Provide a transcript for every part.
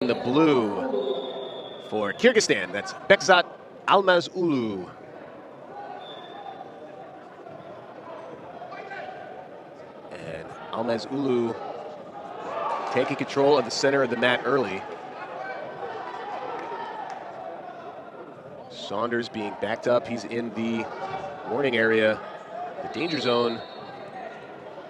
The blue for Kyrgyzstan, that's Bekzat Almazulu. And Almazulu taking control of the center of the mat early. Saunders being backed up. He's in the warning area, the danger zone.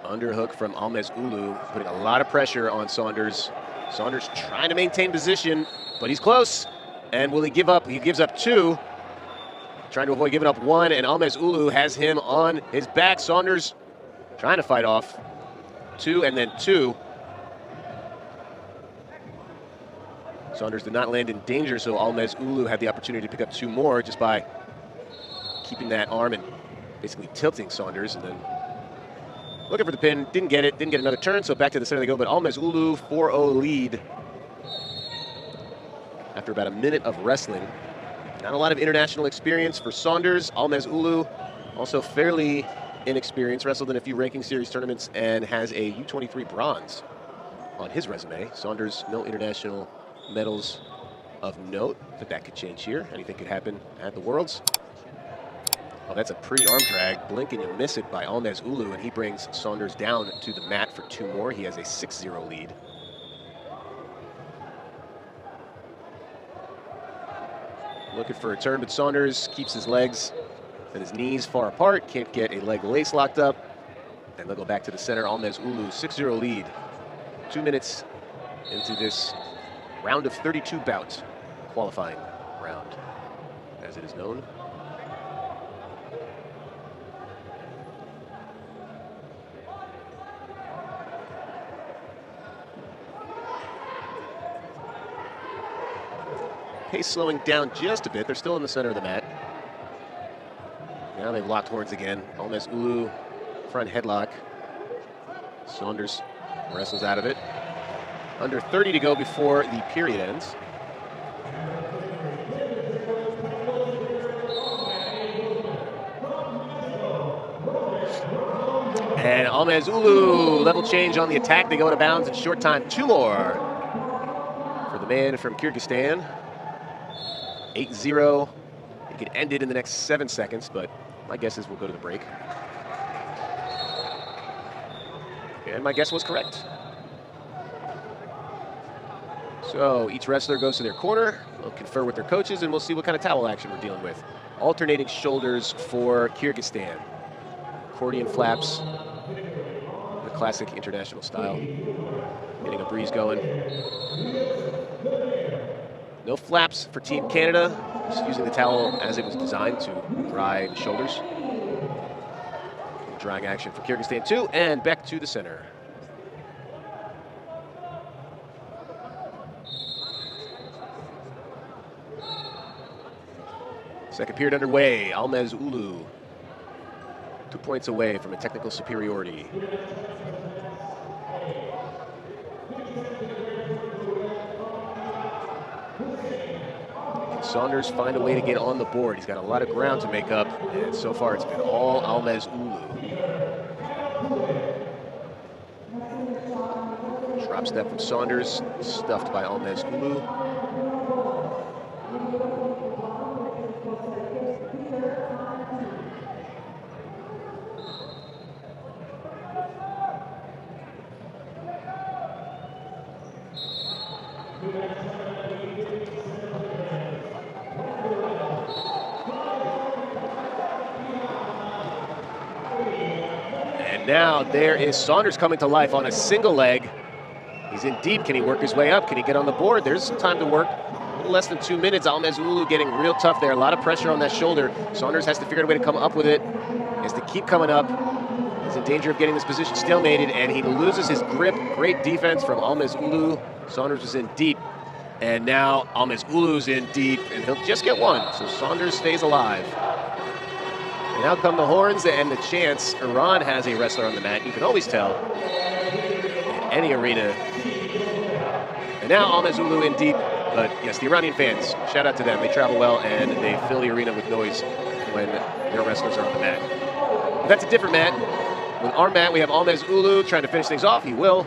Underhook from Almazulu, putting a lot of pressure on Saunders. Saunders trying to maintain position, but he's close. And will he give up? He gives up two. Trying to avoid giving up one, and Almazulu has him on his back. Saunders trying to fight off. Two and then two. Saunders did not land in danger, so Almazulu had the opportunity to pick up two more just by keeping that arm and basically tilting Saunders, and then looking for the pin, didn't get it, didn't get another turn, so back to the center they go, but Almazulu 4-0 lead after about a minute of wrestling. Not a lot of international experience for Saunders. Almazulu also fairly inexperienced, wrestled in a few ranking series tournaments and has a U23 bronze on his resume. Saunders, no international medals of note, but that could change here. Anything could happen at the Worlds. Oh, that's a pretty arm drag. Blink and you miss it by Almazulu, and he brings Saunders down to the mat for two more. He has a 6-0 lead. Looking for a turn, but Saunders keeps his legs and his knees far apart. Can't get a leg lace locked up. And they'll go back to the center. Almazulu, 6-0 lead. 2 minutes into this round of 32 bout, qualifying round, as it is known. Pace slowing down just a bit. They're still in the center of the mat. Now they've locked horns again. Almazulu, front headlock. Saunders wrestles out of it. Under 30 to go before the period ends. And Almazulu, level change on the attack. They go out of bounds in short time. Two more for the man from Kyrgyzstan. 8-0. He could end it in the next 7 seconds, but my guess is we'll go to the break. And my guess was correct. So each wrestler goes to their corner. We'll confer with their coaches, and we'll see what kind of towel action we're dealing with. Alternating shoulders for Kyrgyzstan. Accordion flaps, the classic international style. Getting a breeze going. No flaps for Team Canada, just using the towel as it was designed to dry the shoulders. Drying action for Kyrgyzstan too, and back to the center. Second period underway. Almazulu, 2 points away from a technical superiority. Saunders find a way to get on the board. He's got a lot of ground to make up, and so far it's been all Almazulu. Drop step from Saunders, stuffed by Almazulu. Now there is Saunders coming to life on a single leg. He's in deep. Can he work his way up? Can he get on the board? There's some time to work. A little less than 2 minutes. Almazulu getting real tough there. A lot of pressure on that shoulder. Saunders has to figure out a way to come up with it. He has to keep coming up. He's in danger of getting this position stalemated, and he loses his grip. Great defense from Almazulu. Saunders was in deep, and now Almazulu's in deep, and he'll just get one. So Saunders stays alive. And out come the horns and the chants. Iran has a wrestler on the mat. You can always tell in any arena. And now Almazulu in deep. But yes, the Iranian fans, shout out to them. They travel well and they fill the arena with noise when their wrestlers are on the mat. But that's a different mat. With our mat, we have Almazulu trying to finish things off. He will.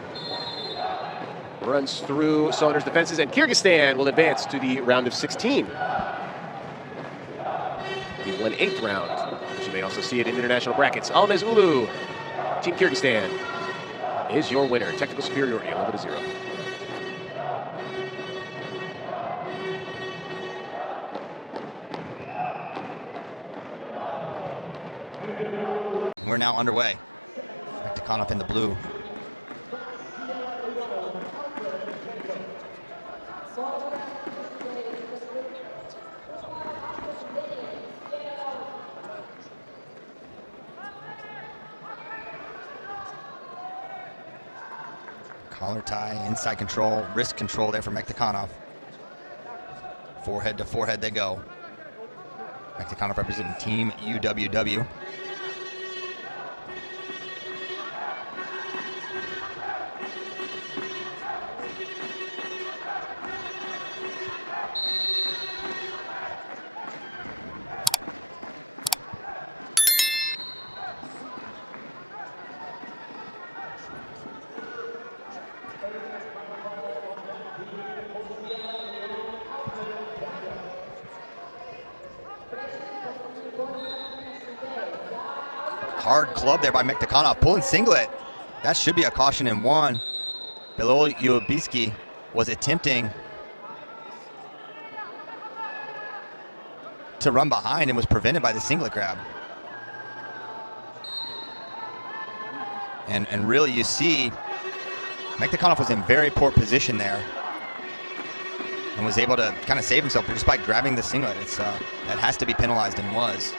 runs through Saunders' defenses, and Kyrgyzstan will advance to the round of 16. The 1/8 round, which you may also see it in international brackets. Almaz Ulu, Team Kyrgyzstan, is your winner. Technical superiority, 11-0. We're now underway. Mektikhanov in the blue. Collar tie, inside control, wrist control there for Mektikhanov. Forehead to forehead they go. Mektikhanov representing Team UWW. Hard club there by Mektikhanov, pulling singlet. That should be a caution in one. Beloyubisky was attempting to run behind and was prevented by the singlet grab. And really you see Mektikhanov was in very poor position there and was able to kind of save himself just by grabbing the singlet. It's that has to be penalized, and was.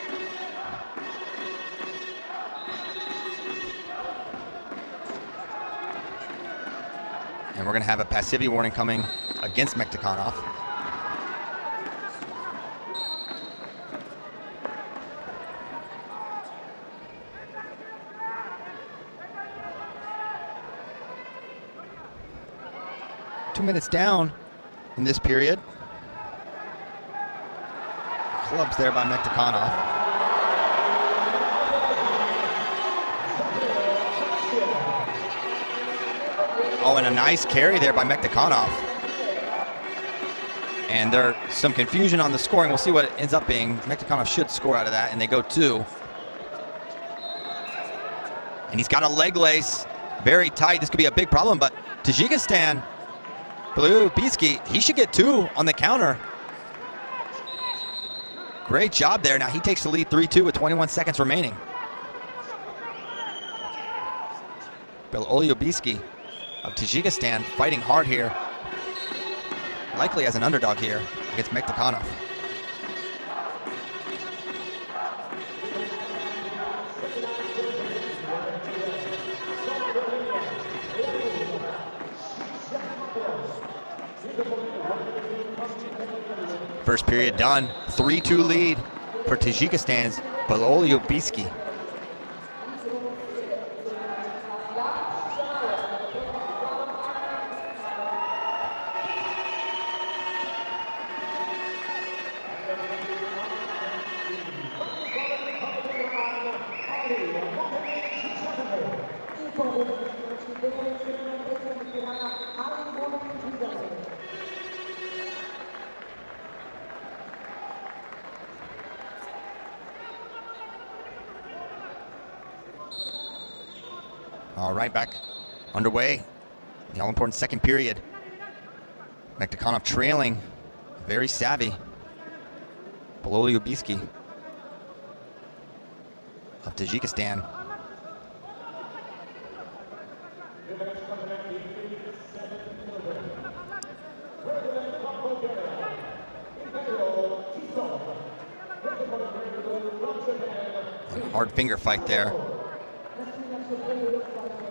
And we're going to have a passivity warning coming against Mektikhanov. Two minutes down in this period. Clubs there by Mektikhanov. Oh, and a nice carry there by Mektikhanov. And there's some confusion on the scoring. We'll see what it ends up being. Mektikhanov should score out of that, and they go 2. And he's got a leg lace, very tight. This could be a big problem, but Tajikistan, Belubiski, he should get 2 on the counter. Great job there. Now he takes the lead 3-2 with 21 seconds remaining. Belubiski of Tajikistan fighting hard here, likely as an underdog here against Mektikhanov. First period done, 3-2 lead for Tajikistan's Belubiski. All right, back underway. The all-important second period. Mektikhanov trailing, very savvy. Belubiski of Tajikistan. And a hard finger fight there.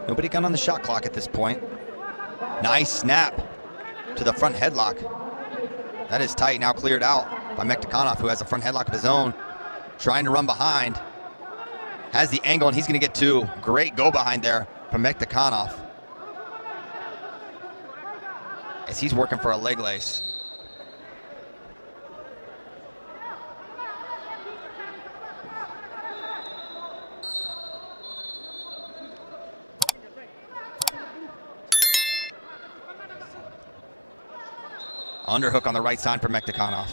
Nobody got on the shot clock at this point. Nice snap to the front headlock. That is tight, now cleared out by Mektikhanov, who has a front headlock of his own. Trying to run behind. Has the angle, and he's going to get 2. Great go behind there from Mektikhanov, as he's working for a leg lace. Underhook on the right side for Mektikhanov.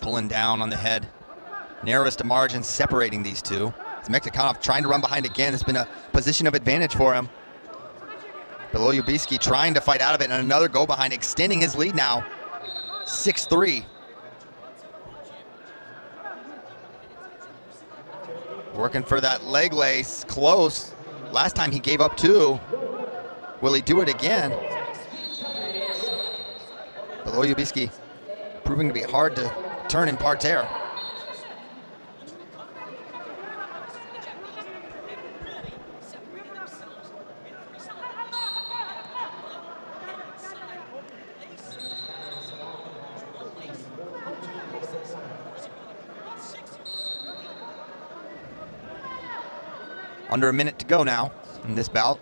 Pulling down on the head. Narrowest of margins separating these two. It's Mektikhanov trying to run behind again. It's been a position of advantage for him. Beloyubiski trying to fight out of it, and another go behind, extending his lead now. 6-3. Working for that leg lace, close. Last time he gave up 2. Will he do it again? Beloyubiski proving to be hard to turn in parterre. Under a minute to go now in this bout.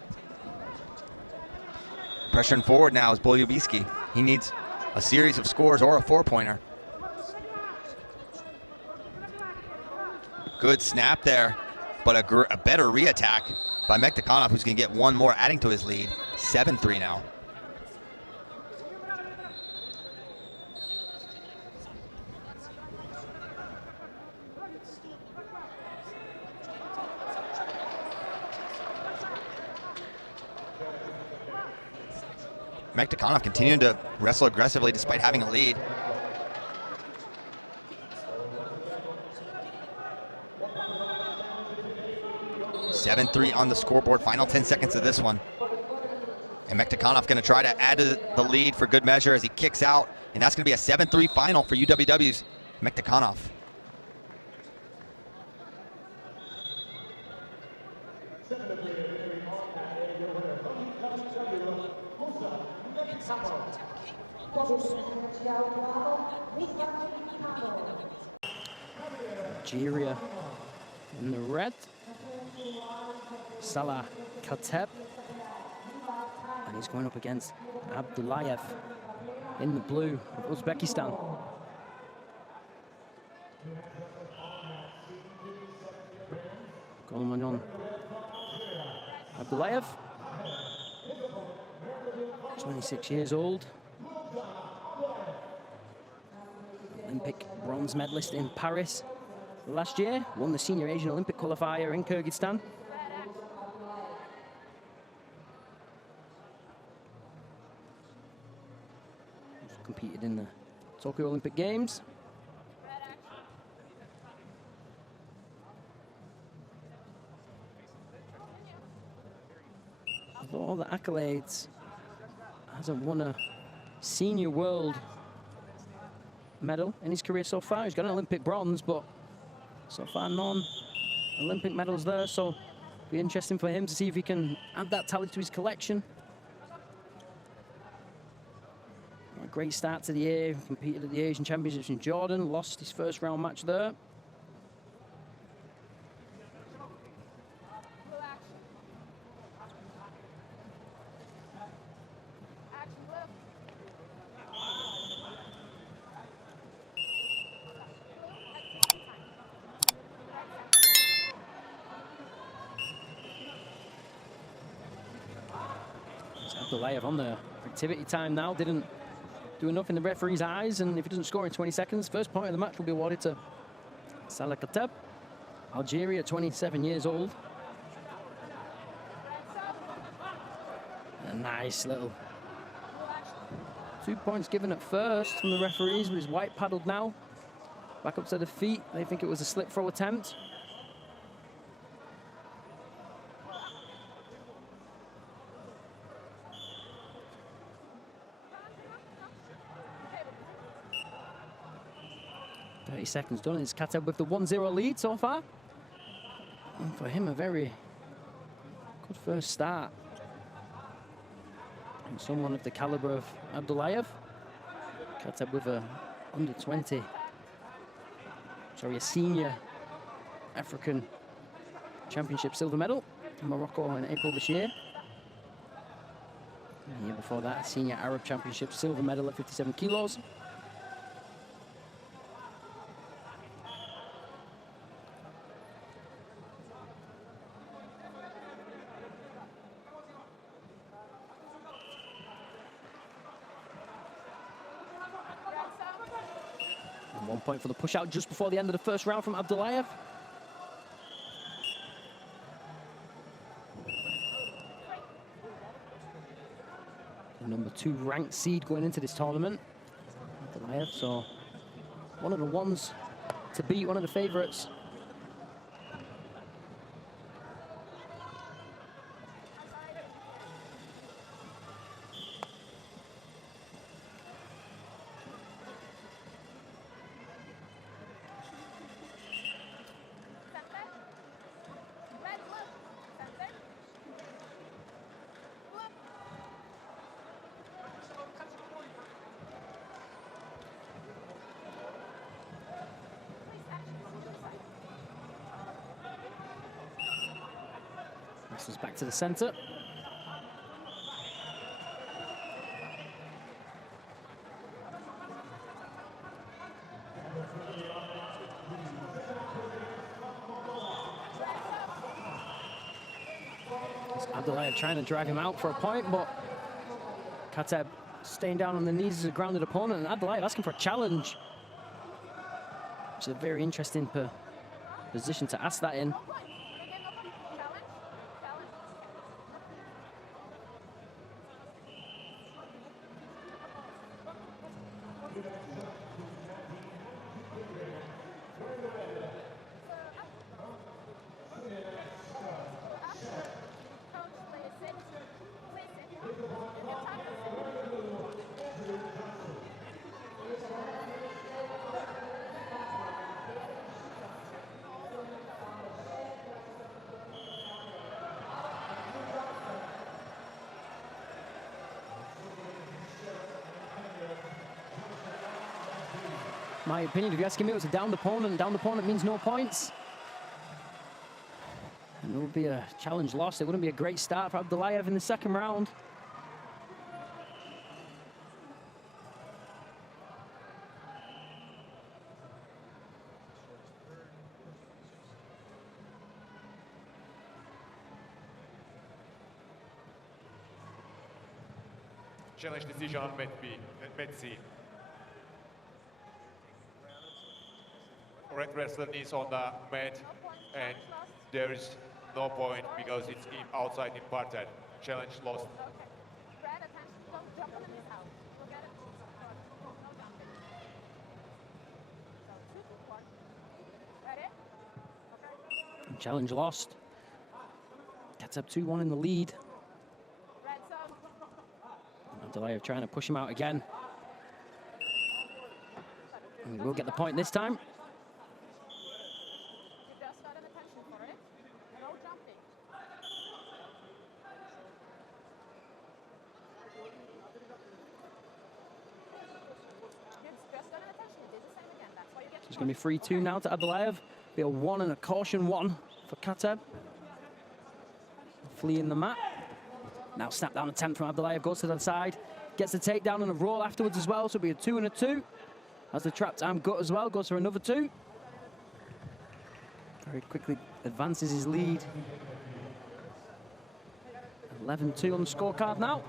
Pressuring forward now is Beloyubiski. He needs a series of scores or a 4-pointer. Good snap there, but a better re-attack by Mektikhanov, who's going to get one more, adding to his lead. 7-3 now. Mektikhanov continuing to wrestle aggressively despite having a lead. (7-3) on the scoreboard. Final 10 seconds of this one. And Mektikhanov going to try to add to the lead for good measure as he kicks out. And that's going to be a 7-3 final for UWW's Mektikhanov. Algeria in the red, Salah Kateb, and he's going up against Abdullayev in the blue of Uzbekistan. Going on Abdullayev, 26 years old, Olympic bronze medalist in Paris last year, won the Senior Asian Olympic qualifier in Kyrgyzstan. He's competed in the Tokyo Olympic Games. For all the accolades, hasn't won a senior world medal in his career so far. He's got an Olympic bronze, but so far non-Olympic medals there, so be interesting for him to see if he can add that talent to his collection. A great start to the year, competed at the Asian Championships in Jordan, lost his first round match there. Abdullayev on the activity time now, didn't do enough in the referee's eyes, and if he doesn't score in 20 seconds, first point of the match will be awarded to Salah Kateb, Algeria, 27 years old. A nice little 2 points given at first from the referees, but he's white paddled now. Back up to the feet. They think it was a slip throw attempt. Seconds done. It's Kateb with the 1-0 lead so far. And for him, a very good first start. And someone of the caliber of Abdullayev. Kateb with a under-20, sorry, a senior African Championship silver medal in Morocco in April this year. And the year before that, senior Arab Championship silver medal at 57 kilos. 1 point for the push out just before the end of the first round from Abdullayev. The number 2 ranked seed going into this tournament. Abdullayev, so one of the ones to beat, one of the favorites. This is back to the center. Abdullayev trying to drag him out for a point, but Kateb staying down on the knees as a grounded opponent, and Abdullayev asking for a challenge. It's a very interesting position to ask that in. My opinion, if you're asking me, it was a downed opponent. Downed opponent means no points. And it would be a challenge loss. It wouldn't be a great start for Abdullayev in the second round. Challenge decision on Vēt C. Red wrestler is on the mat, and there is no point because it's outside in parterre. Challenge lost. Okay. Brad, attention. Don't jump on the knees out. You will get it. No jumping. So 2-1. Ready? Okay. Challenge lost. Gets up 2-1 in the lead. Red zone. Abdullayev trying to push him out again. And we'll get the point this time. You just got an attention for it. No jumping. You just got an attention. You did the same again. That's why you get the It's going to be 3-2 now to Abdullayev. Be a 1 and a caution 1 for Kateb. Fleeing the mat. Now snap down attempt from Abdullayev, goes to the side, gets the takedown and a roll afterwards as well, so it'll be a 2 and a 2. Has the trapped arm gut as well, goes for another 2. Very quickly advances his lead. 11-2 on the scorecard now.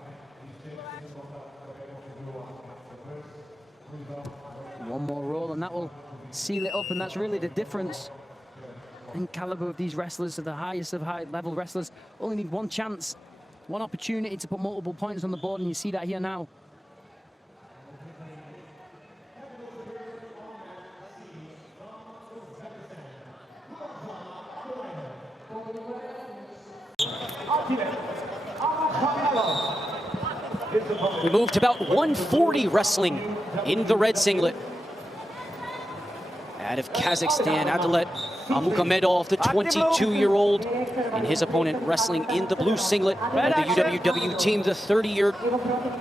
One more roll and that will seal it up, and that's really the difference in caliber of these wrestlers. So the highest of high-level wrestlers only need one chance, one opportunity to put multiple points on the board, and you see that here now. We moved about 140 wrestling in the red singlet. Out of Kazakhstan, Adelet Amukhamedov, the 22-year-old, and his opponent wrestling in the blue singlet of the UWW team, the 30-year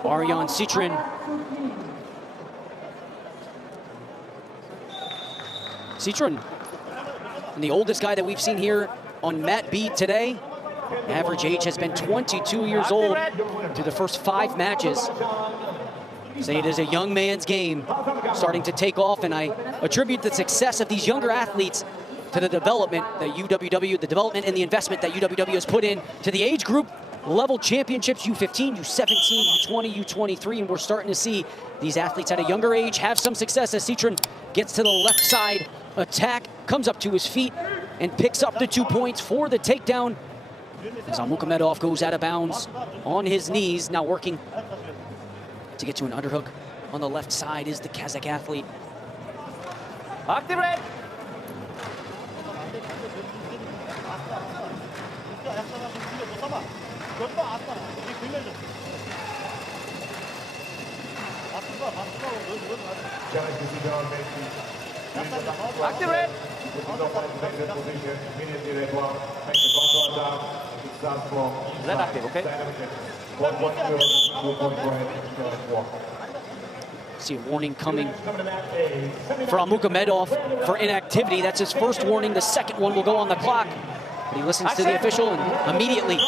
Aryan Citrin. Citrin, and the oldest guy that we've seen here on Mat B today. Average age has been 22 years old through the first 5 matches. Say it is a young man's game starting to take off, and I attribute the success of these younger athletes to the development that UWW, the development and the investment that UWW has put in to the age group level championships, U15, U17, U20, U23, and we're starting to see these athletes at a younger age have some success as Citrin gets to the left side attack, comes up to his feet, and picks up the 2 points for the takedown. As Almukhamedov goes out of bounds on his knees, now working to get to an underhook. On the left side is the Kazakh athlete. Activate! Activate! Let active, okay? See a warning coming for Almukhamedov for inactivity. That's his first warning. The second one will go on the clock. But he listens to the official and immediately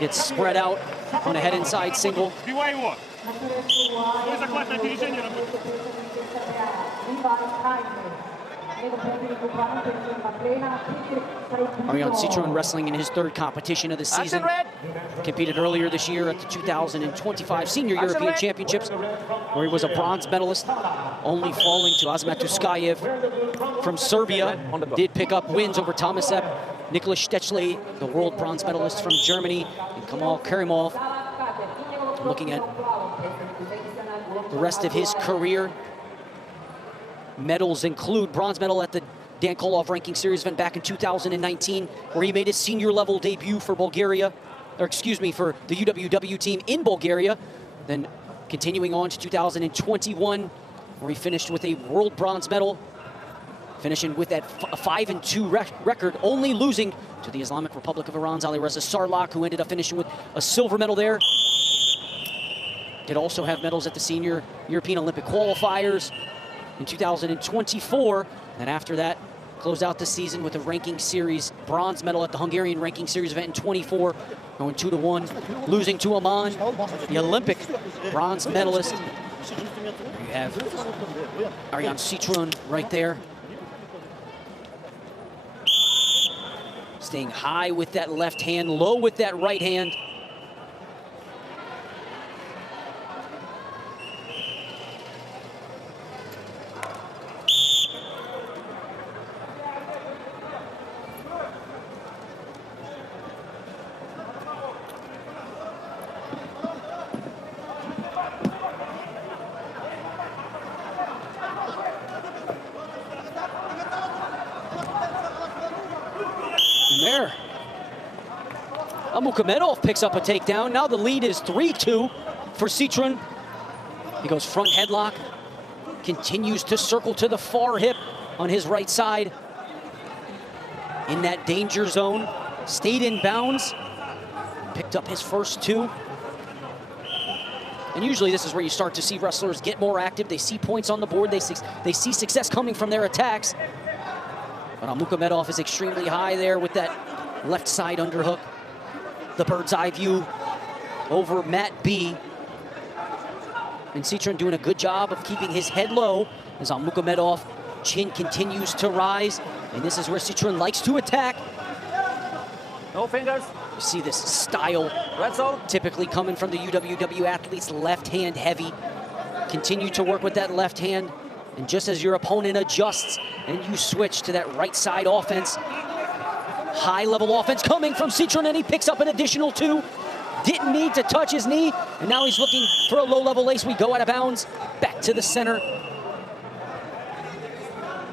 gets spread out on a head inside single. Ariane Citron wrestling in his third competition of the season. Competed earlier this year at the 2025 Senior European Championships, where he was a bronze medalist, only falling to Azamat Tuskayev from Serbia. Did pick up wins over Tomasep, Nicholas Stechley, the world bronze medalist from Germany, and Kamal Karimov. Looking at the rest of his career, medals include bronze medal at the Dan Koloff Ranking Series event back in 2019, where he made his senior level debut for Bulgaria, or excuse me, for the UWW team in Bulgaria. Then continuing on to 2021, where he finished with a world bronze medal, finishing with that 5-2 record, only losing to the Islamic Republic of Iran's Alireza Sarlak, who ended up finishing with a silver medal there. Did also have medals at the Senior European Olympic qualifiers in 2024, and after that, closed out the season with a ranking series bronze medal at the Hungarian ranking series event in 24, going 2-1, losing to Aman, the Olympic bronze medalist. There you have Ariane Citron right there. Staying high with that left hand, low with that right hand. There. Almukhamedov picks up a takedown. Now the lead is 3-2 for Citron. He goes front headlock, continues to circle to the far hip on his right side. In that danger zone, stayed in bounds, picked up his first two. And usually this is where you start to see wrestlers get more active. They see points on the board. They see success coming from their attacks. But Almukhamedov is extremely high there with that left side underhook. The bird's eye view over Matt B. And Citron doing a good job of keeping his head low as Almukhamedov chin continues to rise. And this is where Citron likes to attack. No fingers. You see this style typically coming from the UWW athletes, left hand heavy. Continue to work with that left hand. And just as your opponent adjusts and you switch to that right side offense, high level offense coming from Citron, and he picks up an additional two. Didn't need to touch his knee, and now he's looking for a low level ace. We go out of bounds, back to the center.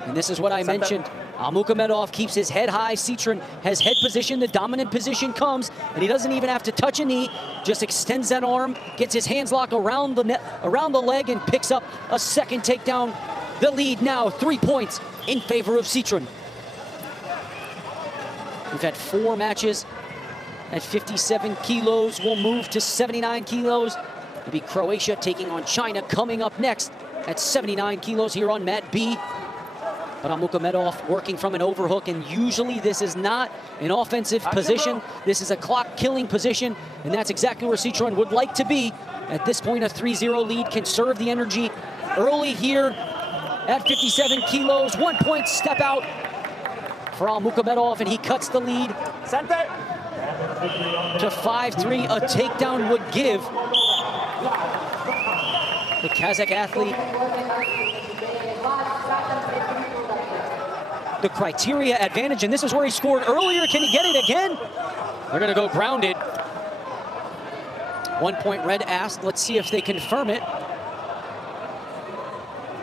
And this is what I mentioned. Almukhamedov keeps his head high. Citron has head position. The dominant position comes, and he doesn't even have to touch a knee. Just extends that arm, gets his hands locked around the leg, and picks up a second takedown. The lead now 3 points in favor of Citron. We've had 4 matches at 57 kilos. We'll move to 79 kilos. It'll be Croatia taking on China coming up next at 79 kilos here on Mat B. But Almukhamedov working from an overhook, and usually this is not an offensive position. This is a clock-killing position, and that's exactly where Citron would like to be. At this point, a 3-0 lead, conserve the energy early here at 57 kilos. 1 point step out for Almukhamedov, and he cuts the lead to 5-3. A takedown would give the Kazakh athlete. The criteria advantage, and this is where he scored earlier. Can he get it again? They're gonna go grounded. 1 point red asked. Let's see if they confirm it.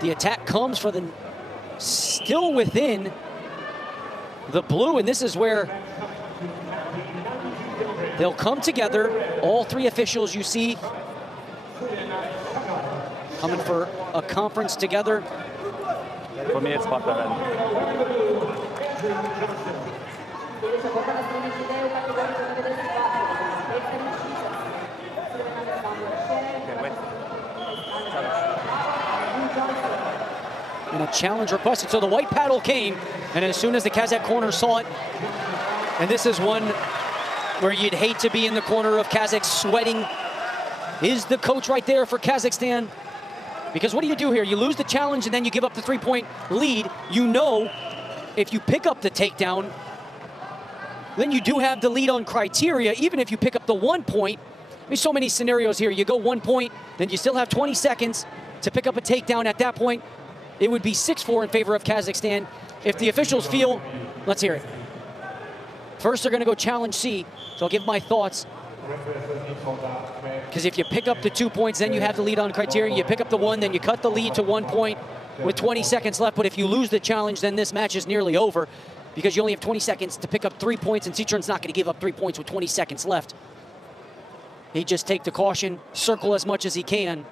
The attack comes for the still within the blue, and this is where they'll come together. All three officials you see coming for a conference together. For me, it's Vaterland. And a challenge requested. So the white paddle came, and as soon as the Kazakh corner saw it, and this is one where you'd hate to be in the corner of Kazakhs sweating. Is the coach right there for Kazakhstan? Because what do you do here? You lose the challenge and then you give up the 3-point lead. You know, if you pick up the takedown, then you do have the lead on criteria. Even if you pick up the 1 point, there's so many scenarios here. You go 1 point, then you still have 20 seconds to pick up a takedown. At that point, it would be 6-4 in favor of Kazakhstan. If the officials feel, let's hear it. First, they're gonna go challenge C, so I'll give my thoughts. Because if you pick up the 2 points, then you have the lead on criteria. You pick up the 1, then you cut the lead to 1 point with 20 seconds left. But if you lose the challenge, then this match is nearly over because you only have 20 seconds to pick up 3 points, and Citroen's not gonna give up 3 points with 20 seconds left. He just take the caution, circle as much as he can.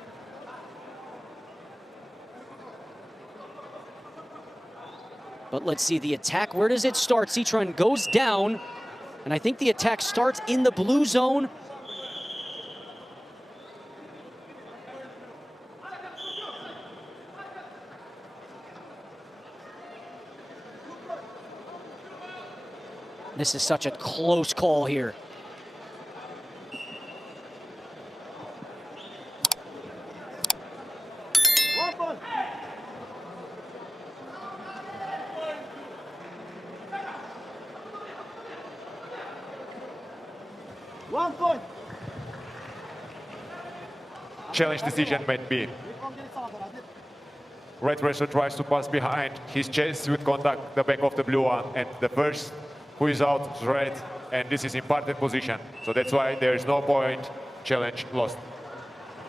But let's see the attack. Where does it start? Citroen goes down, and I think the attack starts in the blue zone. This is such a close call here. Challenge decision made B. Red wrestler tries to pass behind. His chest with contact the back of the blue one, and the first who is out is red, and this is important position. So that's why there is no point. Challenge lost.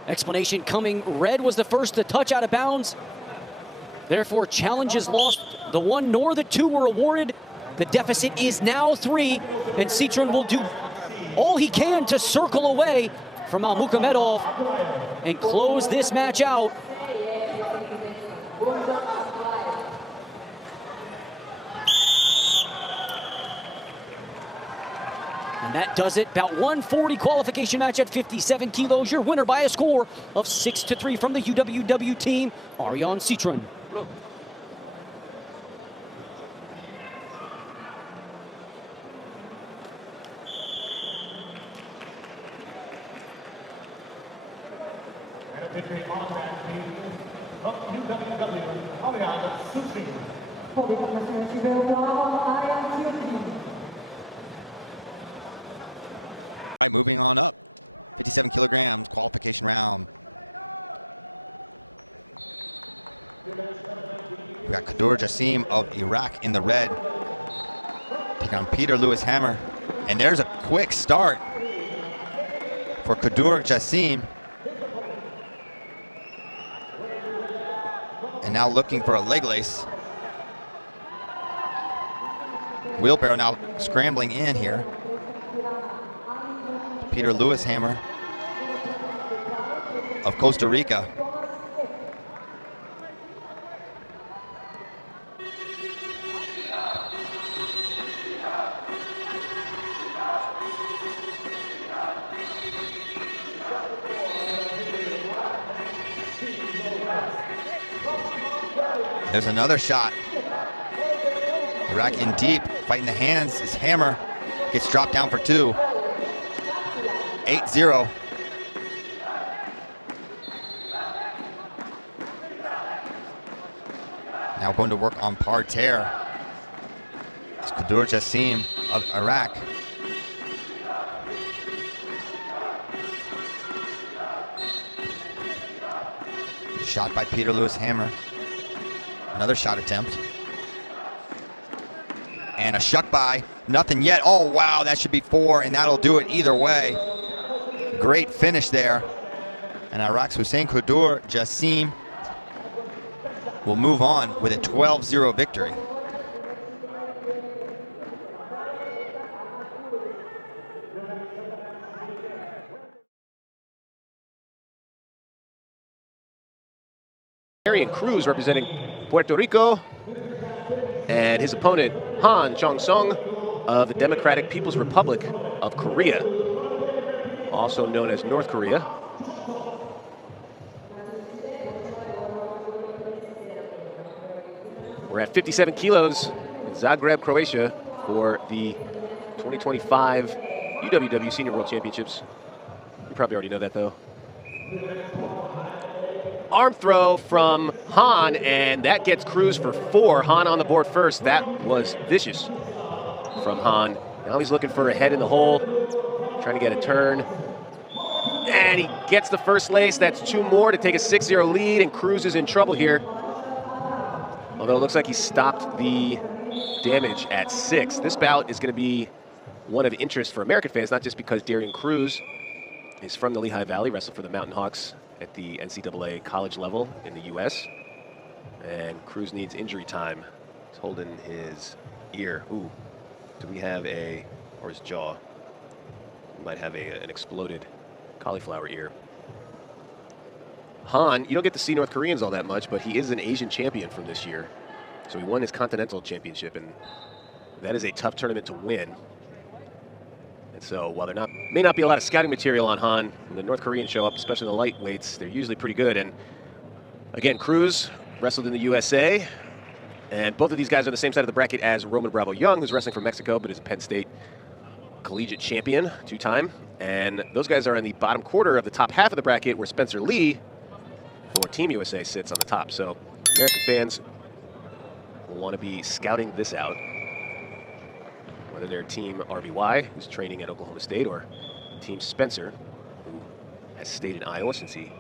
Explanation coming. Red was the first to touch out of bounds. Therefore, challenge is lost. The 1 nor the 2 were awarded. The deficit is now 3, and Citroen will do all he can to circle away from Almukhamedov and close this match out. And that does it. About 140 qualification match at 57 kilos. Your winner by a score of 6-3 from the UWW team, Arjan Citroen. All right, moving on up. 57 kilograms, qualification round. We got Kadur Jassim of Iraq in the red, taking on Peter Lewis Hammer. And there's a quick start for Kadur Jassim. And now looking for a leg lace. Wheelbarrow now scrambling in here. Peter Lewis Hammer of Costa Rica. There's another shot. Iraq in deep, fighting the hands. His Hammer gets dropped down for 2. 8-0. Now going to work on parterre. It's Kadur Jassim of Iraq. Shot by Peter Lewis Hammer. Another shot attempt. And a shuck by. Nothing yet. Oh, wow, that should be 4, and that'll do it either way. Great finish there. And Iraq's Hussein Koudur Jassim will move on with a 12-0 victory. Arian Cruz representing Puerto Rico, and his opponent Han Chong-sung of the Democratic People's Republic of Korea, also known as North Korea. We're at 57 kilos in Zagreb, Croatia for the 2025 UWW Senior World Championships. You probably already know that though. Arm throw from Han, and that gets Cruz for 4. Han on the board first. That was vicious from Han. Now he's looking for a head in the hole, trying to get a turn. And he gets the first lace. That's 2 more to take a 6-0 lead, and Cruz is in trouble here. Although it looks like he stopped the damage at 6. This bout is going to be one of interest for American fans, not just because Darian Cruz is from the Lehigh Valley, wrestled for the Mountain Hawks at the NCAA college level in the U.S. And Cruz needs injury time. He's holding his ear. Ooh, do we have or his jaw? We might have an exploded cauliflower ear. Han, you don't get to see North Koreans all that much, but he is an Asian champion from this year. So he won his Continental Championship, and that is a tough tournament to win. And so while there may not be a lot of scouting material on Han, when the North Koreans show up, especially the lightweights, they're usually pretty good. And again, Cruz wrestled in the USA, and both of these guys are the same side of the bracket as Roman Bravo Young, who's wrestling for Mexico, but is a Penn State collegiate champion, 2-time. And those guys are in the bottom quarter of the top half of the bracket, where Spencer Lee for Team USA sits on the top. So American fans will want to be scouting this out, whether they're Team RBY, who's training at Oklahoma State, or Team Spencer, who has stayed in Iowa since he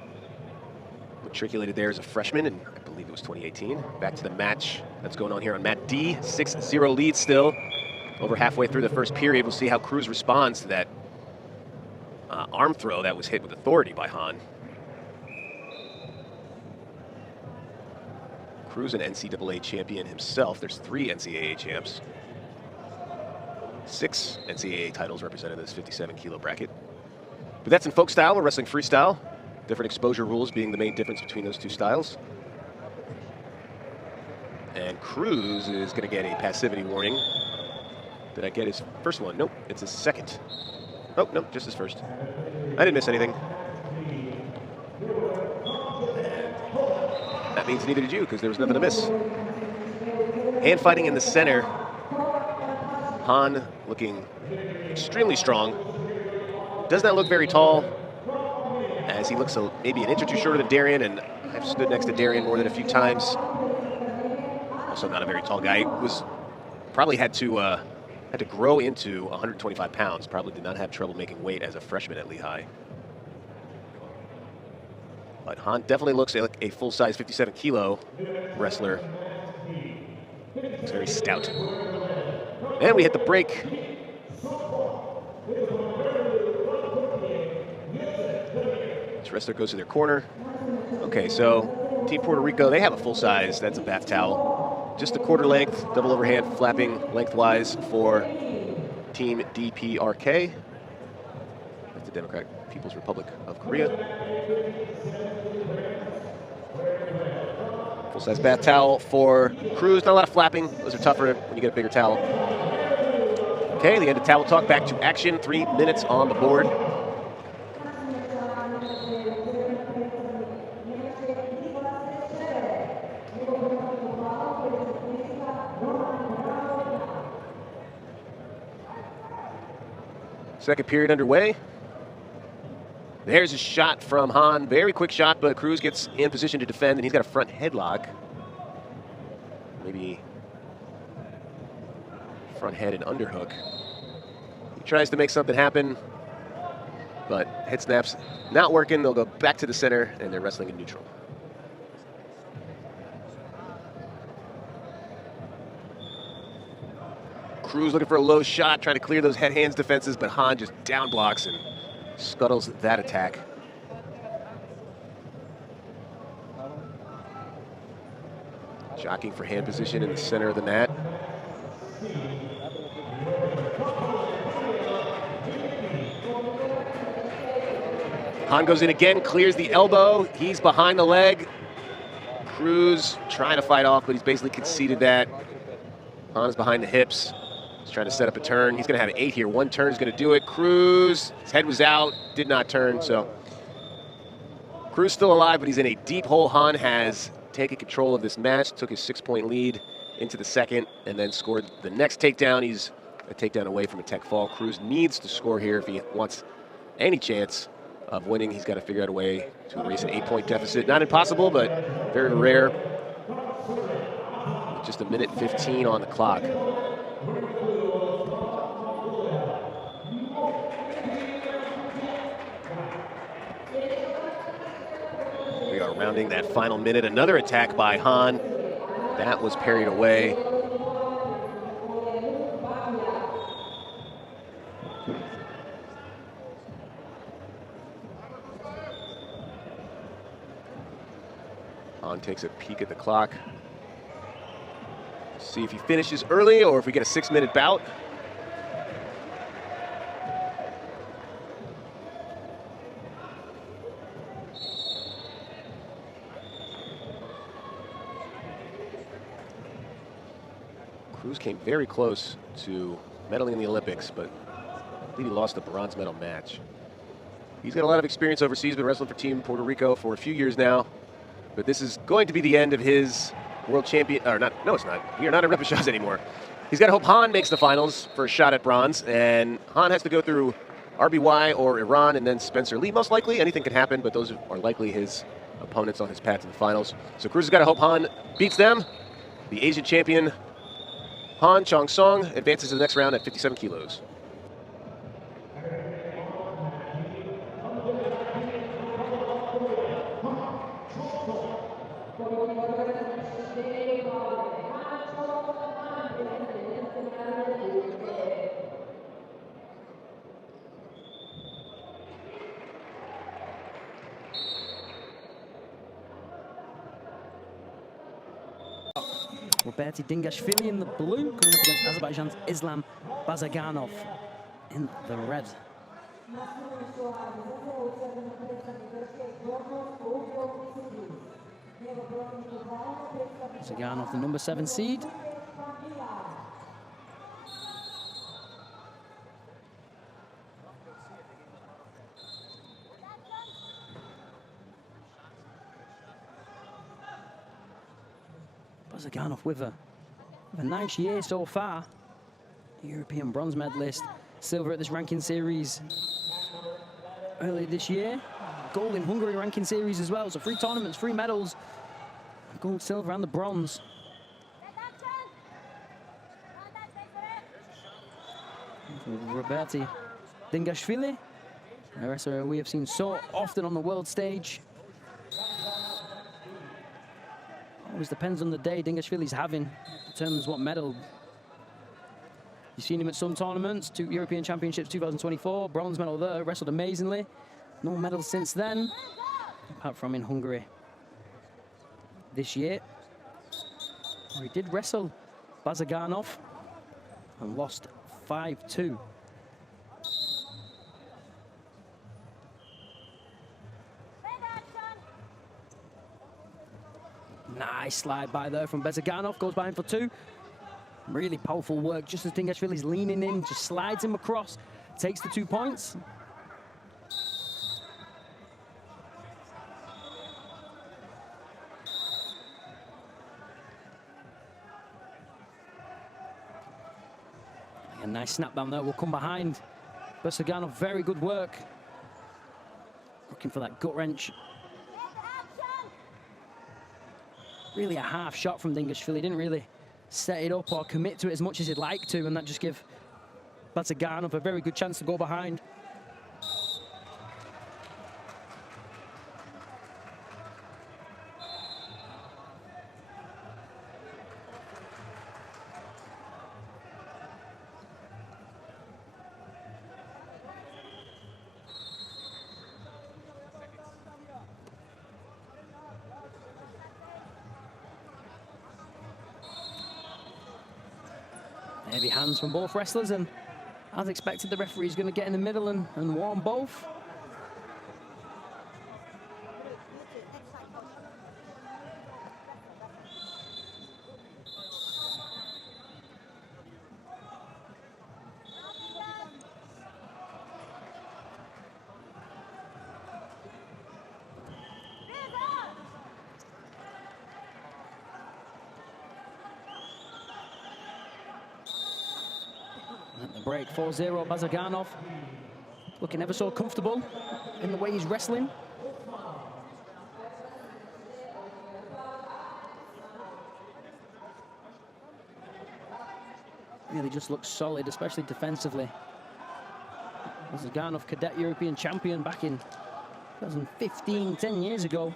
matriculated there as a freshman, and I believe it was 2018. Back to the match that's going on here on mat D. 6-0 lead still. Over halfway through the first period, we'll see how Cruz responds to that arm throw that was hit with authority by Han. Cruz, an NCAA champion himself. There's 3 NCAA champs. 6 NCAA titles represented in this 57-kilo bracket. But that's in folk style. We're wrestling freestyle. Different exposure rules being the main difference between those 2 styles. And Cruz is going to get a passivity warning. Did I get his first one? Nope, it's his second. Oh, nope, just his first. I didn't miss anything. And that means neither did you, because there was nothing to miss. Hand fighting in the center. Han looking extremely strong. Does not look very tall, as he looks maybe an inch or 2 shorter than Darian, and I've stood next to Darian more than a few times. Also not a very tall guy. Probably had to grow into 125 pounds. Probably did not have trouble making weight as a freshman at Lehigh. But Han definitely looks like a full-size 57-kilo wrestler. He's very stout. And we hit the break. Each wrestler goes to their corner. Okay, so Team Puerto Rico, they have a full size. That's a bath towel. Just a quarter length, double overhand flapping lengthwise for Team DPRK. That's the Democratic People's Republic of Korea. Full size bath towel for Cruz. Not a lot of flapping. Those are tougher when you get a bigger towel. Okay, the end of towel talk. Back to action. 3 minutes on the board. Second period underway. There's a shot from Han. Very quick shot, but Cruz gets in position to defend, and he's got a front headlock. Maybe front head and underhook. He tries to make something happen, but head snaps not working. They'll go back to the center, and they're wrestling in neutral. Cruz looking for a low shot, trying to clear those head-hands defenses, but Han just down blocks and scuttles that attack. Jockeying for hand position in the center of the net. Han goes in again, clears the elbow. He's behind the leg. Cruz trying to fight off, but he's basically conceded that. Han is behind the hips. He's trying to set up a turn. He's going to have an 8 here. One turn is going to do it. Cruz, his head was out, did not turn, so Cruz still alive, but he's in a deep hole. Han has taken control of this match, took his 6-point lead into the second, and then scored the next takedown. He's a takedown away from a tech fall. Cruz needs to score here if he wants any chance of winning. He's got to figure out a way to erase an 8-point deficit. Not impossible, but very rare. Just a minute 15 on the clock. We are rounding that final minute. Another attack by Han. That was parried away. Han takes a peek at the clock. See if he finishes early or if we get a 6-minute bout. Cruz came very close to medaling in the Olympics, but I believe he lost the bronze medal match. He's got a lot of experience overseas, been wrestling for Team Puerto Rico for a few years now. But this is going to be the end of his world champion, or not, no it's not. We are not in repechage anymore. He's got to hope Han makes the finals for a shot at bronze, and Han has to go through RBY or Iran and then Spencer Lee most likely. Anything could happen, but those are likely his opponents on his path to the finals. So Cruz has got to hope Han beats them. The Asian champion, Han Chong-song, advances to the next round at 57 kilos. Roberti Dingashvili in the blue, coming up against Azerbaijan's Islam Bazaganov in the red. Bazaganov, the number 7 seed. Zaganov with a nice year so far. European bronze medalist, silver at this ranking series earlier this year. Gold in Hungary ranking series as well. So 3 tournaments, 3 medals. Gold, silver, and the bronze. Roberti Dingashvili, a wrestler we have seen so often on the world stage. Always depends on the day Dingashvili's having, determines what medal. You've seen him at some tournaments, 2 European Championships 2024, bronze medal there, wrestled amazingly. No medals since then, apart from in Hungary this year, where he did wrestle Bazaganov and lost 5-2. Nice slide by there from Bazaganov, goes by him for 2. Really powerful work, just as Dingashvili's leaning in, just slides him across, takes the 2 points. A nice snap down there, will come behind. Bazaganov, very good work. Looking for that gut wrench. Really a half shot from Dingashvili, didn't really set it up or commit to it as much as he'd like to, and that just gave Bazaganov a very good chance to go behind. Heavy hands from both wrestlers, and as expected, the referee is going to get in the middle and warm both. At the break, 4-0, Zagreb. Looking ever so comfortable in the way he's wrestling. Really just looks solid, especially defensively. Zagreb, cadet European champion back in 2015, 10 years ago.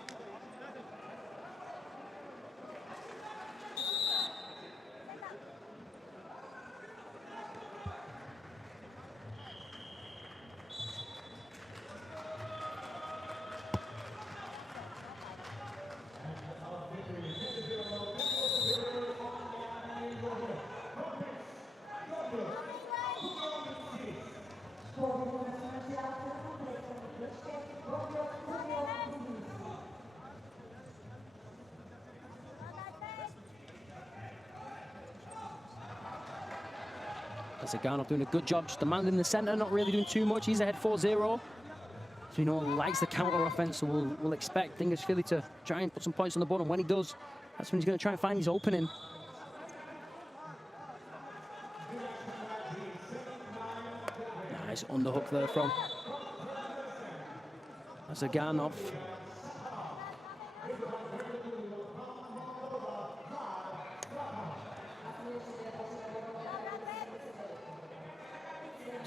Zagreb doing a good job, just demanding the center, not really doing too much. He's ahead 4-0. So you know, likes the counter offense, so we'll expect Dingashvili to try and put some points on the board, and when he does, that's when he's going to try and find his opening. Nice underhook there from Zagreb.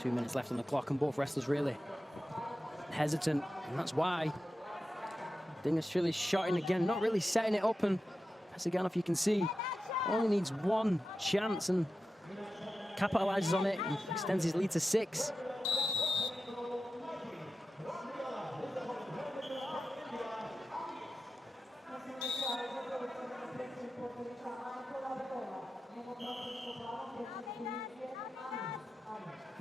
2 minutes left on the clock, and both wrestlers really hesitant, and that's why Dingashvili's shotting again, not really setting it up, and Zagreb, you can see, only needs one chance and capitalizes on it and extends his lead to 6.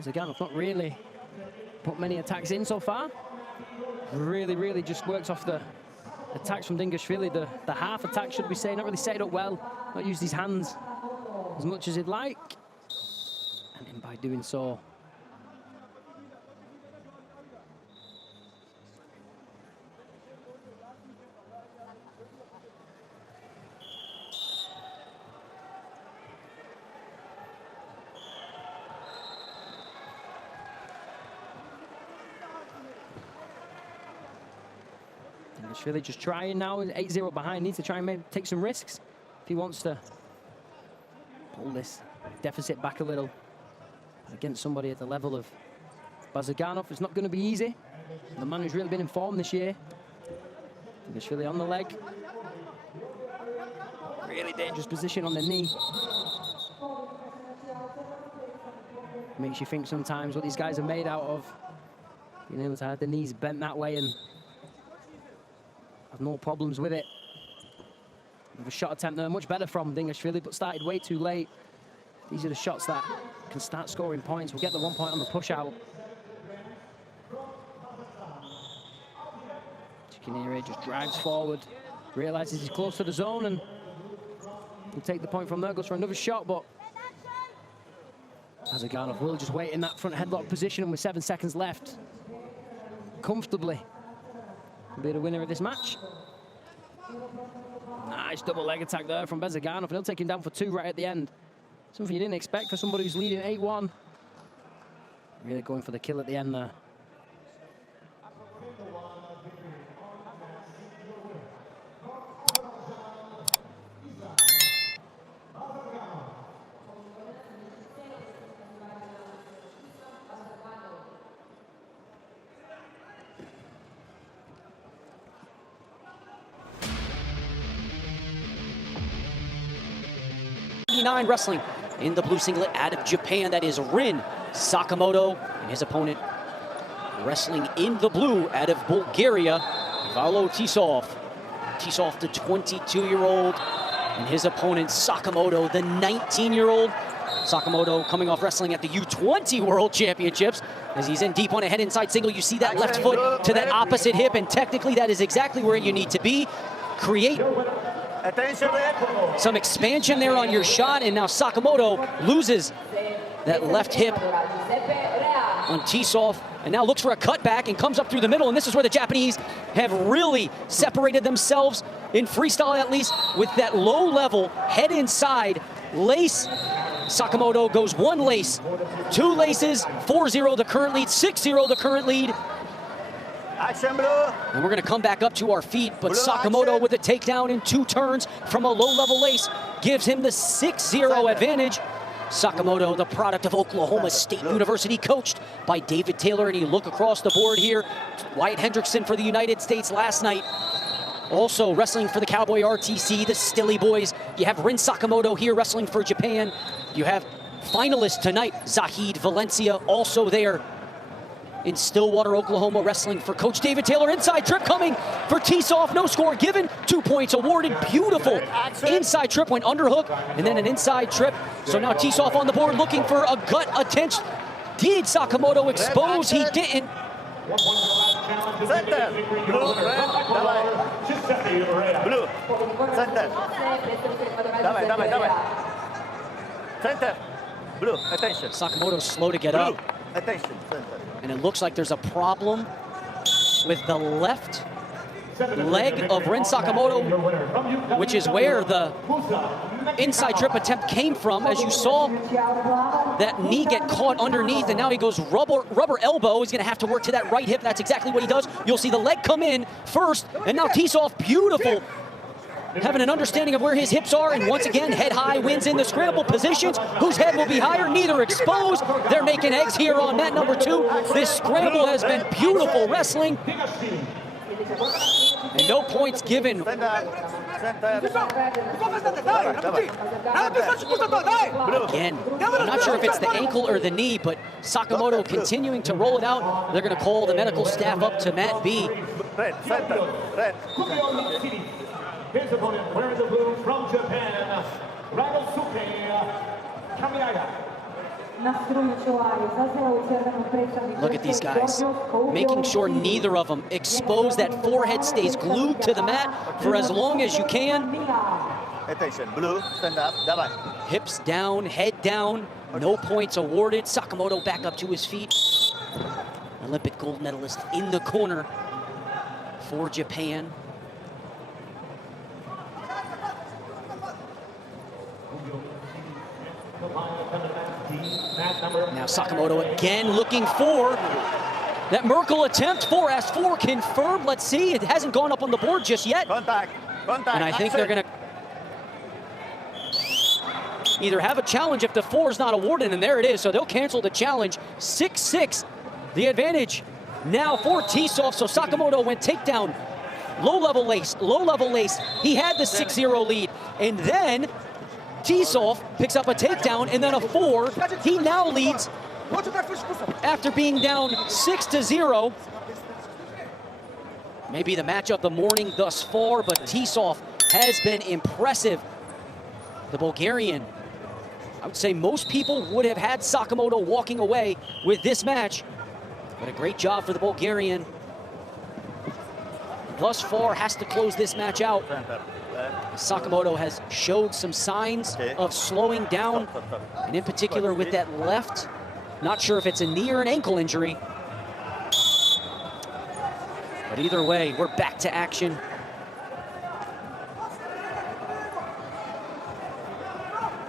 Zagreb not really put many attacks in so far. Really just works off the attacks from Dingashvili. The half attack, should we say, not really set it up well, not used his hands as much as he'd like. And by doing so, really just trying now, 8-0 behind, needs to try and maybe take some risks if he wants to pull this deficit back a little against somebody at the level of Zagreb. It's not going to be easy. The man who's really been in form this year. It's really on the leg. Really dangerous position on the knee. Makes you think sometimes what these guys are made out of. Being able to have the knees bent that way and no problems with it. The shot attempt there, much better from Dingashvili, but started way too late. These are the shots that can start scoring points. We'll get the 1 point on the push out. Chikinere just drives forward, realizes he's close to the zone, and will take the point from there. Goes for another shot, but Zagreb will just wait in that front headlock position, and with 7 seconds left, comfortably be the winner of this match. Nice double leg attack there from Zagreb, and he'll take him down for 2 right at the end. Something you didn't expect for somebody who's leading 8-1. Really going for the kill at the end there. Wrestling in the blue singlet out of Japan, that is Rin Sakamoto, and his opponent wrestling in the blue out of Bulgaria, Valo Tisov. Tisov, the 22-year-old, and his opponent Sakamoto, the 19-year-old. Sakamoto coming off wrestling at the U20 World Championships as he's in deep on a head inside single. You see that left foot to that opposite hip, and technically that is exactly where you need to be. Create some expansion there on your shot, and now Sakamoto loses that left hip on Tisov, and now looks for a cutback and comes up through the middle, and this is where the Japanese have really separated themselves, in freestyle at least, with that low level, head inside, lace. Sakamoto goes one lace, two laces, 4-0 the current lead, 6-0 the current lead. And we're gonna come back up to our feet, but Sakamoto with a takedown in 2 turns from a low-level lace gives him the 6-0 advantage. Sakamoto, the product of Oklahoma State University, coached by David Taylor, and you look across the board here, Wyatt Hendrickson for the United States last night. Also wrestling for the Cowboy RTC, the Stilly Boys. You have Rin Sakamoto here wrestling for Japan. You have finalist tonight, Zahid Valencia, also there in Stillwater, Oklahoma, wrestling for Coach David Taylor. Inside trip coming for Tisov, no score given, 2 points awarded. Beautiful inside trip, went underhook, and then an inside trip. So now Tisov on the board looking for a gut attempt. Did Sakamoto expose? He didn't. Center, blue, red, blue, center, center, blue, attention. Sakamoto's slow to get up. Attention, center. And it looks like there's a problem with the left leg of Rin Sakamoto, which is where the inside trip attempt came from. As you saw that knee get caught underneath, and now he goes rubber elbow. He's gonna have to work to that right hip. That's exactly what he does. You'll see the leg come in first, and now Tisov, beautiful, having an understanding of where his hips are, and once again, head high wins in the scramble positions. Whose head will be higher? Neither exposed. They're making eggs here on mat number 2. This scramble has been beautiful wrestling. And no points given. Again, I'm not sure if it's the ankle or the knee, but Sakamoto continuing to roll it out. They're gonna call the medical staff up to mat B. Red, center, red. His opponent wearing the blue from Japan, Look at these guys, making sure neither of them expose. That forehead stays glued to the mat for as long as you can. Attention, blue, stand up, давай. Hips down, head down, no points awarded. Sakamoto back up to his feet. Olympic gold medalist in the corner for Japan. Now Sakamoto again looking for that Merkel attempt. 4S4 confirmed. Let's see. It hasn't gone up on the board just yet. Contact. And I think they're going to either have a challenge if the 4 is not awarded, and there it is. So they'll cancel the challenge. 6-6, the advantage now for Tisov. So Sakamoto went takedown, low-level lace, low-level lace. He had the 6-0 lead, and then Tisov picks up a takedown and then a 4. He now leads after being down 6-0. Maybe the match of the morning thus far, but Tisov has been impressive. The Bulgarian, I would say most people would have had Sakamoto walking away with this match, but a great job for the Bulgarian. Thus far has to close this match out. Sakamoto has showed some signs of slowing down, and in particular with that left. Not sure if it's a knee or an ankle injury. But either way, we're back to action.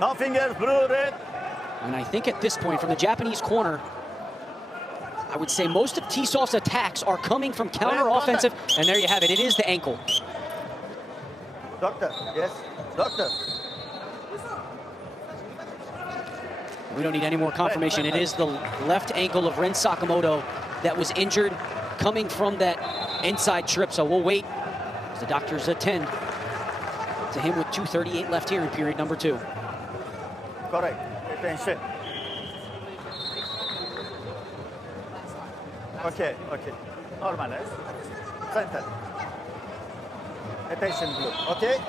No fingers, blue, red. And I think at this point, from the Japanese corner, I would say most of Tisov's attacks are coming from counter-offensive, and there you have it. It is the ankle. Doctor, yes, doctor. We don't need any more confirmation. It is the left ankle of Rin Sakamoto that was injured coming from that inside trip. So we'll wait as the doctors attend to him with 2:38 left here in period number 2. Correct. Attention. Okay. Normal, yes? Center. Attention, blue. Okay?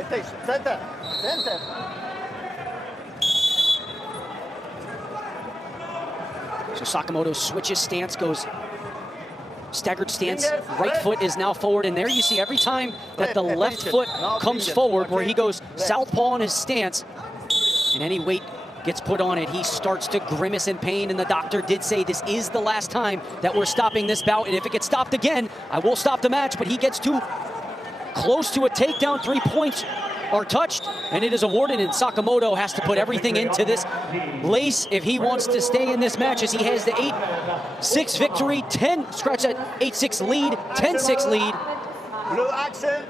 Attention. Center. Sakamoto switches stance, goes staggered stance. Right foot is now forward, and there you see every time that the left foot comes forward, where he goes southpaw in his stance, and any weight gets put on it, he starts to grimace in pain, and the doctor did say this is the last time that we're stopping this bout, and if it gets stopped again, I will stop the match. But he gets too close to a takedown. 3 points are touched, and it is awarded, and Sakamoto has to put everything into this lace if he wants to stay in this match, as he has the 8-6 victory, 8-6 lead, 10-6 lead. Blue action.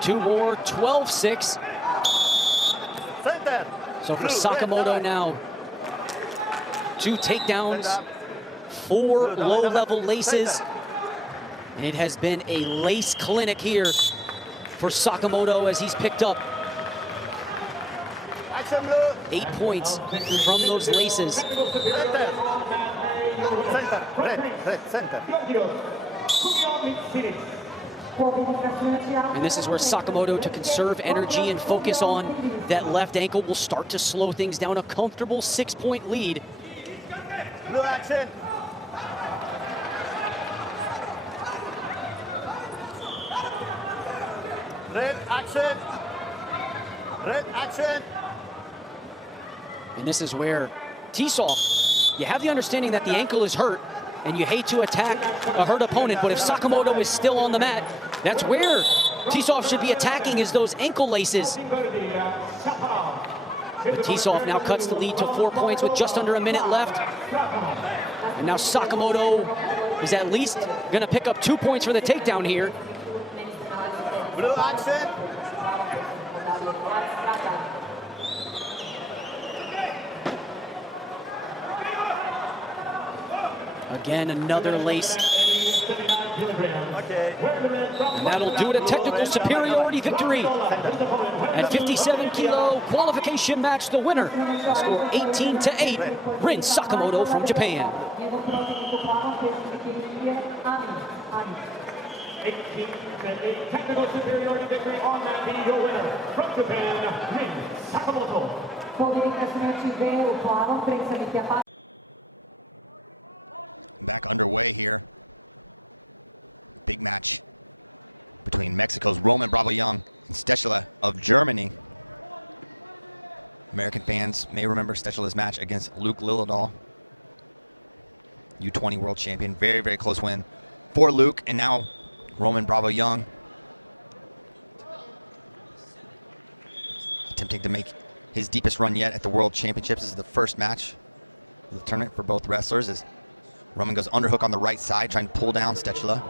Two more, 12-6. Center. So for Sakamoto now, 2 takedowns, 4 low-level laces, and it has been a lace clinic here for Sakamoto, as he's picked up 8 points from those laces. Center. Center. Red, center. And this is where Sakamoto, to conserve energy and focus on that left ankle, will start to slow things down. A comfortable 6-point lead. Blue action. Red action. Red action. And this is where Tisov, you have the understanding that the ankle is hurt, and you hate to attack a hurt opponent, but if Sakamoto is still on the mat, that's where Tisov should be attacking, is those ankle laces. But Tisov now cuts the lead to 4 points with just under a minute left. And now Sakamoto is at least gonna pick up 2 points for the takedown here. Blue action. Again, another lace. Okay. And that'll do it, a technical superiority victory. At 57 kilo qualification match, the winner, score 18-8, Rin Sakamoto from Japan. Technical superiority victory on that being the winner from Japan, Rin Sakamoto. Back underway here. Big match between Mexico's Roman Bravo Young and Stechela of Germany. American fans may remember Stechela's match against Luke Lillidahl, U20 world champion. Very, very close win for Luke, and now Roman Bravo Young attempting to make his deepest run yet at the World Championships. This is the first match of the tournament for both wrestlers, as Roman goes underhook on the right side, trying to pull down Stechela.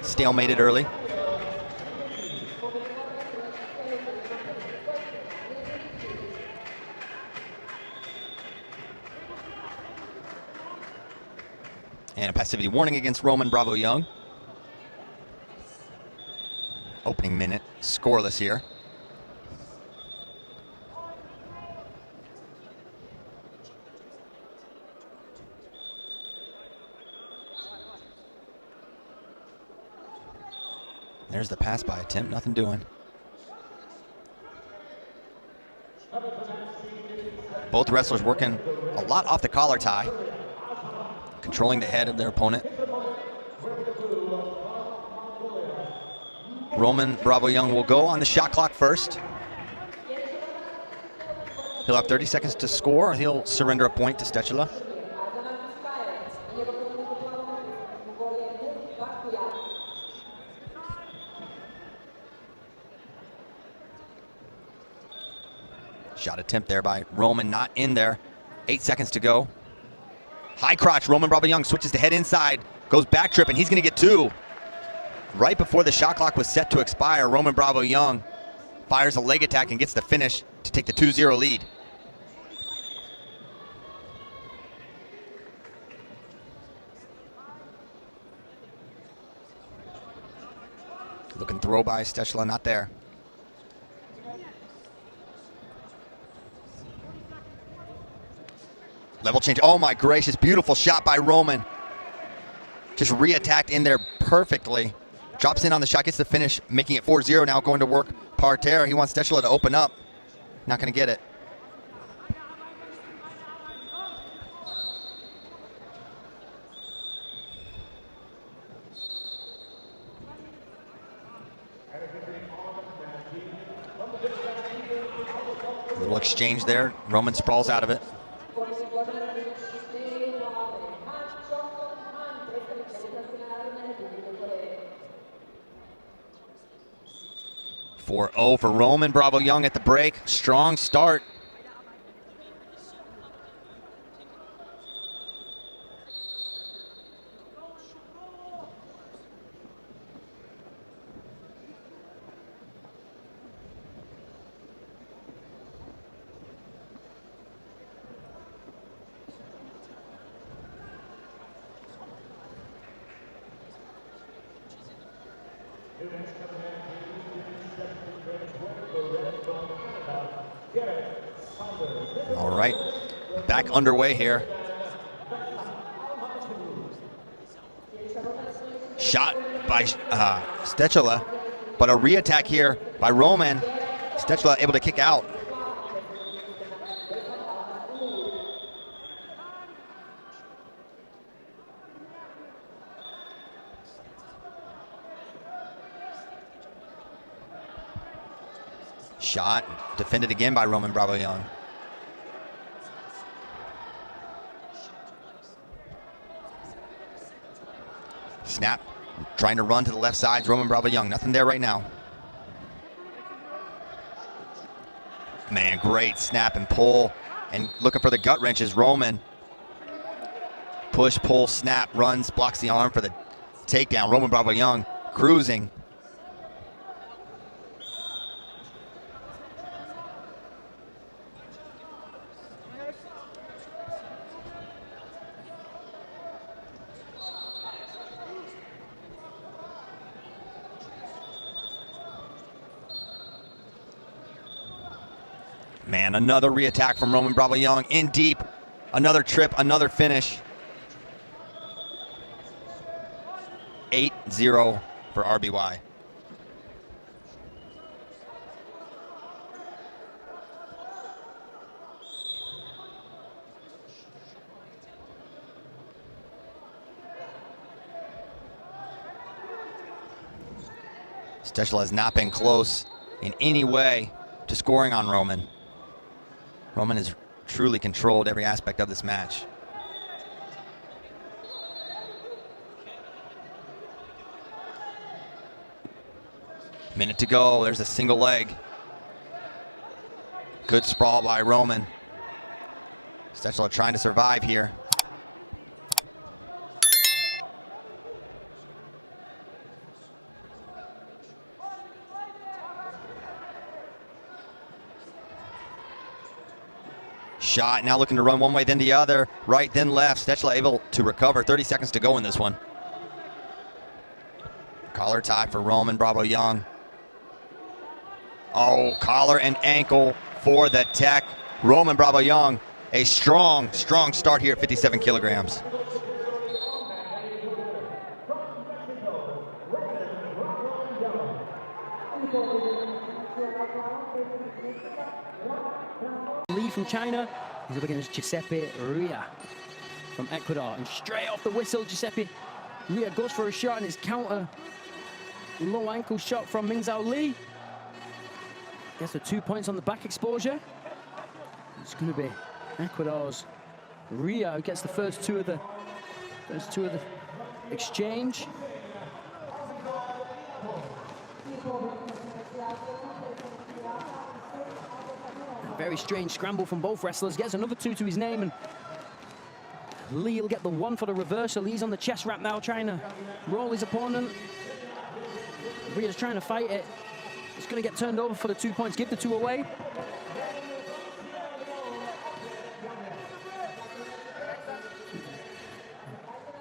Stalemated early. And a passivity warning against Roman Bravo Young. Opening minute, scoreless here. There's the pass by attempt, nothing doing. Both wrestlers working a lot off the collar tie, controlling the head of their opponent. Roman Bravo Young will go on the shot clock first. He'll have 30 seconds to score, or he'll surrender a point to Stechela. Shot attempt there by Roman, not in there. 8 seconds to go. High crotch, Roman Bravo Young switches to head inside, goes back trip, and he's gonna get 2. Right before the shot clock was set to expire, Roman Bravo Young fires a leg attack and gets the finish to take the 2-0 lead. Looking throw by Stechela, not there. Level change, oh my gracious, beautiful shot by Roman. Just re-attacked in there perfectly. Drops in on the shot, gets the finish, making it 4-0 now, going to work parterre. He wants Stechela to open up. Not going to get it. A little exchange there. Roman sprawls out of it. For Roman. Bravo Young at the break. Strong start. All right, back underway here. Shot by Stechela, but a re-attack here by Roman. Stechela able to kick out. Shot, defended again by Roman Bravo Young. Snap, trying to run to the left side. Roman Bravo Young, nothing there right now. Man, great snap and pull. And looking for the gut wrenches, Roman. Push, pull, snap, runs, blocks the arm for the takedown. Roman Bravo Young cruising. Man, another re-attack from Roman Bravo Young. In deep, another trip, another finish. 8-0 for RBY. Stechela has not been close in any way to scoring on Roman. Roman has truly controlled every aspect of this match. Minute to go. There's a single leg. Good sprawl by Roman. Stechela trying to survive here. Shot, now looking to run one way, then the other. Right, then left. Stechela able to recover. 30 seconds to go in this one. Collar tie for Roman Bravo Young. Oh, collar and ankle for the tech. Roman Bravo Young, a strong, strong start here at 57 kilograms. Lead from China. He's up against Giuseppe Ria from Ecuador. And straight off the whistle, Giuseppe Ria goes for a shot and his counter. Low ankle shot from Mingzhao Li. Gets the 2 points on the back exposure. It's going to be Ecuador's Ria who gets the first two of the exchange. Very strange scramble from both wrestlers. Gets another two to his name, and Lee will get the one for the reversal. He's on the chest wrap now, trying to roll his opponent. Ria's trying to fight it. It's going to get turned over for the 2 points. Give the two away.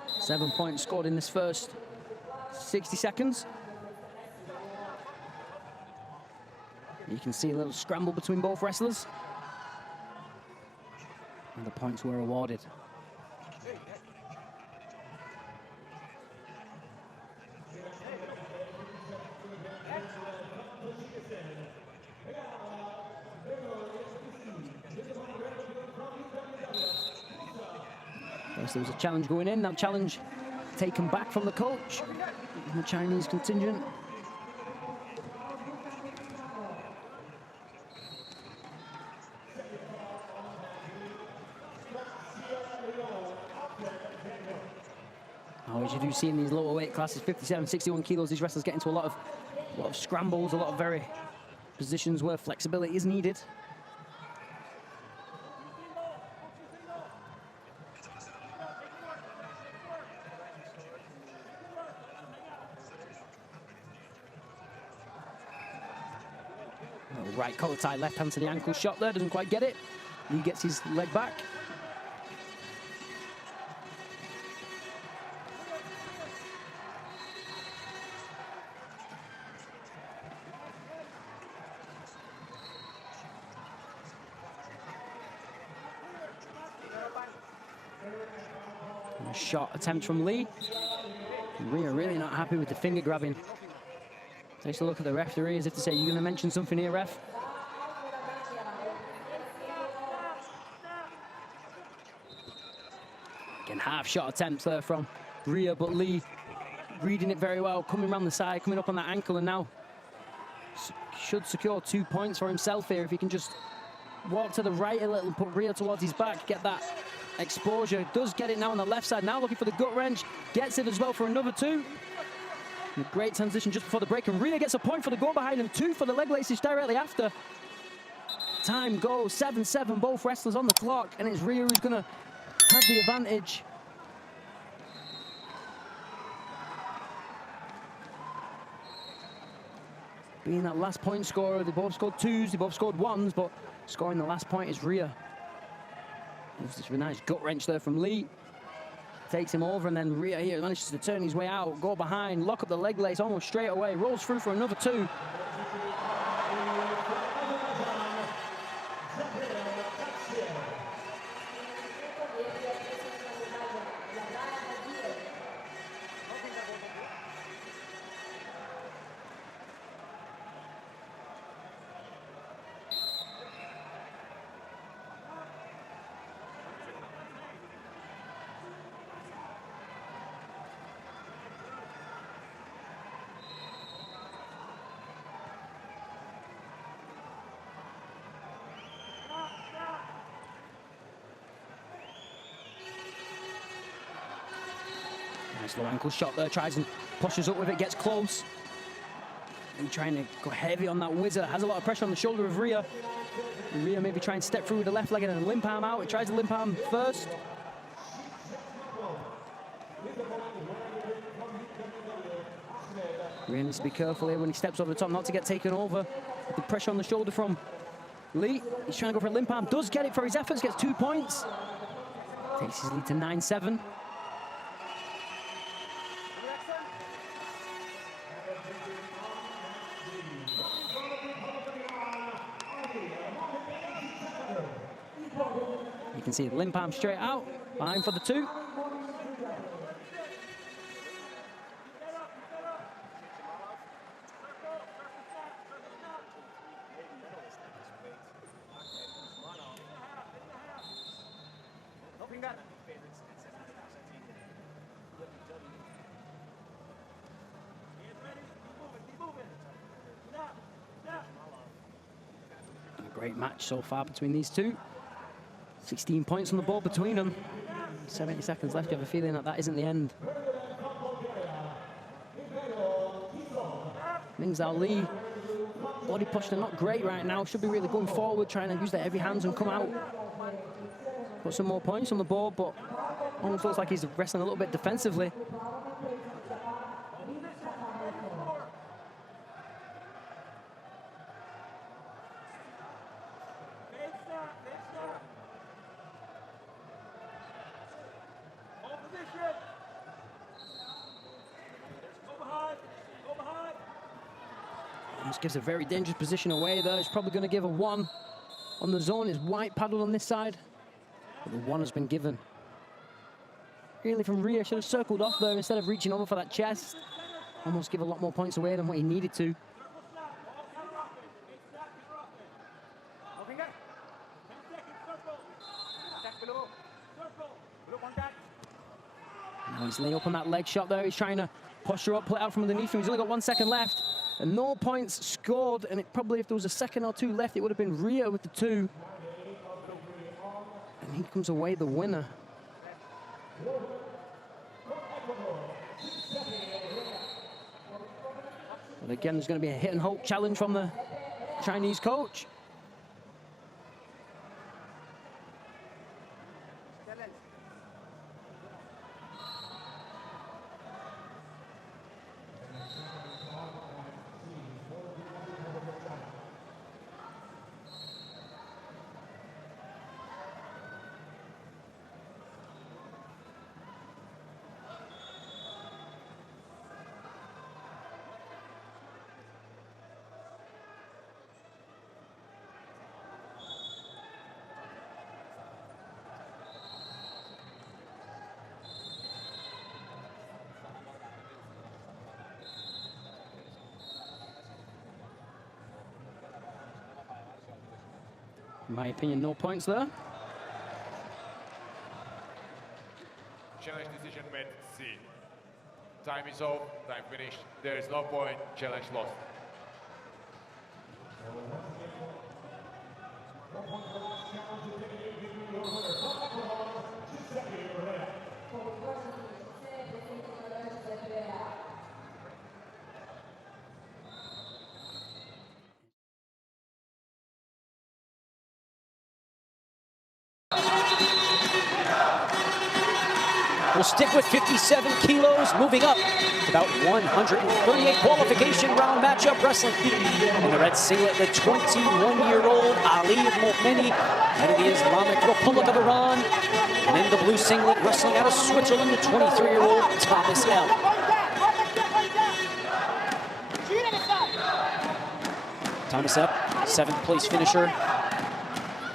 Seven points scored in this first 60 seconds. You can see a little scramble between both wrestlers. And the points were awarded. First there was a challenge going in, now challenge taken back from the coach, the Chinese contingent. As you do see in these lower weight classes, 57, 61 kilos, these wrestlers get into a lot of scrambles, a lot of very positions where flexibility is needed. Right collar tie, left hand to the ankle shot there, doesn't quite get it. He gets his leg back. Shot attempt from Lee. Rhea really not happy with the finger grabbing. Takes a look at the referee as if to say, "You're going to mention something here, ref?" Again, half shot attempts there from Rhea, but Lee reading it very well, coming around the side, coming up on that ankle, and now should secure 2 points for himself here if he can just walk to the right a little, put Rhea towards his back, get that exposure. Does get it now on the left side, now looking for the gut wrench, gets it as well for another 2. And a great transition just before the break, and Rhea gets a point for the go behind and 2 for the leg laces directly after. Time goes, 7-7, both wrestlers on the clock, and it's Rhea who's gonna have the advantage. Being that last point scorer, they both scored 2s, they both scored 1s, but scoring the last point is Rhea. There's this nice gut wrench there from Lee. Takes him over, and then Rhea here manages to turn his way out, go behind, lock up the leg lace almost straight away, rolls through for another 2. Nice low ankle shot there, tries and pushes up with it, gets close. And trying to go heavy on that whizzer, has a lot of pressure on the shoulder of Rhea. And Rhea maybe trying to step through with the left leg and then limp arm out. He tries to limp arm first. Rhea needs to be careful here when he steps over the top, not to get taken over with the pressure on the shoulder from Lee. He's trying to go for a limp arm, does get it for his efforts, gets 2 points. Takes his lead to 9-7. You can see the limp arm straight out, behind for the 2. No finger. A great match so far between these two. 16 points on the board between them. 70 seconds left. You have a feeling that that isn't the end. Ming Zhao Li, body posture not great right now. Should be really going forward, trying to use their heavy hands and come out. Put some more points on the board, but almost looks like he's wrestling a little bit defensively. This gives a very dangerous position away there. It's probably going to give a 1 on the zone. It's white paddled on this side, but the 1 has been given. Really from Rhea, should have circled off there instead of reaching over for that chest. Almost give a lot more points away than what he needed to. Contact below. Below contact. Now he's laying up on that leg shot there. He's trying to posture up, play out from underneath him. He's only got 1 second left. And no points scored. And it probably, if there was a second or two left, it would have been Rio with the 2. And he comes away the winner. But again, there's going to be a hit and hope challenge from the Chinese coach. Challenge. In my opinion, no points there. Challenge decision made C. Time is off, time finished. There is no point, challenge lost. We'll stick with 57 kilos, moving up to about 138 qualification round matchup wrestling. In the red singlet, the 21-year-old Ali Mohamedi out of the Islamic Republic of Iran. And in the blue singlet, wrestling out of Switzerland, the 23-year-old Thomas L. Thomas L, 7th place finisher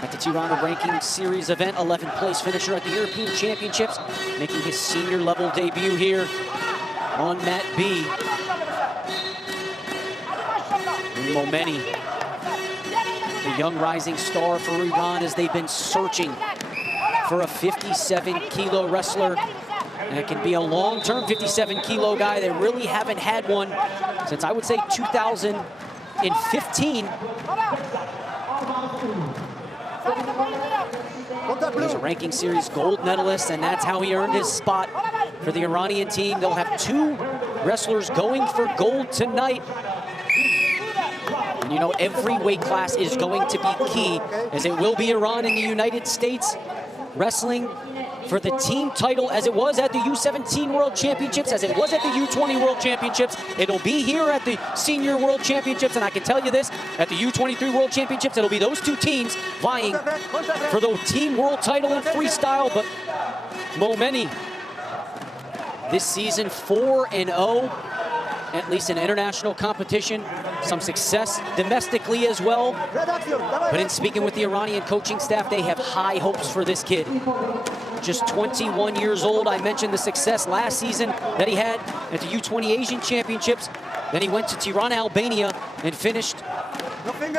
at the Tirana Ranking Series event, 11th place finisher at the European Championships, making his senior level debut here on Mat B. And Mohamedi, the young rising star for Iran, as they've been searching for a 57-kilo wrestler that can be a long-term 57-kilo guy. They really haven't had one since, I would say, 2015. He was a ranking series gold medalist, and that's how he earned his spot for the Iranian team. They'll have 2 wrestlers going for gold tonight. And you know, every weight class is going to be key, as it will be Iran and the United States wrestling for the team title, as it was at the U17 World Championships, as it was at the U20 World Championships. It'll be here at the Senior World Championships, and I can tell you this, at the U23 World Championships, it'll be those 2 teams vying for the team world title in freestyle. But Mohamedi, this season 4-0, at least in international competition, some success domestically as well. But in speaking with the Iranian coaching staff, they have high hopes for this kid. Just 21 years old. I mentioned the success last season that he had at the U20 Asian Championships. Then he went to Tirana, Albania, and finished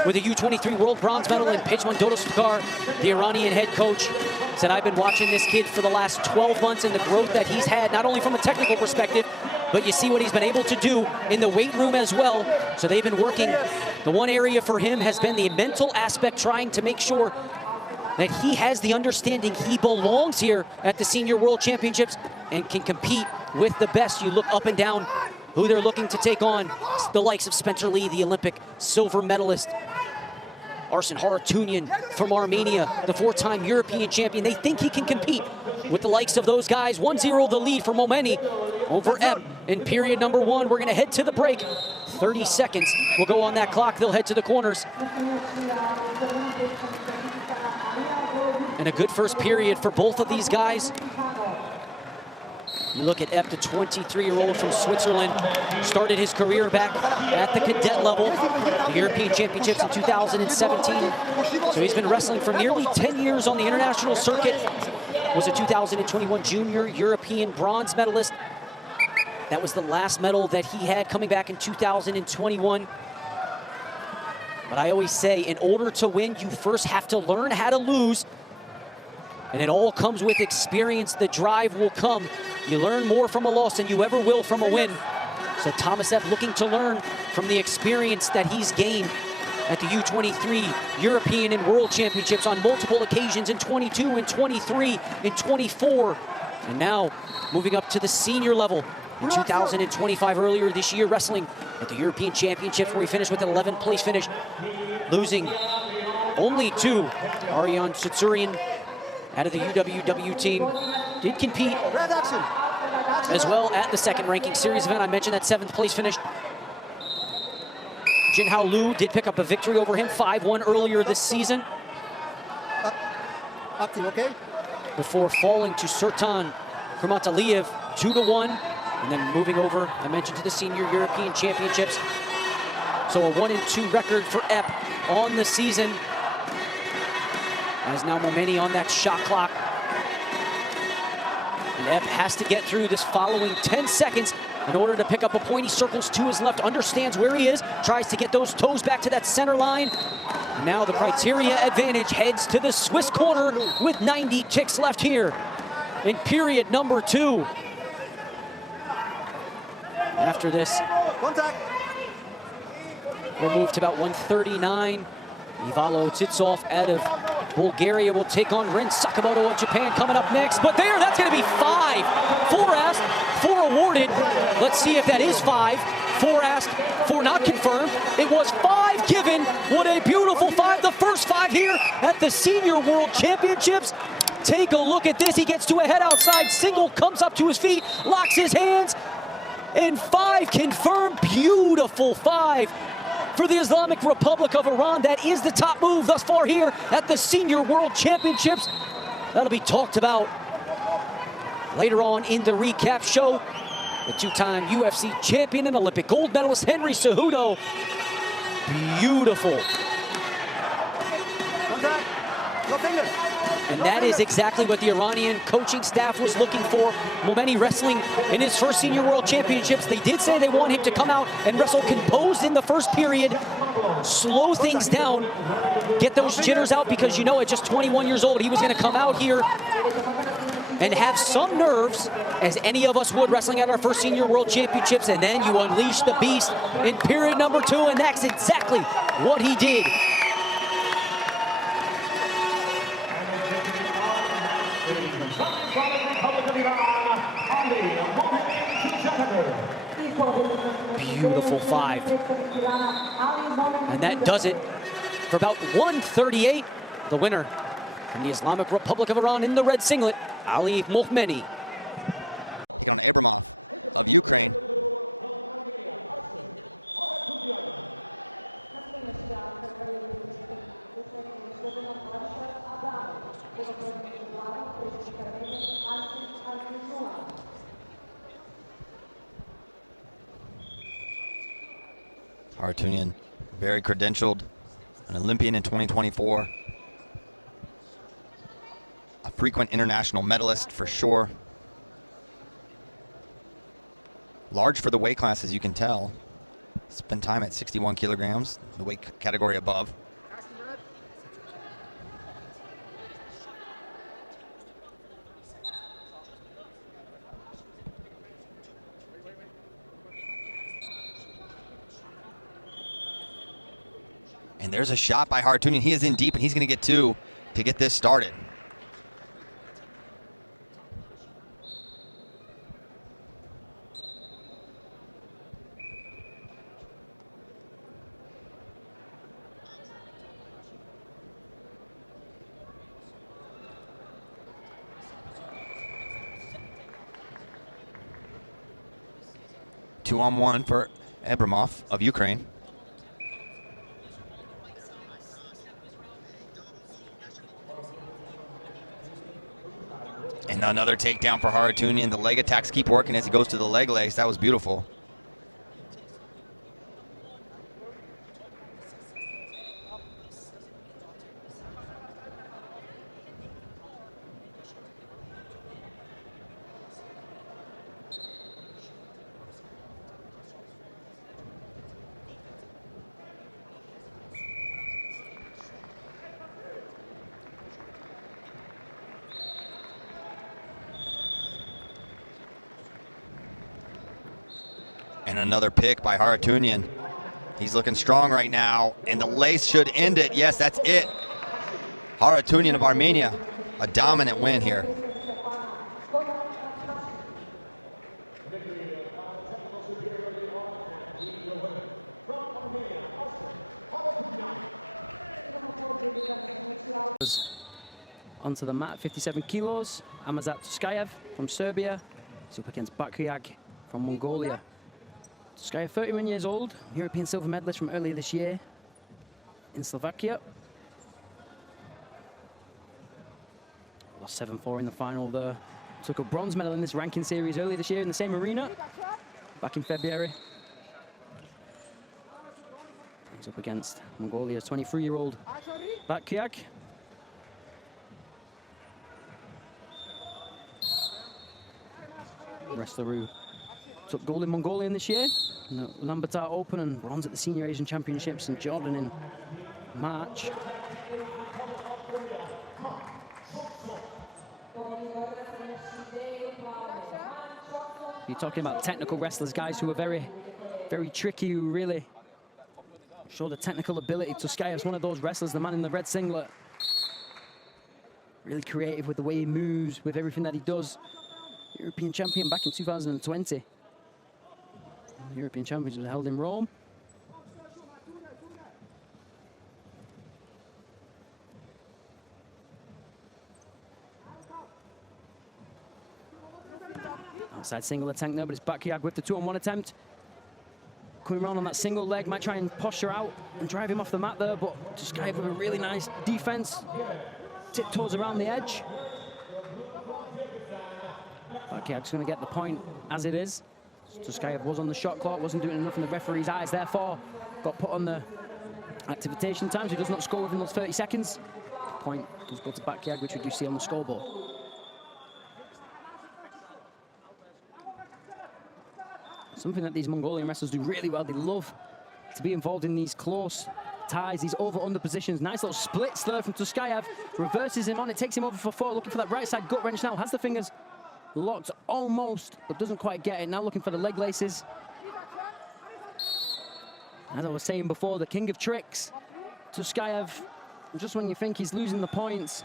with a U23 World Bronze Medal. And Pejman Dorostkar, the Iranian head coach, said, I've been watching this kid for the last 12 months and the growth that he's had, not only from a technical perspective, but you see what he's been able to do in the weight room as well. So they've been working. The one area for him has been the mental aspect, trying to make sure that he has the understanding he belongs here at the Senior World Championships and can compete with the best. You look up and down who they're looking to take on. The likes of Spencer Lee, the Olympic silver medalist. Arsen Haratunian from Armenia, the 4-time European champion. They think he can compete with the likes of those guys. 1-0 the lead for Mohamedi over Ep in period number 1. We're gonna head to the break. 30 seconds will go on that clock. They'll head to the corners. And a good first period for both of these guys. You look at Ep, the 23-year-old from Switzerland, started his career back at the cadet level, the European Championships in 2017. So he's been wrestling for nearly 10 years on the international circuit. Was a 2021 Junior European bronze medalist. That was the last medal that he had, coming back in 2021. But I always say, in order to win, you first have to learn how to lose. And it all comes with experience. The drive will come. You learn more from a loss than you ever will from a win. So Tomasev looking to learn from the experience that he's gained at the U23 European and World Championships on multiple occasions in 22, in 23, in 24. And now moving up to the senior level in 2025 earlier this year, wrestling at the European Championships where he finished with an 11th place finish, losing only to Ariane Tsutsurian out of the UWW team. Did compete as well at the second ranking series event. I mentioned that 7th place finish. Jinhao Liu did pick up a victory over him, 5-1 earlier this season. Before falling to Sertan Kurmataliev 2-1, and then moving over, I mentioned, to the Senior European Championships. So a 1-2 record for Epp on the season. As now Momeni on that shot clock. And Epp has to get through this following 10 seconds in order to pick up a point. He circles to his left, understands where he is, tries to get those toes back to that center line. And now the criteria advantage heads to the Swiss corner with 90 ticks left here in period number 2. After this, we'll move to about 139. Ivalo Titsov out of Bulgaria will take on Rin Sakamoto of Japan coming up next. But that's going to be 5. 4 asked, 4 awarded. Let's see if that is 5. 4 asked, 4 not confirmed. It was 5 given. What a beautiful 5. The first 5 here at the Senior World Championships. Take a look at this. He gets to a head outside single, comes up to his feet, locks his hands, and 5 confirmed. Beautiful 5. For the Islamic Republic of Iran. That is the top move thus far here at the Senior World Championships. That'll be talked about later on in the recap show. The 2-time UFC champion and Olympic gold medalist Henry Cejudo. Beautiful. And that is exactly what the Iranian coaching staff was looking for. Momeni wrestling in his first Senior World Championships. They did say they want him to come out and wrestle composed in the first period, slow things down, get those jitters out, because you know at just 21 years old, he was going to come out here and have some nerves, as any of us would wrestling at our first Senior World Championships, and then you unleash the beast in period number 2, and that's exactly what he did. Beautiful 5. And that does it for about 138. The winner from the Islamic Republic of Iran in the red singlet, Ali Mokhmeni. Taking on Abramov of Ukraine. Hartunian, very credentialed, an Olympian in 2024. A frequent international medalist for sure. Large for the weight class, as you can tell. Spent time at 61 kilograms, the weight category above. And there's a shot by Hartunian. He is in deep, and he's going to get 2 to get this started. Two-on-one for Abramov of Ukraine. And another takedown for Hartunian. The leg attacks keep working as he goes to the leg lace. That was beautiful. And another pick by Haratunian. He's looking strong right now, and the lace should end it. Yes, that's it. Haratunian of Armenia, a dominant win here. Onto the mat, 57 kilos. Amazat Tuskayev from Serbia. He's up against Bakyag from Mongolia. Tuskayev, 31 years old, European silver medalist from earlier this year in Slovakia. Lost 7-4 in the final there. Took a bronze medal in this ranking series earlier this year in the same arena, back in February. He's up against Mongolia's 23-year-old Bakyag. Wrestler who took gold in Mongolia this year, in the Ulaanbaatar Open, and bronze at the Senior Asian Championships in Jordan in March. You're talking about technical wrestlers, guys who are very, very tricky, who really show the technical ability. Tuskayev's one of those wrestlers, the man in the red singlet. Really creative with the way he moves, with everything that he does. European champion back in 2020. The European Championships were held in Rome. Outside single attempt there, but it's Bakyag with the 2-on-1 attempt. Coming around on that single leg, might try and posture out and drive him off the mat there, but Tuskayev with a really nice defense. Tiptoes around the edge. Bakyag's going to get the point as it is. Tuskayev was on the shot clock, wasn't doing enough in the referee's eyes, therefore got put on the activation time, so he does not score within those 30 seconds. The point does go to Bakyag, which we do see on the scoreboard. Something that these Mongolian wrestlers do really well, they love to be involved in these close ties, these over-under positions. Nice little splits there from Tuskayev, reverses him on, it takes him over for 4, looking for that right side gut wrench now, has the fingers locked almost, but doesn't quite get it. Now looking for the leg laces. As I was saying before, the king of tricks, Tuskayev, just when you think he's losing the points,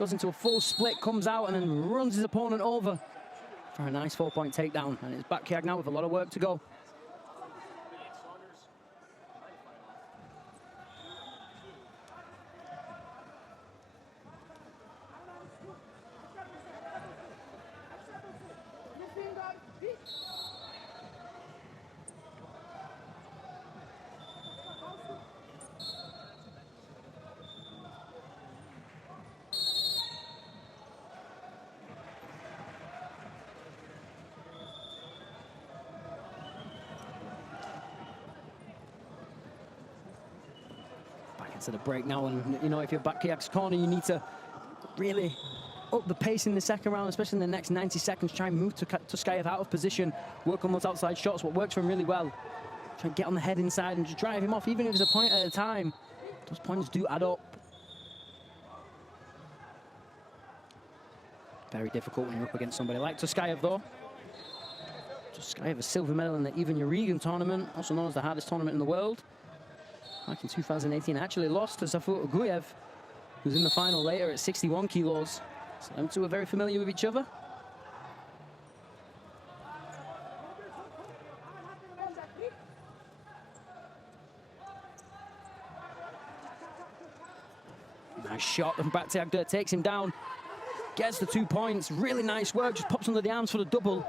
goes into a full split, comes out and then runs his opponent over for a nice 4-point takedown. And it's Bakyag now with a lot of work to go. To the break now, and you know, if you're Bakyag's corner, you need to really up the pace in the second round, especially in the next 90 seconds. Try and move Tuskayev out of position, work on those outside shots, what works for him really well. Try and get on the head inside and just drive him off, even if it's a point at a time. Those points do add up. Very difficult when you're up against somebody like Tuskayev, though. Tuskayev a silver medal in the Ivan Yurigan tournament, also known as the hardest tournament in the world. Back in 2018, actually lost to Zafur Uguyev, who's in the final later at 61 kilos. So them two are very familiar with each other. Nice shot, and Bakyag takes him down. Gets the 2 points, really nice work, just pops under the arms for the double.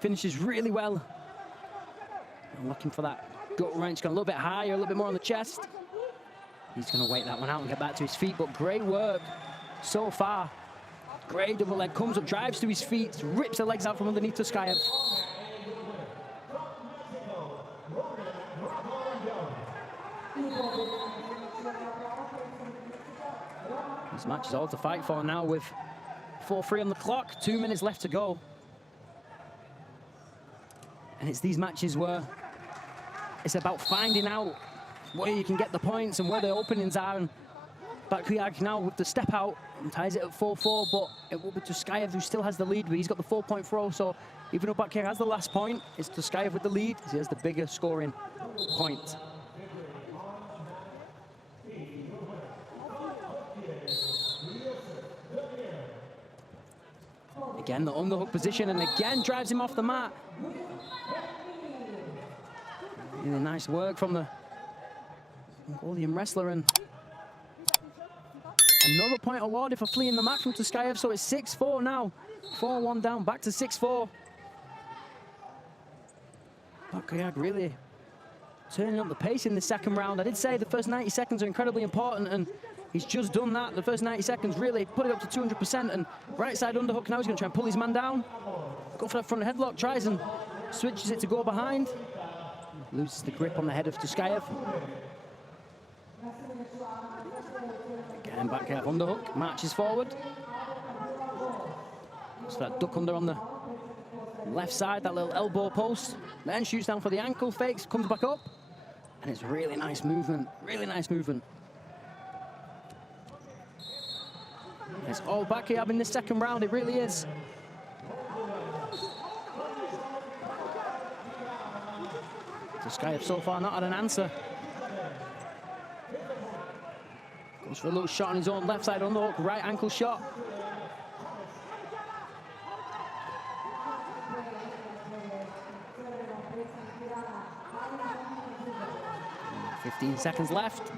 Finishes really well. I'm looking for that gut wrench, gone a little bit higher, a little bit more on the chest. He's going to wait that one out and get back to his feet, but great work so far. Great double leg, comes up, drives to his feet, rips the legs out from underneath Tuskayev. This match is all to fight for now with 4-3 on the clock, 2 minutes left to go. And it's these matches where it's about finding out where you can get the points and where the openings are. And Bakuyag now with the step out and ties it at 4-4, but it will be Tuskayev who still has the lead, but he's got the 4-point throw, so even though Bakuyag has the last point, it's Tuskayev with the lead, because he has the bigger scoring point. Again, the underhook position, and again drives him off the mat. Really nice work from the Mongolian wrestler, and another point awarded for fleeing the match from Tuskayev, so it's 6-4 now. 4-1 down, back to 6-4. Bakuyag really turning up the pace in the second round. I did say the first 90 seconds are incredibly important, and he's just done that. The first 90 seconds really put it up to 200%, and right side underhook. Now he's going to try and pull his man down. Go for that front headlock, tries and switches it to go behind. Loses the grip on the head of Tuskayev. Again, Bakuyag underhook, marches forward. So that duck under on the left side, that little elbow post. Then shoots down for the ankle, fakes, comes back up. And it's really nice movement, really nice movement. It's all Bakuyag in this second round, it really is. Tuskayev so far not had an answer. Goes for a little shot on his own left side underhook, right ankle shot. And 15 seconds left.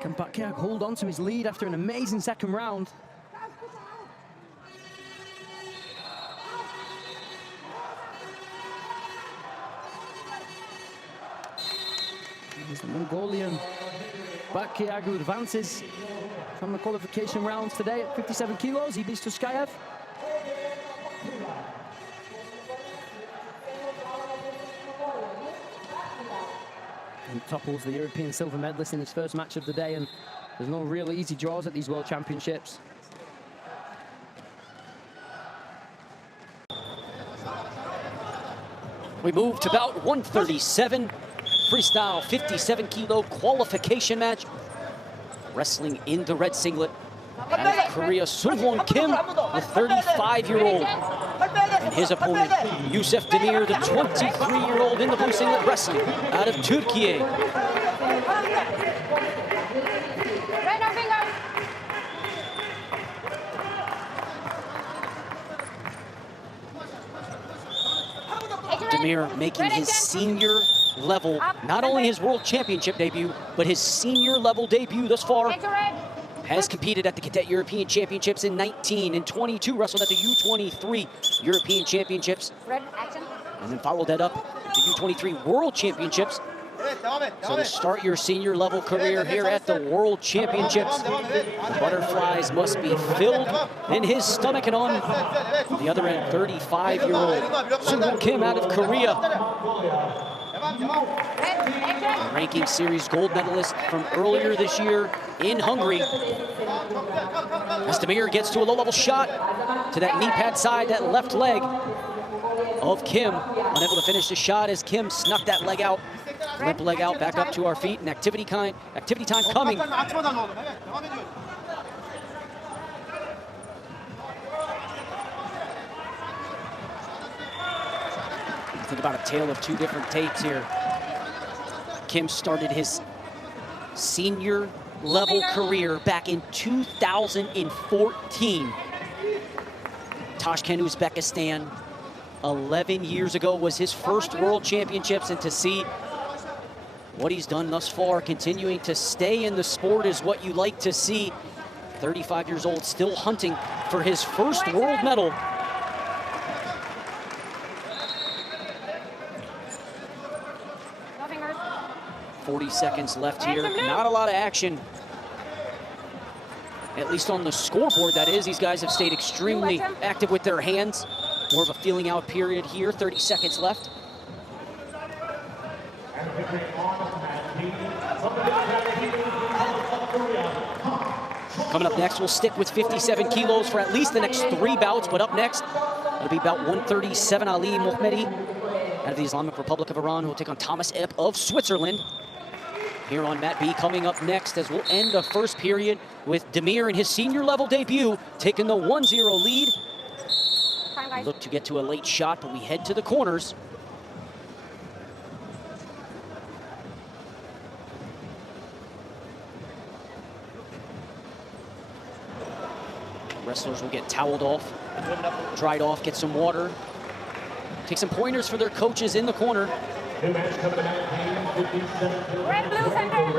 Can Bakuyag hold on to his lead after an amazing second round? Here's the Mongolian Bakuyag who advances from the qualification rounds today at 57 kilos. He beats Tuskayev. And topples the European silver medalist in his first match of the day, and there's no real easy draws at these World Championships. We move to bout 137, freestyle 57 kilo qualification match. Wrestling in the red singlet out of Korea, Sunwon Kim, the 35-year-old. And his opponent, Yusuf Demir, the 23-year-old in the blue singlet, wrestling out of Turkey. Demir making his senior level, not only his world championship debut, but his senior level debut thus far. Has competed at the Cadet European Championships in 19 and 22, wrestled at the U23 European Championships. And then followed that up the U23 World Championships. So to start your senior level career here at the World Championships, the butterflies must be filled in his stomach. And on the other end, 35-year-old Sunwon Kim out of Korea. The ranking series gold medalist from earlier this year in Hungary. As Demir gets to a low-level shot to that knee pad side, that left leg of Kim. Unable to finish the shot as Kim snuck that leg out, limp leg out, back up to our feet, and activity time coming. Think about a tale of two different tapes here. Kim started his senior level career back in 2014. Tashkent, Uzbekistan. 11 years ago was his first World Championships, and to see what he's done thus far, continuing to stay in the sport, is what you like to see. 35 years old, still hunting for his first world medal. 40 seconds left here. Not a lot of action, at least on the scoreboard, that is. These guys have stayed extremely active with their hands. More of a feeling out period here. 30 seconds left. Coming up next, we'll stick with 57 kilos for at least the next 3 bouts, but up next, it'll be bout 137, Ali Mohmedi out of the Islamic Republic of Iran, who will take on Thomas Epp of Switzerland. here on Mat B coming up next as we'll end the first period with Damir in his senior level debut taking the 1-0 lead. Look to get to a late shot, but we head to the corners. Wrestlers will get toweled off, dried off, get some water, take some pointers for their coaches in the corner. New match coming to Mat. Red, blue, center.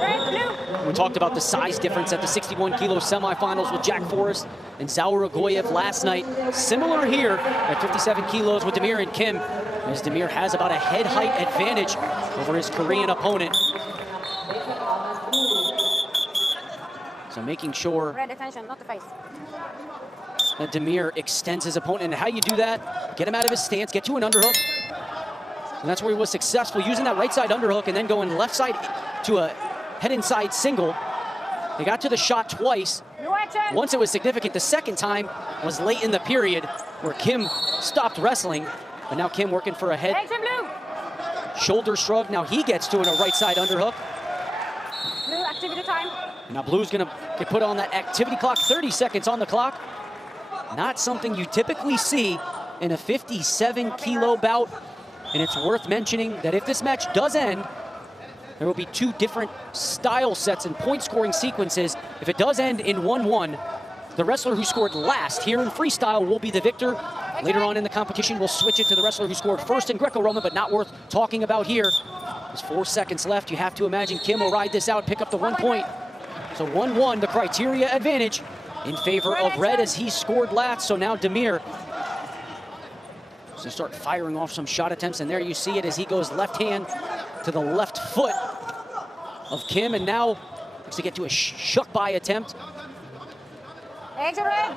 Red, blue. We talked about the size difference at the 61 kilo semifinals with Jack Forrest and Zaur Agoyev last night. Similar here at 57 kilos with Damir and Kim, as Damir has about a head height advantage over his Korean opponent. So making sure Red, attention, not the face. that Damir extends his opponent. And how you do that, get him out of his stance, get to an underhook. And that's where he was successful, using that right side underhook and then going left side to a head inside single. They got to the shot twice. Once it was significant, the second time was late in the period where Kim stopped wrestling. But now Kim working for a head shoulder shrug. Now he gets to a right side underhook. Blue, activity time. Now Blue's gonna get put on that activity clock, 30 seconds on the clock. Not something you typically see in a 57 kilo bout. And it's worth mentioning that if this match does end, there will be two different style sets and point scoring sequences. If it does end in 1-1, the wrestler who scored last here in freestyle will be the victor. Later on in the competition, we'll switch it to the wrestler who scored first in Greco-Roman, but not worth talking about here. There's 4 seconds left. You have to imagine Kim will ride this out, pick up the 1 point. So 1-1, the criteria advantage in favor of Red as he scored last. So now Damir to start firing off some shot attempts, and there you see it as he goes left hand to the left foot of Kim, and now looks to get to a shuck by attempt. Exit red.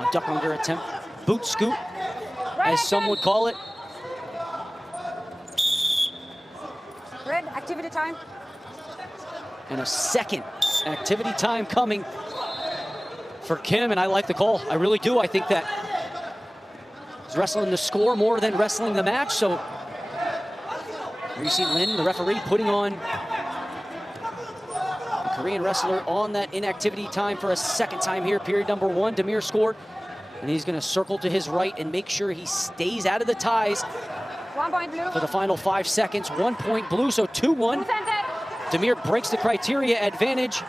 A duck under attempt, boot scoot, as some would call it. Red, activity time. And a second activity time coming for Kim, and I like the call. I really do. I think that he's wrestling the score more than wrestling the match. So you see Lin, the referee, putting on the Korean wrestler on that inactivity time for a second time here. Period number 1, Damir scored. And he's gonna circle to his right and make sure he stays out of the ties 1 point blue. for the final 5 seconds. 1 point blue, so 2-1. Center. Damir breaks the criteria advantage.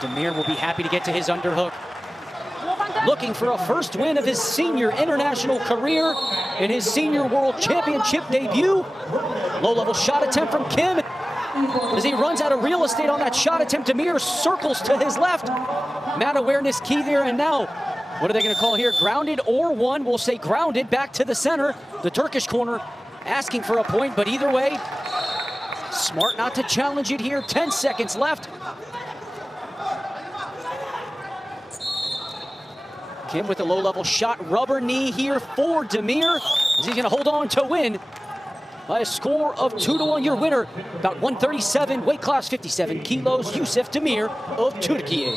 Damir will be happy to get to his underhook. Looking for a first win of his senior international career in his senior world championship debut. Low-level shot attempt from Kim. As he runs out of real estate on that shot attempt, Damir circles to his left. Mat awareness key there, and now, what are they gonna call here? Grounded or one, we'll say grounded, back to the center. The Turkish corner asking for a point, but either way, smart not to challenge it here. 10 seconds left. Kim with a low-level shot, rubber knee here for Damir. Is he gonna hold on to win by a score of 2-1? Your winner, about 137, weight class 57 kilos, Yusuf Damir of Turkey.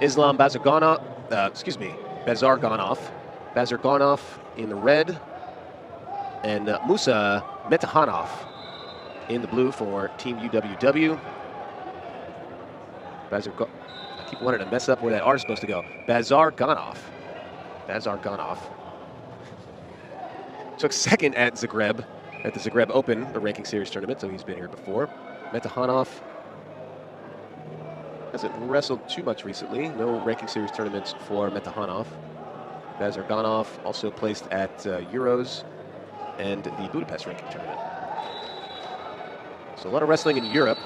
Islam Bazarganov, Bazarganov in the red, and Musa Metahanov in the blue for Team UWW. I keep wanting to mess up where that R is supposed to go. Bazarganov. Took second at Zagreb, at the Zagreb Open, a ranking series tournament, so he's been here before. Metahanov hasn't wrestled too much recently. No ranking series tournaments for Metahanov. Bazarganov also placed at Euros and the Budapest ranking tournament. So a lot of wrestling in Europe.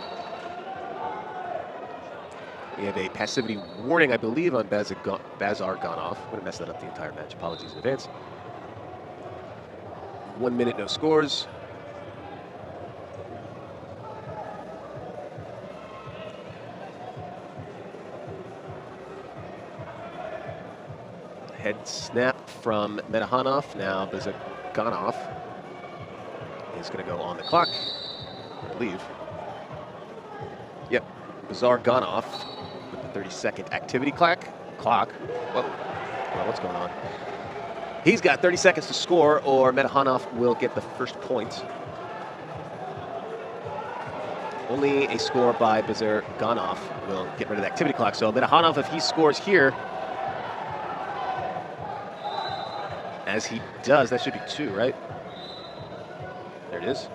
We have a passivity warning, I believe, on Bazarganov. I'm going to mess that up the entire match. Apologies in advance. 1 minute, no scores. Head snap from Metahanov. Now Zagreb is going to go on the clock, I believe. Yep, Zagreb with the 30-second activity clock. Whoa, well, what's going on? He's got 30 seconds to score, or Metahanov will get the first point. Only a score by Zagreb will get rid of the activity clock. So Metahanov, if he scores here, as he does, that should be 2, right? There it is.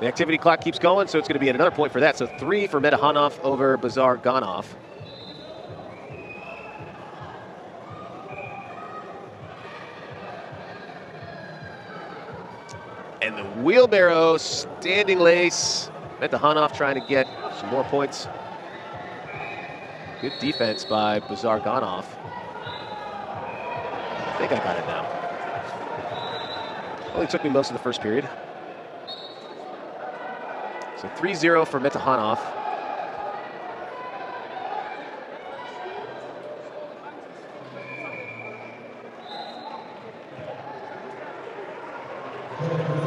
The activity clock keeps going, so it's going to be another point for that. So 3 for Metahanov over Zagreb. And the wheelbarrow standing lace. Metahanov trying to get some more points. Good defense by Zagreb. I think I got it now. Only took me most of the first period. So 3-0 for Metahanov.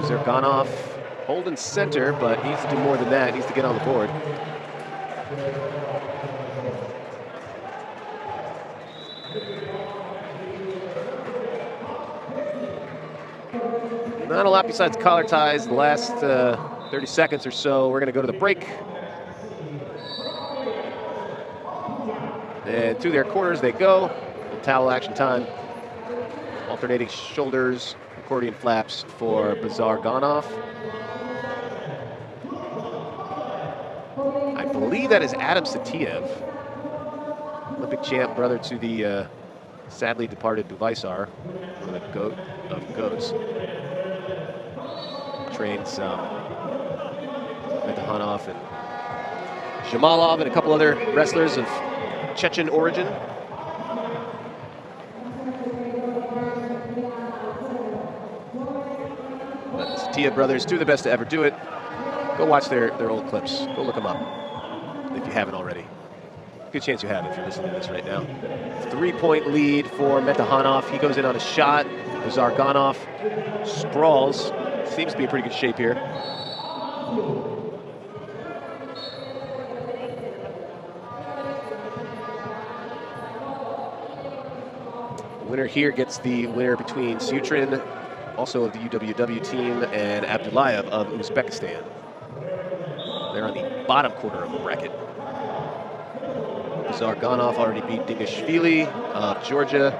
Zagreb holding center, but needs to do more than that. Needs to get on the board. Not a lot besides collar ties the last 30 seconds or so. We're going to go to the break. And to their corners they go. The towel action time. Alternating shoulders, accordion flaps for Zagreb. I believe that is Adam Satiev, Olympic champ, brother to the sadly departed Buvaisar, the goat of goats. Trains Metahanov and Jamalov and a couple other wrestlers of Chechen origin. But the Satiev brothers, 2 of the best to ever do it. Go watch their old clips. Go look them up if you haven't already. Good chance you have if you're listening to this right now. 3-point lead for Metahanov. He goes in on a shot. Zagreb sprawls. Seems to be in pretty good shape here. The winner here gets the winner between Sutrin, also of the UWW team, and Abdullayev of Uzbekistan. They're on the bottom quarter of the bracket. Zagreb already beat Dingashvili of Georgia,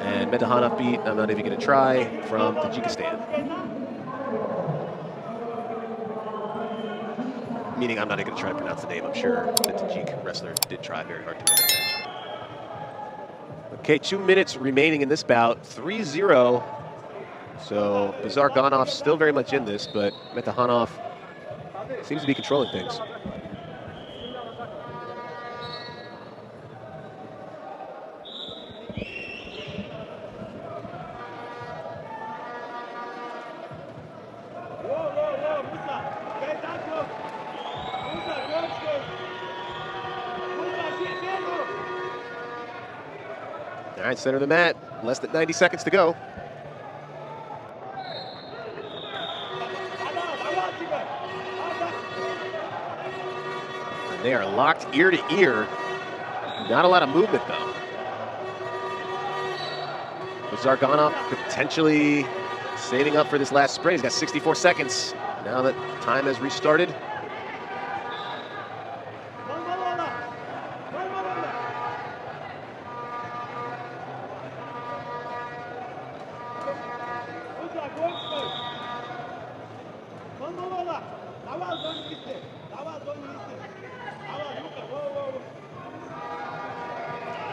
and Metahanov beat, I'm not even going to try, from Tajikistan. Meaning I'm not even going to try to pronounce the name. I'm sure the Tajik wrestler did try very hard to win that match. Okay, 2 minutes remaining in this bout, 3-0. So Zagreb still very much in this, but Metahanov seems to be controlling things. All right, center of the mat, less than 90 seconds to go. And they are locked ear to ear. Not a lot of movement though. Zagreb potentially saving up for this last sprint. He's got 64 seconds. Now that time has restarted.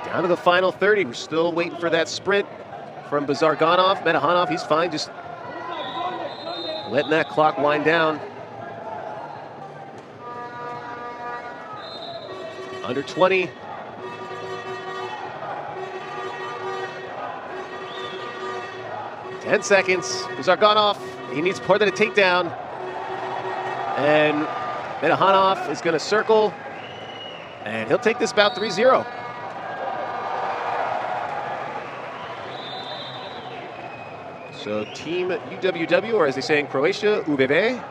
Down to the final 30. We're still waiting for that sprint from Zagreb. Metahanov, he's fine, just letting that clock wind down. Under 20. Ten seconds. Zagreb, he needs more than a takedown. And Metahanov is going to circle, and he'll take this bout 3-0. So Team UWW, or as they say in Croatia, UBB,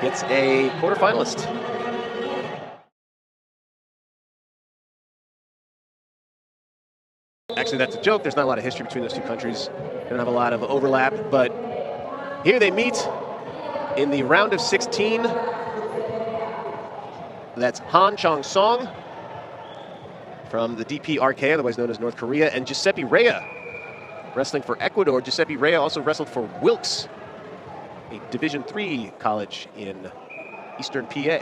gets a quarterfinalist. Actually, that's a joke. There's not a lot of history between those two countries. They don't have a lot of overlap, but here they meet in the round of 16. That's Han Chong-song from the DPRK, otherwise known as North Korea, and Giuseppe Rea, wrestling for Ecuador. Giuseppe Rea also wrestled for Wilkes, a Division III college in Eastern PA.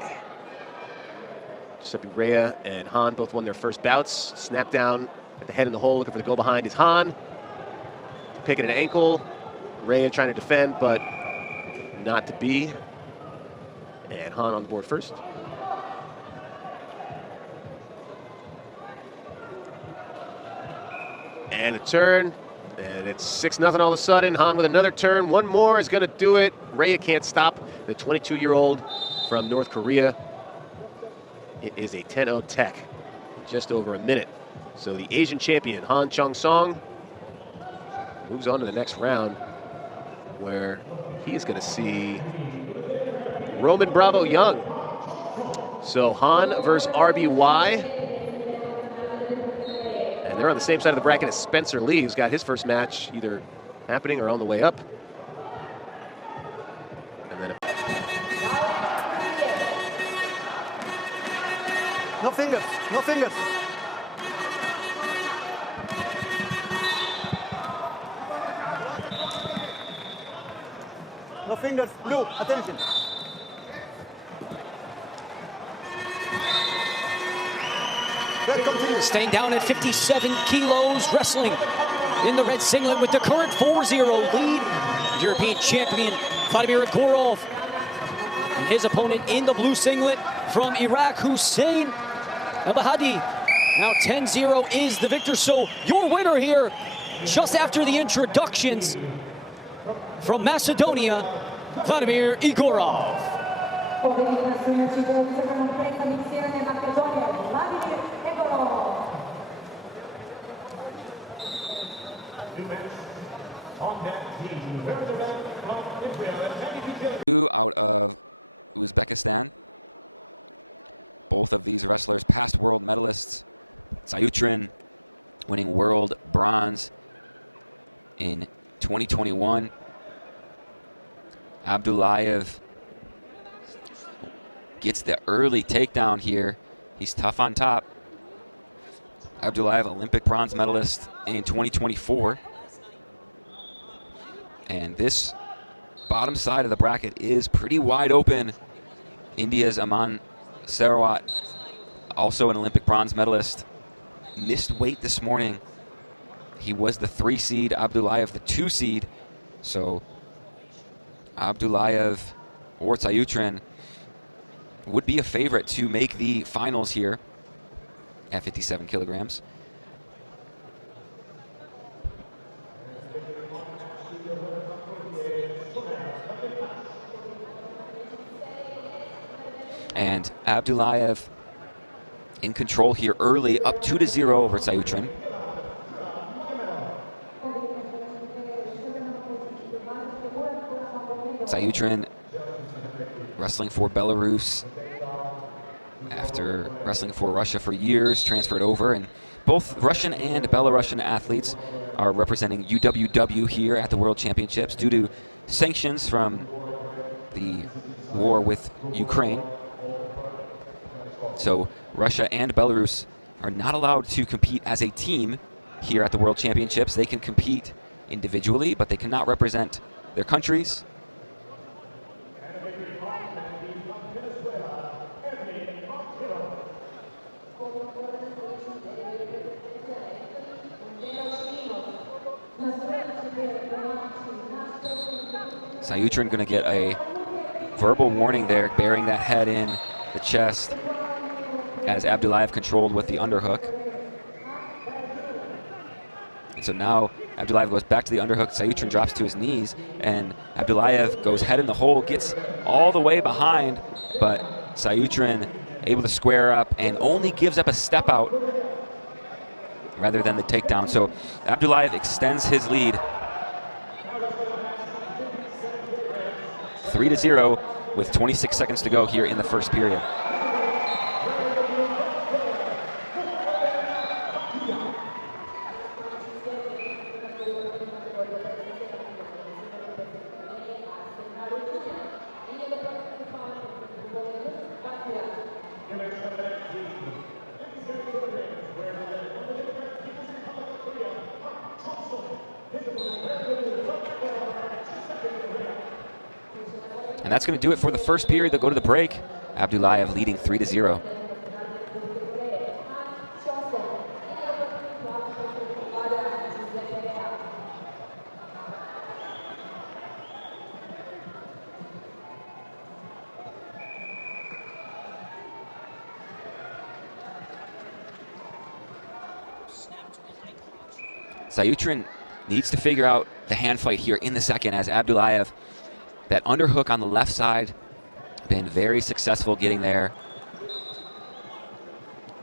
Giuseppe Rea and Han both won their first bouts. Snap down at the head in the hole, looking for the go behind is Han. Picking an ankle. Rea trying to defend, but not to be. And Han on the board first. And a turn, and it's 6-0 all of a sudden. Han with another turn. One more is going to do it. Rea can't stop the 22-year-old from North Korea. It is a 10-0 tech, just over a minute. So the Asian champion, Han Chong-song, moves on to the next round, where he is going to see Roman Bravo Young. So Han versus RBY. And they're on the same side of the bracket as Spencer Lee, who's got his first match either happening or on the way up. And then No fingers, no fingers. No fingers, blue, attention. Staying down at 57 kilos, wrestling in the red singlet with the current 4-0 lead. European champion Vladimir Igorov. And his opponent in the blue singlet from Iraq, Hussein Abahadi. Now 10-0 is the victor. So your winner here, just after the introductions, from Macedonia, Vladimir Igorov. Out of Uzbekistan. Both of these wrestlers past world medalists. Sayutrin winning world bronze in 2021. Abdullayev gets the early takedown here. He's tough on top. Abdullayev, Olympic bronze medalist in 2024. And this bottom side of the bracket is pretty wide open. India's Aman Sarawat, also an Olympic bronze medalist, missed weight this morning. He was the 3 seed, Abdullayev the 2 seed. So Abdullayev or Sayutrin would be a favorite to make the finals here at 57 kilograms. And Abdullayev in control here early, up 2-0 over Sayutrin. Sayutrin wrestling for Belarus after wrestling for Russia for years, transferred over, and both Russian and Belarusian athletes are representing UWW here at the World Championships due to sanctions from the war with Ukraine. So Russia and Belarus are not allowed to compete as a team here at the World Championships. They can compete individually, but they cannot represent their countries. Sayutrin going to get a verbal warning there, bearing that head in the chest, as Abdullayev controlled with the underhook. And so now Abdullayev goes back to the underhook, Sayutrin drops to his knees, and Abdullayev goes head in the hole, gets all the way behind, but Sayutrin able to square up and only gives up a step out. rather than the takedown. So Abdullayev extends his lead 3-0 with 26 seconds to go here in the first period. And that's going to do it for the first period. They'll go to the break. Abdullayev leading 3-0. Sayutrin needs to figure out the hand fight here in the second, as Abdullayev, that underhook on the left side, been very successful getting there.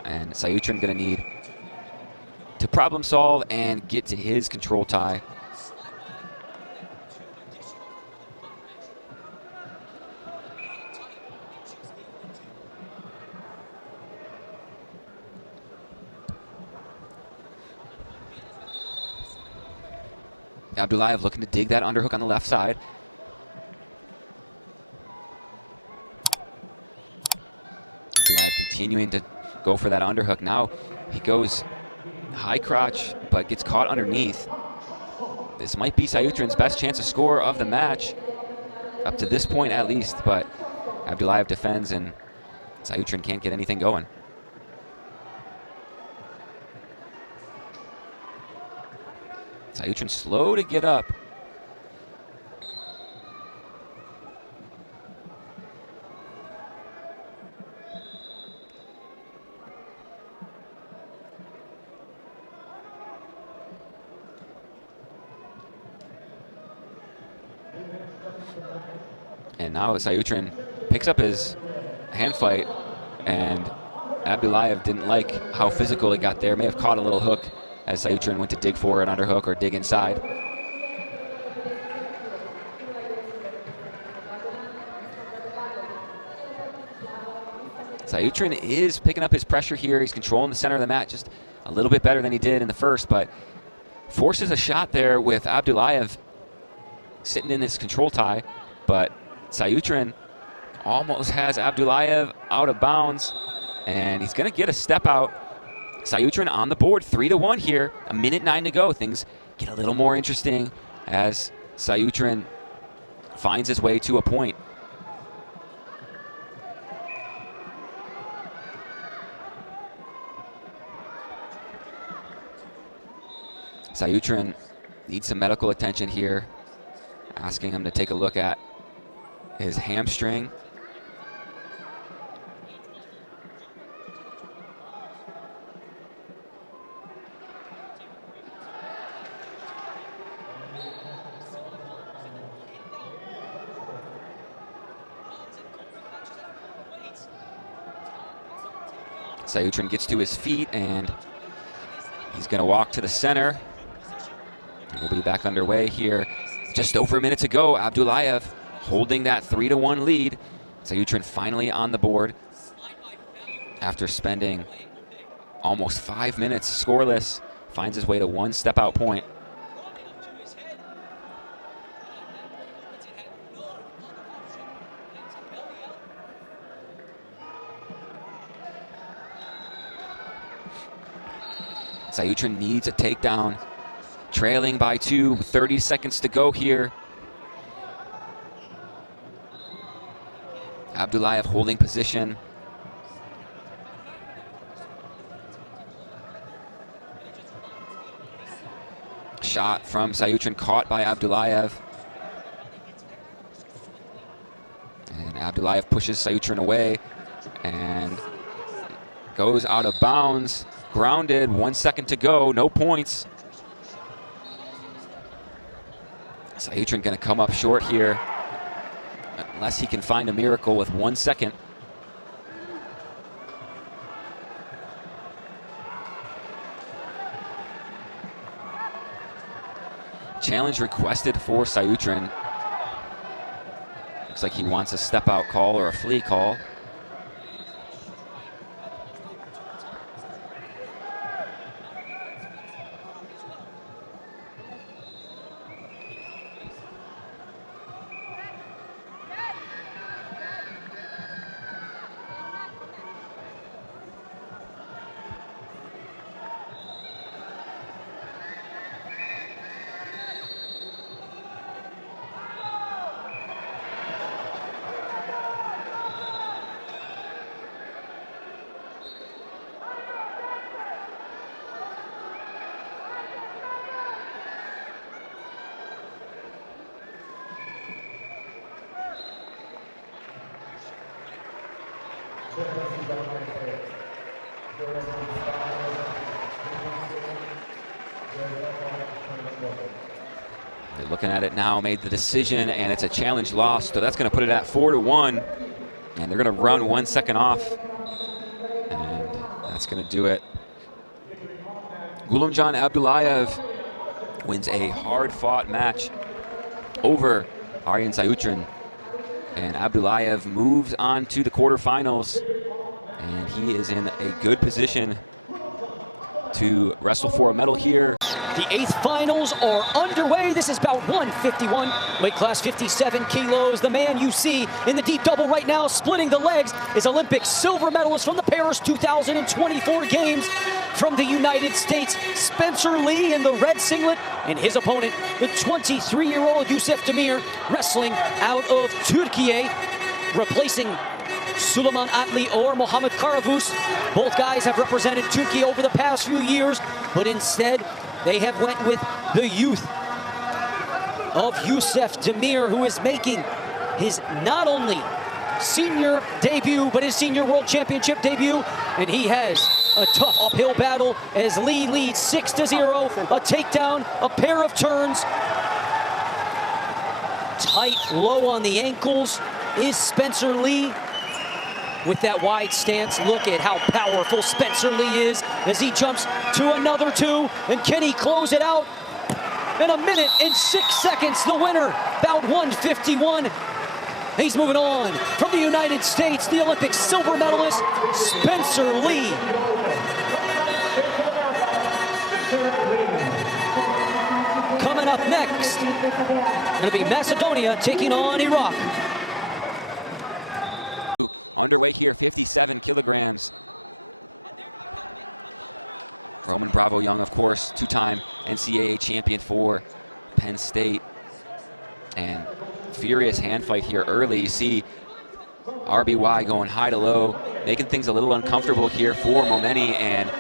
And Sayutrin going to need to problem solve and get to his control tie. Abdullayev looking to dig that underhook on the left side. Abdullayev continuing to go for that underhook. Now he goes high crotch, but gets caught underneath. This might be Sayutrin's best chance to score of the match, up to this point at least, but Abdullayev defends and Sayutrin can't get anything going. Sayutrin slow to get up. And now Sayutrin picks up his hand fight, and Abdullayev didn't like how physical it got there. May have caught a little hook as Sayutrin went to dig for an underhook or dig inside. Sayutrin is picking up his pressure here. He's controlling the center of the mat just a little bit better than he did in the first, but forces a shot there with Abdullayev sitting in his control tie, but Sayutrin almost has Abdullayev out of bounds, and he's going to get a step out. Sayutrin on the board, 3-1 here. 1:09 to go. Things get a little more interesting as Sayutrin finds his way to a point. Sayutrin needs some medical attention here, asking him to take a look at his hamstring. Sayutrin gets to his feet and he's going to walk to the center. We'll be back underway here. Just over a minute to go. Abdullayev holding that 3-1 lead. Sayutrin finally on the board after spending almost 5 minutes scoreless. Finds his way to one step out point. Sayutrin needs a takedown. Trailing by 2, 30 seconds to go here. Abdullayev holding position. Shot from Sayutrin caught by Abdullayev. And Abdullayev pushes Sayutrin away and goes out of bounds. Grounded, 1 second to go, no points. Sayutrin going to come up short here, unless he can find a miracle with 1 second. challenge requested for Sayutrin. Looks like he wants a step out call or a flea call. They're looking at it now, made the decision, and it's a challenge loss, so that's going to put it at 4-1. And they're going to run 1 second off, and that's going to do it. Gulumjan Abdullayev wins a hard-fought match over Aryan Sayutrin, and Abdullayev moves on to the quarterfinals, and he is in a good position to wrestle for a medal here. The 8th finals are underway. This is bout 151, weight class 57 kilos. The man you see in the deep double right now, splitting the legs, is Olympic silver medalist from the Paris 2024 Games from the United States, Spencer Lee in the red singlet, and his opponent, the 23-year-old Yusuf Demir, wrestling out of Turkey, replacing Suleiman Atli or Mohamed Karavus. Both guys have represented Turkey over the past few years, but instead they have went with the youth of Yusuf Demir, who is making his not only senior debut, but his senior world championship debut. And he has a tough uphill battle as Lee leads 6-0, a takedown, a pair of turns. Tight, low on the ankles is Spencer Lee. With that wide stance, look at how powerful Spencer Lee is as he jumps to another 2. And can he close it out? In 1 minute and 6 seconds, the winner, bout 151. He's moving on from the United States, the Olympic silver medalist, Spencer Lee. Coming up next, going to be Macedonia taking on Iraq. Underway here, 57 kilograms. Roman Bravo Young, of course, 2-time NCAA champion for Penn State. And furious hand fight here early. You see RBY going high to low, making things a little uncomfortable here for Momeni, and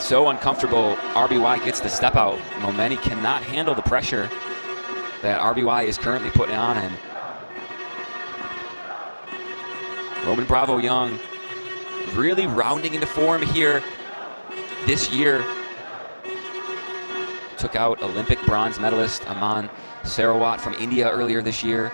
so uncomfortable, RBY gets the step out. Momeni cannot handle the pressure that RBY is currently putting on him. Roman Bravo Young really rounding into form here this year. Took out Olympic bronze medalist Aman Sarawat from India earlier this year.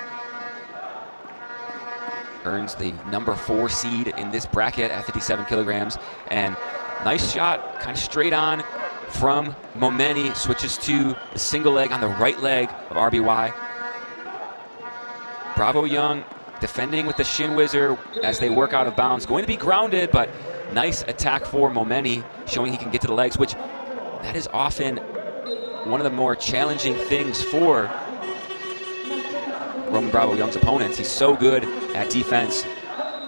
Earns the number 4 seed in this bracket at 57 kilograms. And nice shot, kind of straight on from Momeni. Switches to the single leg on the right leg of RBY. Bravo Young defending with the shin whizzer as they work out of bounds. Going to be grounded, but nice attack for Momeni, showing he can get to the legs, which that is often one of the more challenging things for Roman Bravo Young's opponents. He's so good at defense,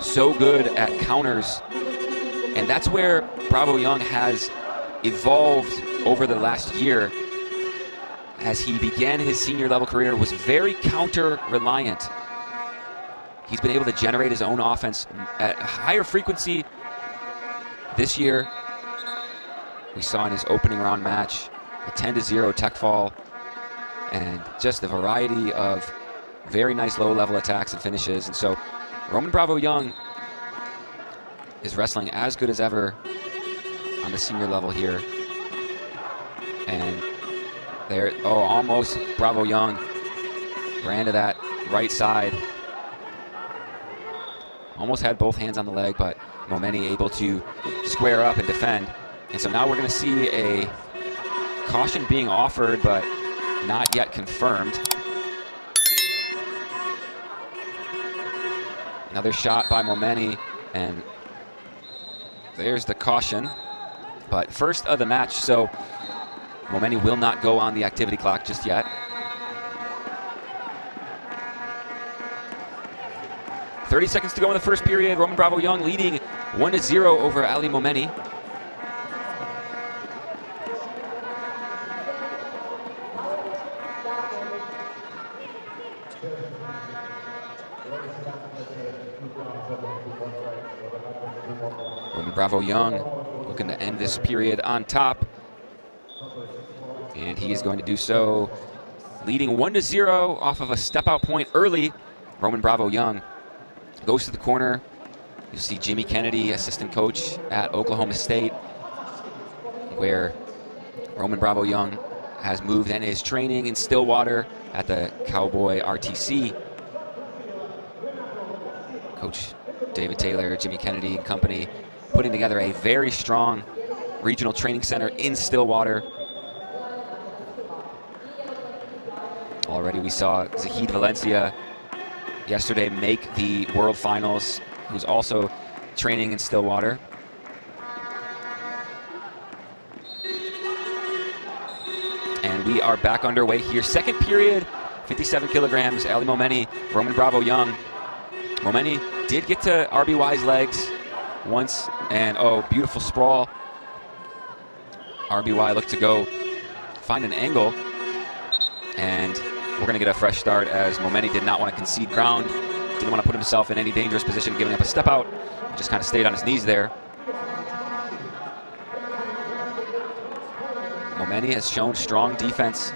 so good at counters, and that's where Bravo Young has evolved over the last year. As he began his senior level career, was very counter reliant. He's been able to generate his own offense at a higher frequency this year. We saw in his opening round match a 10-0 tech fall, and just a variety of very nice low-level attacks and finishes. And so Roman Bravo Young is wrestling as good as ever on the senior level here. And there, almost Bravo Young ran to that right side. Almost had both hands on the leg, but Momeni able to square up and defend. And so now we're going to see a caution being offered, but not yet confirmed. Another shot by Momeni, and there's the caution. But first of the match, so Momeni will not go on the activity clock just yet. 30 seconds to go in the first period. Roman Bravo Young leading 1-0 over Ali Momeni. Roman Bravo Young looking to end this period on top. And he is going to do so, leading 1-0 off of a step-out point early. Roman Bravo Young goes to the corner. You see Jimmy Kennedy, assistant coach at Oklahoma State, where Roman Bravo Young has moved and is training in Stillwater at the Cowboy RTC. Coach David Taylor, Jimmy Kennedy and company putting together a very strong regional training center in Stillwater. Already we saw Zahid Valencia yesterday make the World Finals, who's also training in Stillwater. And we are back underway here. Second period, 57 kilograms, Ali Momeni, Roman Bravo Young. Momeni did get to RBY's legs once, and oh, beautiful sprawl. RBY looked to go find an angle, and we're going to get a fresh start as Momeni did not want to concede ground, didn't want to put himself in any dangerous position, giving up a step out, just kind of stayed on his knees there. Momeni has shown strong defense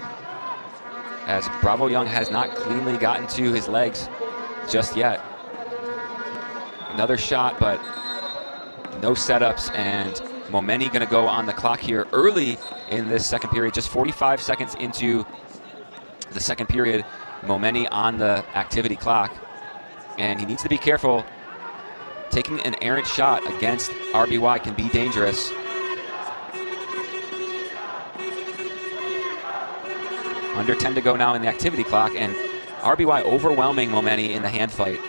as Bravo Young has not cleanly gotten to his legs just yet. Another shot, but no setups, and Momeni going to go on the clock here early in this second period, just 45 seconds into the second period. Momeni on the activity clock, and he needs to be careful. Taking an errant shot against RBY can be dangerous. Under 10 to go now in the activity clock, and RBY overwhelming Momeni in the hand fight.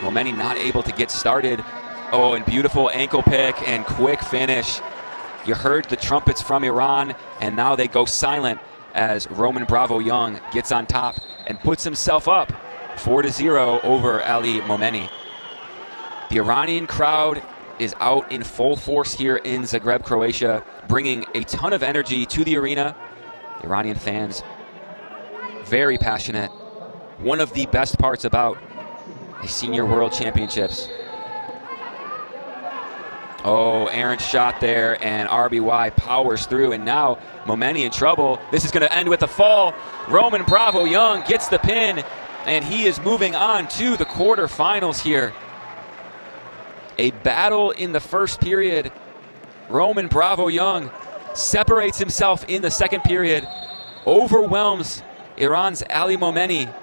Momeni not able to get started. Oh, and beautiful ankle pick and quick finish. You heard the trumpets from Iran, and now they go silent as Roman Bravo Young gets on top and puts himself up 4-0 over Ali Momeni. The Iranian crowd is out in full force here in Zagreb, Croatia, bringing a ton of energy to the arena. Iranian fans, very passionate. One of the best parts about the Senior World Championships. Oh, errant shot there, and RBY powers through, and now Momeni in trouble. This is going to end with a fall. Roman Bravo Young gets the pin, and he is moving on to the quarterfinals here. A battle in the first period. Roman Bravo Young separates himself in the second period, overwhelms Iran's Ali Momeni,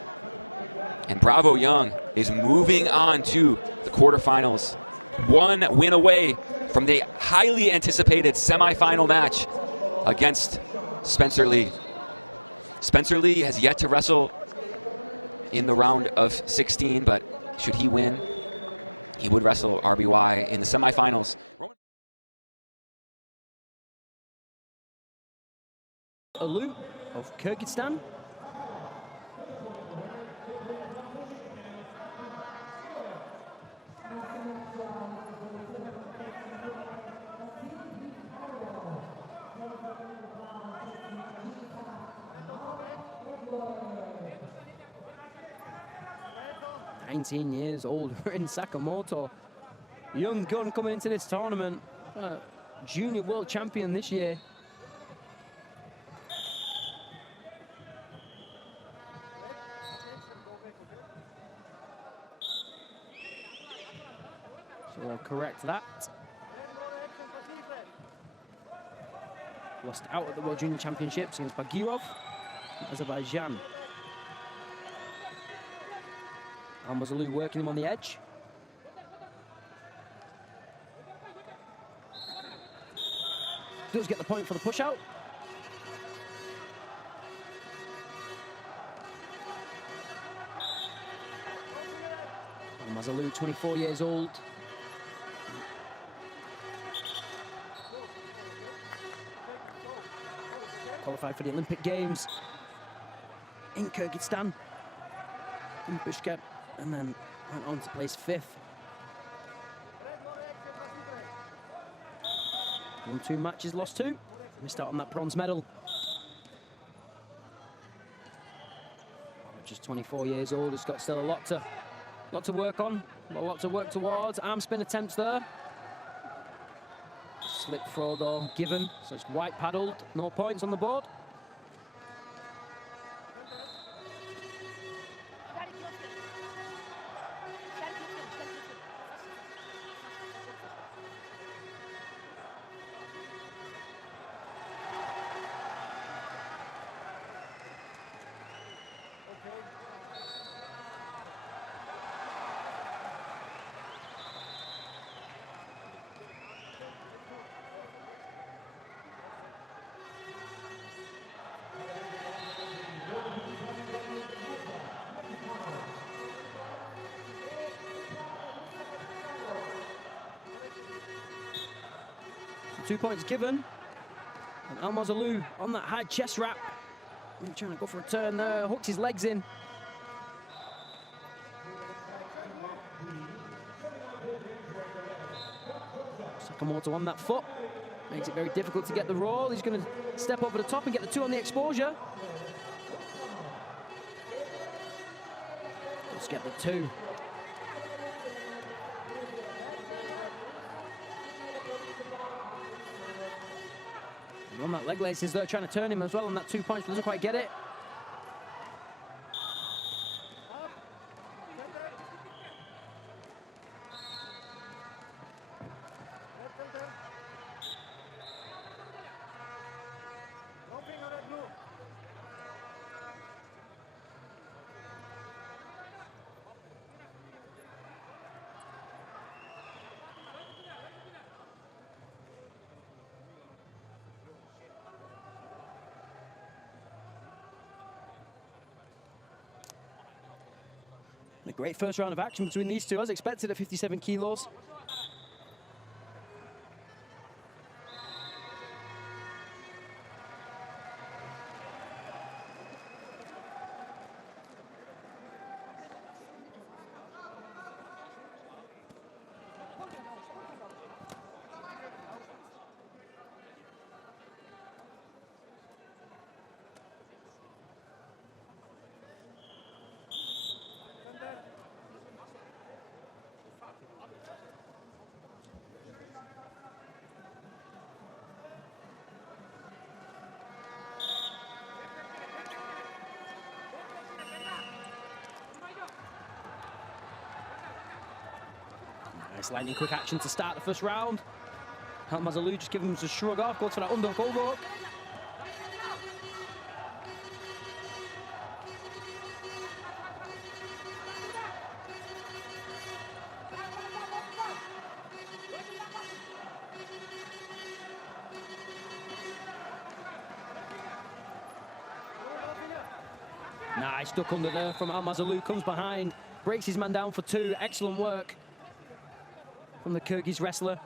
and Bravo Young is moving on to the quarterfinals. One win away from the highly anticipated semifinal match against Spencer Lee. Spencer Lee has yet to wrestle in the round of 16, but should he win, he would wrestle RBY in the semifinals. Alu of Kyrgyzstan. "19 years old, Rin Sakamoto. Young gun coming into this tournament. Junior world champion this year. So I'll correct that. Lost out at the World Junior Championships against Bagirov, Azerbaijan. Almazalu working him on the edge. Does get the point for the push out. Almazalou, 24 years old. Qualified for the Olympic Games in Kyrgyzstan, in Bishkek, and then went on to place 5th. Won 2 matches, lost 2. Missed out on that bronze medal. Just 24 years old, he's got still a lot to work on, a lot to work towards. Arm spin attempts there. Slip throw though given, so it's white paddled, no points on the board. Okay. So 2 points given. And Almazalou on that high chest wrap. Trying to go for a turn there, hooked his legs in. Sakamoto on that foot. Makes it very difficult to get the roll. He's going to step over the top and get the 2 on the exposure. Let's get the 2. On that leg laces there, trying to turn him as well on that 2 points, but doesn't quite get it. Up. Center. Red center. No finger, red blue. A great first round of action between these two, as expected at 57 kilos. Center. Nice lightning quick action to start the first round. Almazalou just giving him a shrug off, goes for that underhook overhook. Nice duck under there from Almazalou, comes behind, breaks his man down for 2. Excellent work from the Kyrgyz wrestler.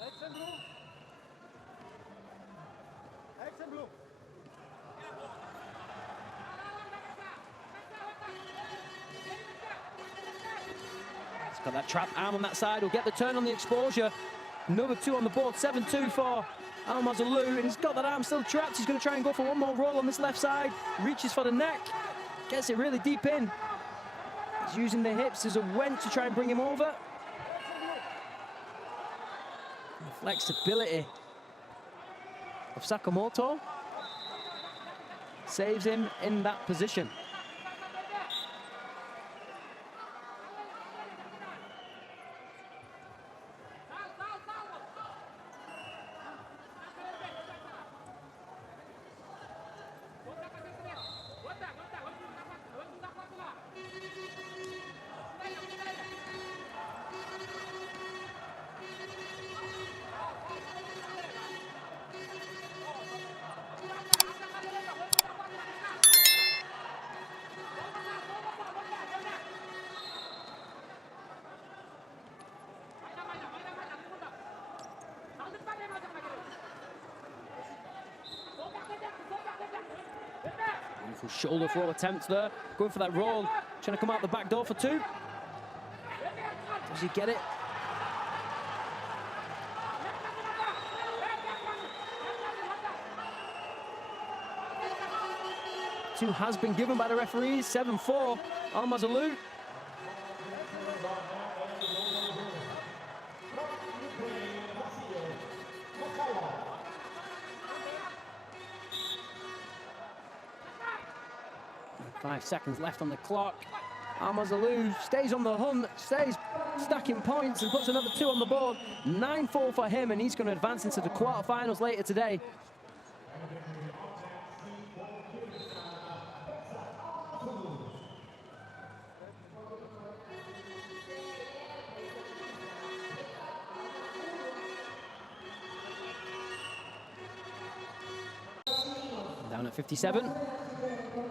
X and blue. X and blue. He's got that trap arm on that side, will get the turn on the exposure. Another 2 on the board, 7-2 for Almazalou, and he's got that arm still trapped. He's going to try and go for one more roll on this left side. Reaches for the neck, gets it really deep in. He's using the hips as a wench to try and bring him over. The flexibility of Sakamoto saves him in that position. Beautiful shoulder throw attempt there. Going for that roll. Trying to come out the back door for 2. Does he get it? Two has been given by the referees. 7-4. Al-Mazalou. And 5 seconds left on the clock. Al-Mazalou stays on the hunt, stays stacking points and puts another 2 on the board. 9-4 for him, and he's going to advance into the quarterfinals later today. Down at 57.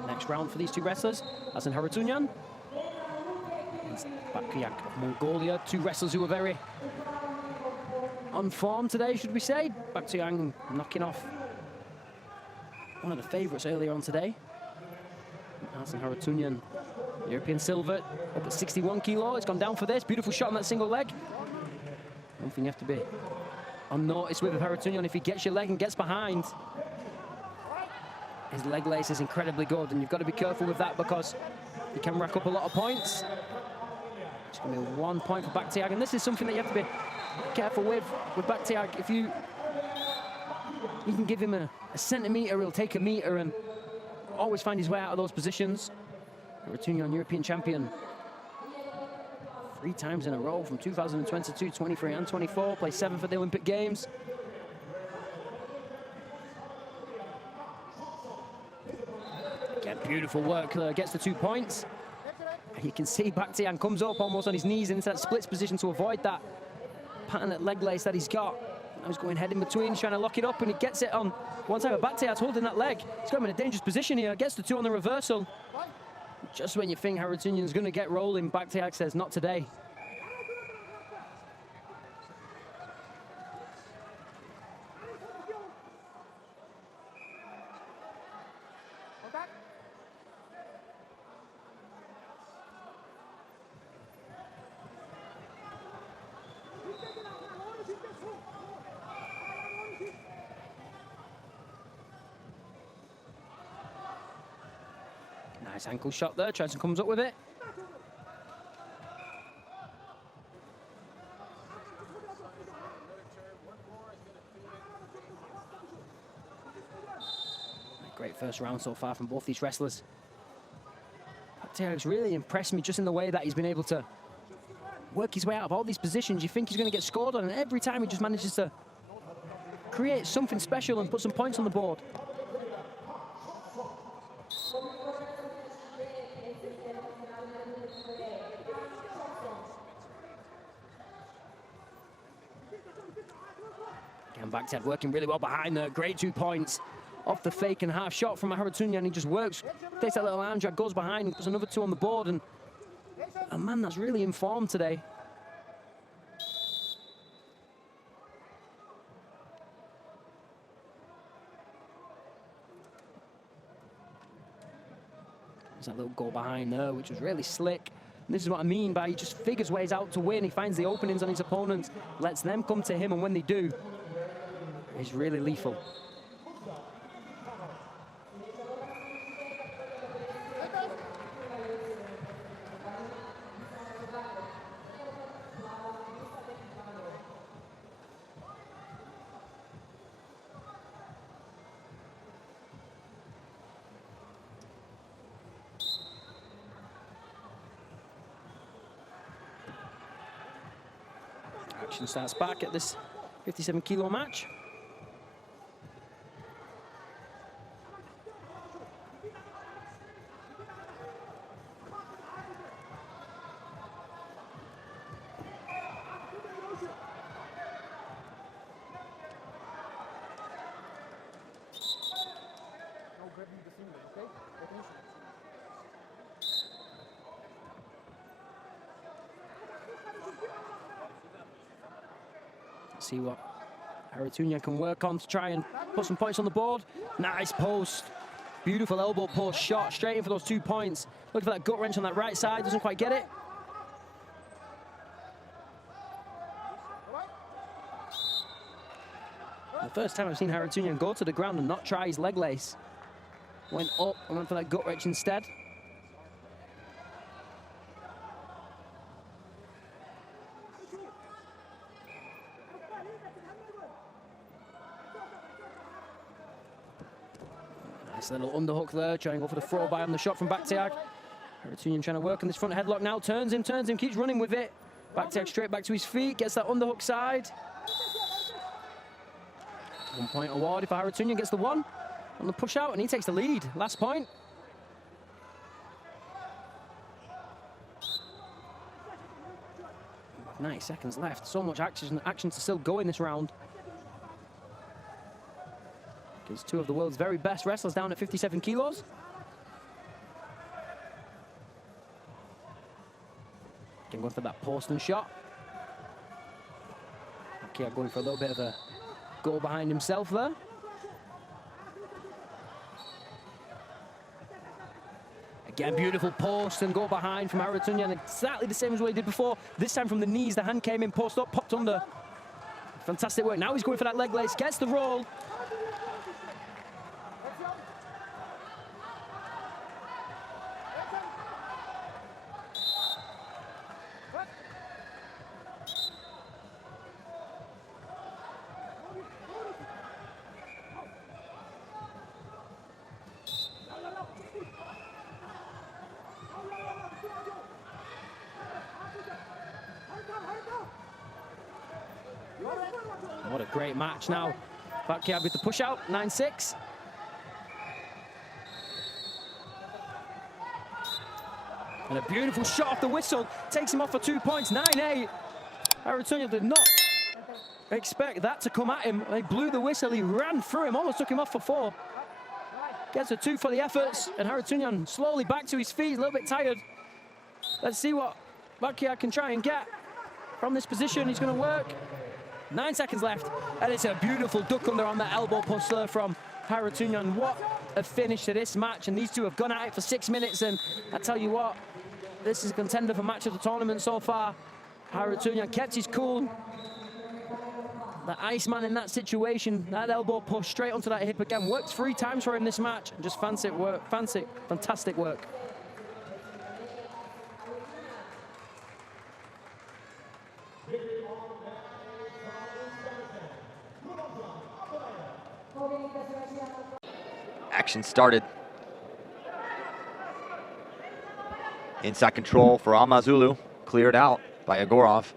Next round for these 2 wrestlers. Hasan Harutyunyan against Bakyak of Mongolia. 2 wrestlers who are very on form today, should we say. Bakyak knocking off one of the favourites earlier on today. Hasan Harutyunyan, European silver, up at 61 kilo. It's gone down for this. Beautiful shot on that single leg. One thing you have to be on notice with Harutyunyan, if he gets your leg and gets behind, his leg lace is incredibly good, and you've got to be careful with that because he can rack up a lot of points. It's going to be 1 point for Bakyak, and this is something that you have to be careful with Bakyak. If you can give him a centimetre, he'll take a metre and always find his way out of those positions. Harutyunyan, European champion 3 times in a row from 2022, 23 and 24, placed 7th at the Olympic Games. Beautiful work there, gets the 2 points. And you can see Bakyak comes up almost on his knees into that splits position to avoid that pattern at leg lace that he's got. Now he's going head in between, trying to lock it up, and he gets it on one side of Baktiyak's holding that leg. He's got him in a dangerous position here, gets the 2 on the reversal. Just when you think Harutyunyan's going to get rolling, Bakyak says, not today. Contact. Nice ankle shot there, Trenton comes up with it. Great first round so far from both these wrestlers. Baktyak's really impressed me just in the way that he's been able to work his way out of all these positions. You think he's going to get scored on, and every time he just manages to create something special and put some points on the board. Again, Baktyak working really well behind there. Great 2 points off the fake and half shot from Harutyunyan. He just works, takes that little arm drag, goes behind, and puts another 2 on the board. And a man that's really in form today. There's that little go behind there, which was really slick. And this is what I mean by he just figures ways out to win. He finds the openings on his opponents, lets them come to him, and when they do, he's really lethal. Action starts back at this 57 kilo match. No grabbing the singlet, okay? Attention. See what Harutyunyan can work on to try and put some points on the board. Nice post Beautiful elbow post shot straight in for those 2 points. Looking for that gut wrench on that right side, doesn't quite get it. The first time I've seen Haratunian go to the ground and not try his leg lace. Went up and went for that gut wrench instead. Nice little underhook there, trying to go for the throw by on the shot from Bakhtiar. Haratunian trying to work on this front headlock now, turns him, keeps running with it. Bakhtiar straight back to his feet, gets that underhook side. 1 point award if Haratunian gets the one on the push out, and he takes the lead. Last point. Nice seconds left. So much action to still go in this round. Because two of the world's very best wrestlers down at 57 kilos. Again, going for that post and shot. Okay, going for a little bit of a goal behind himself there. Again, beautiful post and go behind from Haratunian, exactly the same as what he did before. This time from the knees, the hand came in, post up, popped under. Fantastic work. Now he's going for that leg lace, gets the roll. What a great match now. Bakhtiar with the push out, 9-6. And a beautiful shot off the whistle. Takes him off for 2 points, 9-8. Haratunian did not expect that to come at him. They blew the whistle, he ran through him, almost took him off for 4. Gets a 2 for the efforts, and Haratunian slowly back to his feet, a little bit tired. Let's see what Bakhtiar can try and get from this position. He's going to work. 9 seconds left, and it's a beautiful duck under on that elbow punch there from Haratunian. What a finish to this match, and these two have gone at it for 6 minutes, and I tell you what, this is a contender for match of the tournament so far. Haratunian kept his cool. The Iceman in that situation, that elbow push straight onto that hip again, worked 3 times for him this match, and just fantastic work. Action started. Inside control for Almazulu, cleared out by Agorov.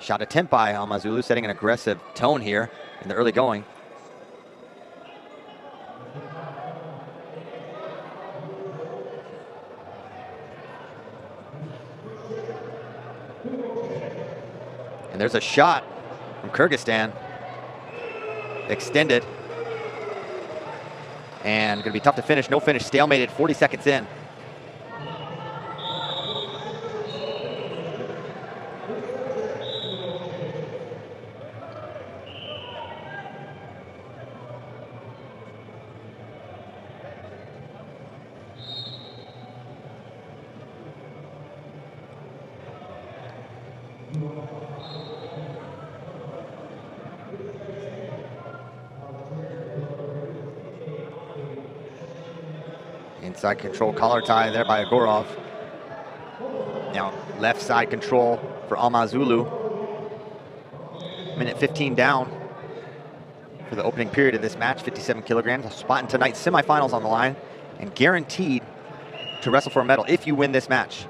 Shot attempt by Almazulu, setting an aggressive tone here in the early going. And there's a shot from Kyrgyzstan. Extended. And going to be tough to finish. No finish, stalemated 40 seconds in. Inside control collar tie there by Agorov. Now left side control for Almazulu. Minute 15 down for the opening period of this match, 57 kilograms. A spot in tonight's semifinals on the line and guaranteed to wrestle for a medal if you win this match.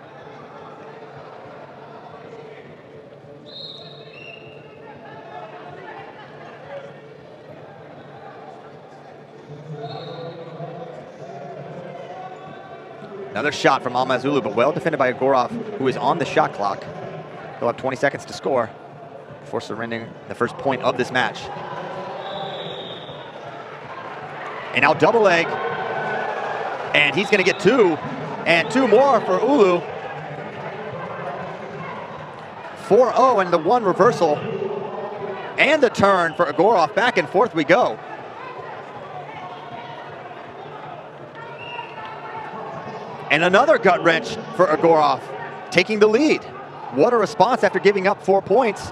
Another shot from Almazulu, but well defended by Agorov, who is on the shot clock. He'll have 20 seconds to score before surrendering the first point of this match. And now double leg. And he's going to get 2. And 2 more for Ulu. 4-0 and the 1 reversal. And the turn for Agorov. Back and forth we go. And another gut wrench for Agorov, taking the lead. What a response after giving up 4 points.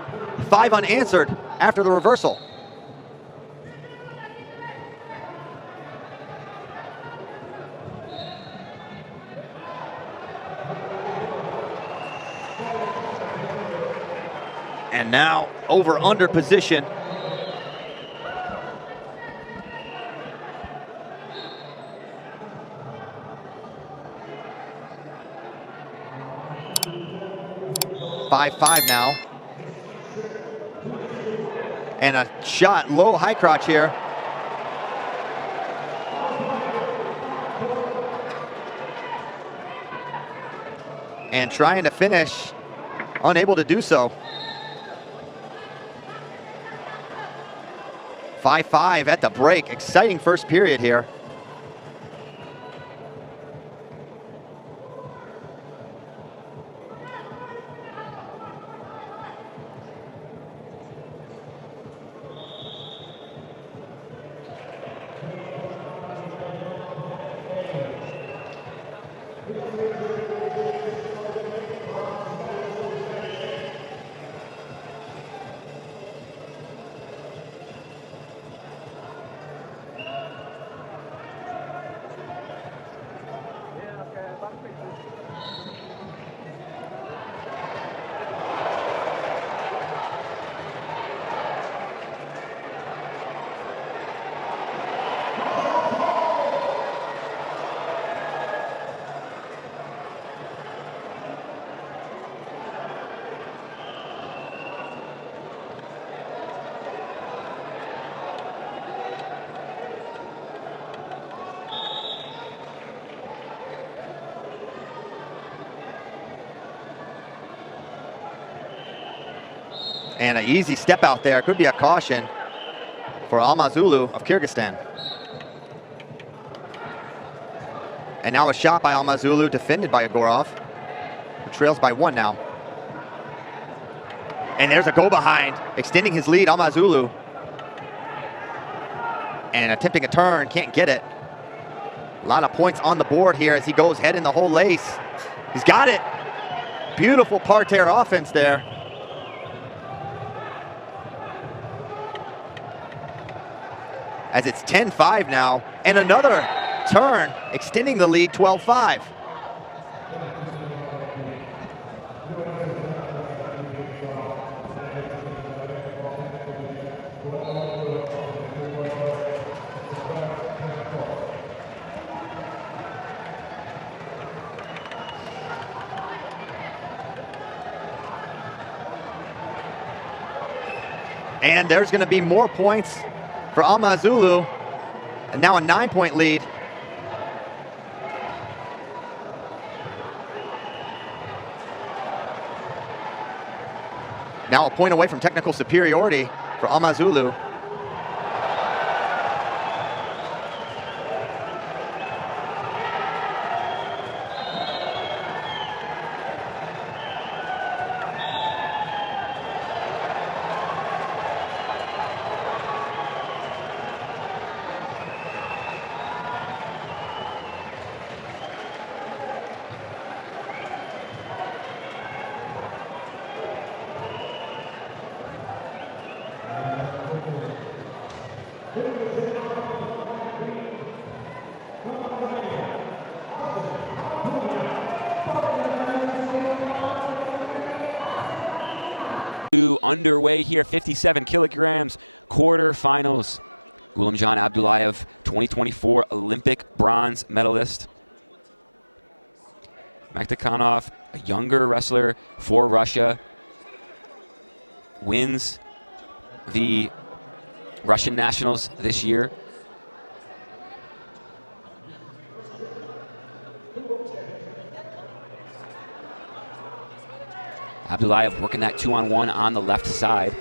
5 unanswered after the reversal. And now over-under position. Five now. And a shot, low high crotch here. And trying to finish, unable to do so. 5-5 at the break. Exciting first period here. And an easy step out there. Could be a caution for Almazulu of Kyrgyzstan. And now a shot by Almazulu, defended by Agorov, who trails by 1 now. And there's a go behind, extending his lead, Almazulu. And attempting a turn, can't get it. A lot of points on the board here as he goes head in the whole lace. He's got it. Beautiful parterre offense there. As it's 10-5 now, and another turn, extending the lead 12-5. And there's going to be more points for Almazulu, and now a 9-point lead. Now a point away from technical superiority for Almazulu. Underway here, 57 kilograms, quarterfinals. Gulamjan Abdullayev, 2024 Olympic bronze medalist. Mektakhanov, a younger wrestler for Russia, wins the Russian Nationals this year. Abdullayev working that 2-on-1 on the left side.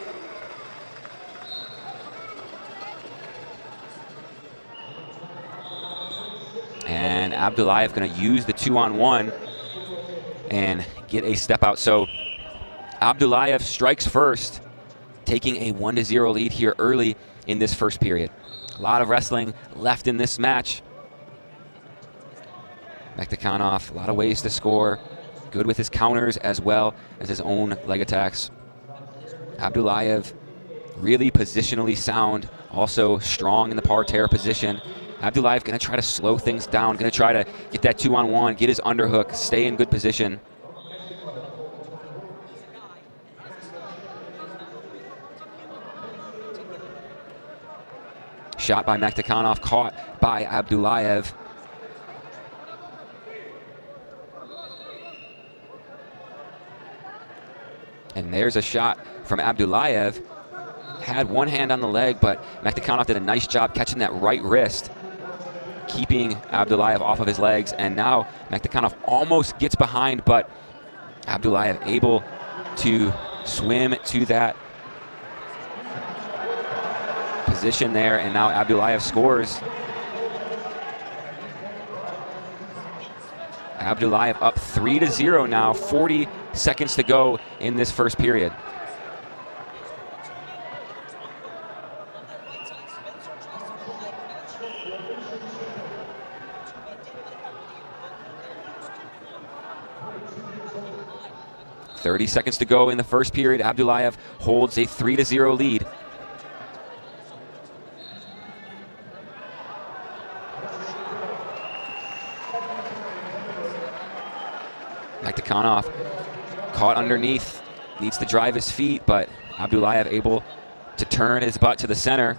And Abdullayev going to use the 2-on-1 and get a step out. So Abdullayev strikes first, taking a 1-0 lead here early in this first period. A lot of wrestling left in this match. Mektikhanov, a lot of ways to score. Good with his counters as well as his own leg attacks. Abdullayev, really positionally sound, also strong in the parterre position. Abdullayev going to try to slow things down, going to try to get that 2-on-1, get his underhook, stay in good position. Shot by Mektikhanov, caught by Abdullayev. And there's a shot from Abdullayev. Had one hand on the leg, but Mektikhanov did a nice job catching that right wrist, keeping Abdullayev off of his legs. And now Mektikhanov almost gets behind, but Abdullayev able to swim to that position there, and now Abdullayev scores. Abdullayev up 3-0 now, 40 seconds to go in this first period. .30 seconds to go in the first period. Abdullayev holds a 3-0 lead. Mektikhanov caught underneath, needs to drive his feet, but Abdullayev able to turn his butt to the center.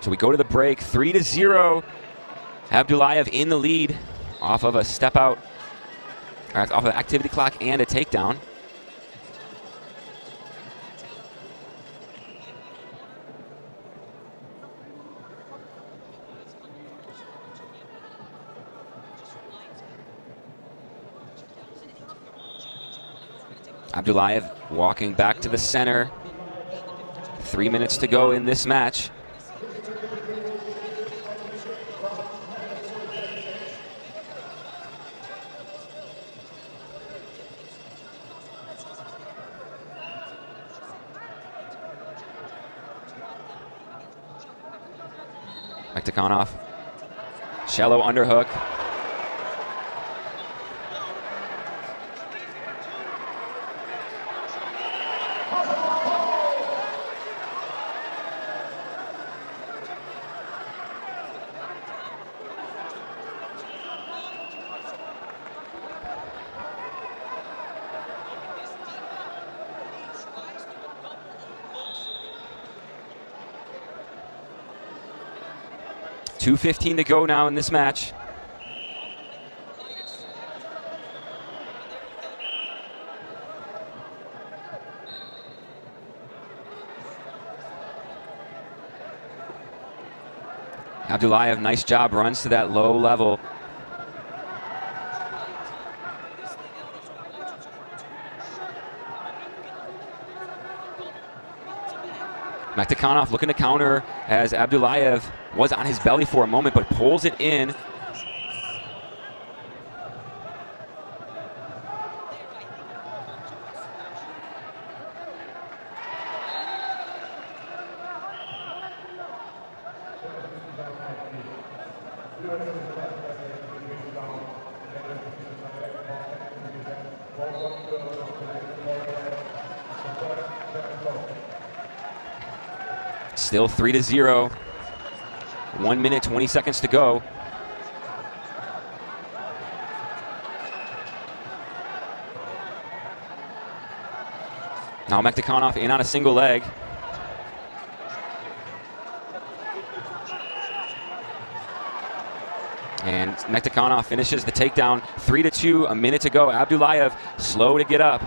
So we go to the break, 3-0. Abdullayev in the lead off of a step out, off of an activity clock and a takedown. Abdullayev walking back to the center. 3 minutes to go in this match. Mektikhanov, shallow underhook. .2:15 to go now in this match. Abdullayev, nice job, runs to that low level. Mektikhanov looking to counter as Abdullayev was on his belly for a moment, but pulls it in. Still 3-0. 1 minute, 20 seconds to go. Now Mektikhanov in on a single leg. And Mektikhanov finishes the takedown. 3-2, a minute to go. Abdullayev slow to get up.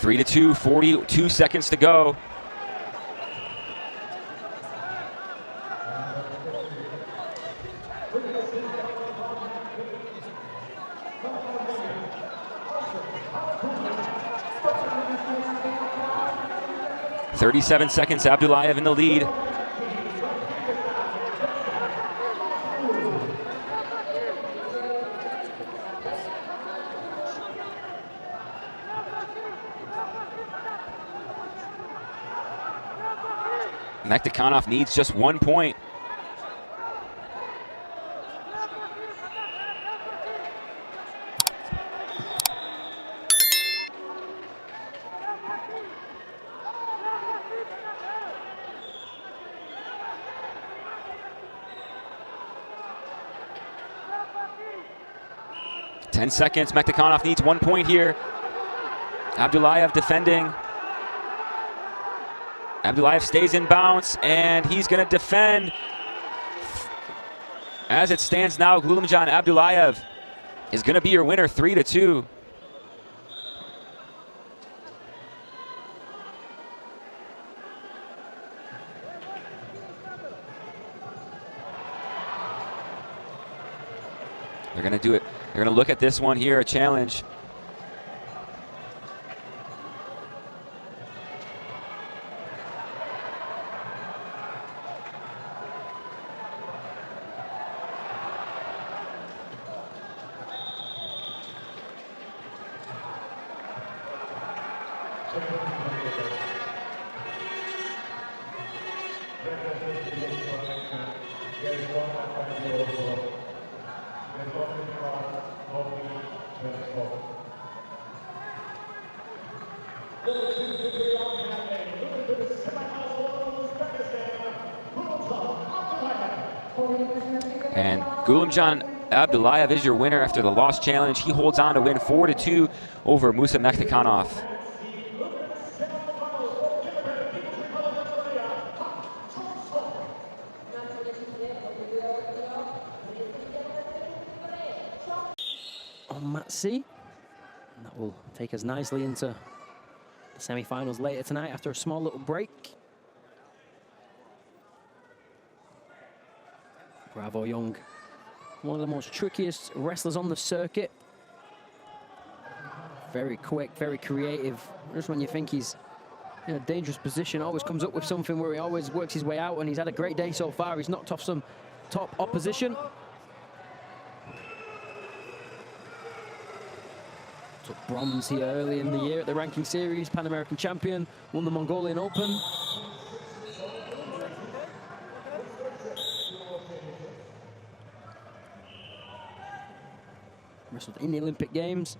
.3-2, 42 seconds to go. 37 seconds, Abdullayev in the lead. Mektikhanov needs just 1 point. Ten seconds, Mektikhanov needs 1 point here. Abdullayev defending. Abdullayev stays in bounce, and he's going to defend. As it stands now, Gulamjan Abdullayev is going to be your winner, 3-2. They're going to do it. They're going to look at this one here, a challenge. And Gulamjan Abdullayev is your winner after the loss challenge. He holds on to win 4-2 over Musa Mektikhanov. On mat C, and that will take us nicely into the semi-finals later tonight after a small little break. Bravo Young, one of the most trickiest wrestlers on the circuit. Very quick, very creative. Just when you think he's in a dangerous position, always comes up with something where he always works his way out, and he's had a great day so far. He's knocked off some top opposition. Took bronze here early in the year at the ranking series, Pan American champion, won the Mongolian Open. Wrestled in the Olympic Games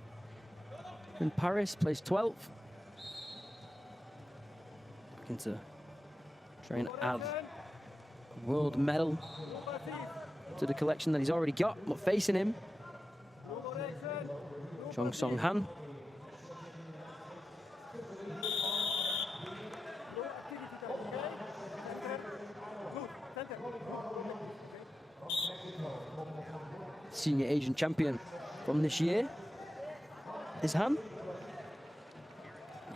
in Paris, placed 12th. Looking to try and add a world medal to the collection that he's already got. But facing him, Jong Song Han. Senior Asian champion from this year is Han.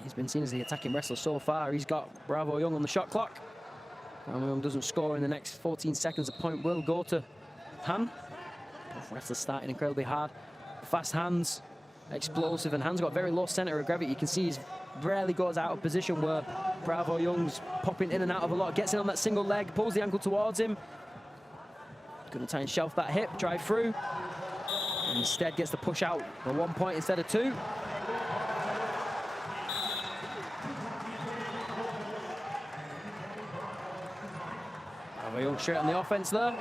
He's been seen as the attacking wrestler so far. He's got Bravo Young on the shot clock. Bravo Young doesn't score in the next 14 seconds. The point will go to Han. Both wrestlers starting incredibly hard. Fast hands, explosive, and Han's got very low center of gravity. You can see he rarely goes out of position where Bravo Young's popping in and out of a lot. Gets in on that single leg, pulls the ankle towards him. Gonna try and shelf that hip, drive through. And instead gets the push out for 1 point instead of 2. Bravo Young straight on the offense there.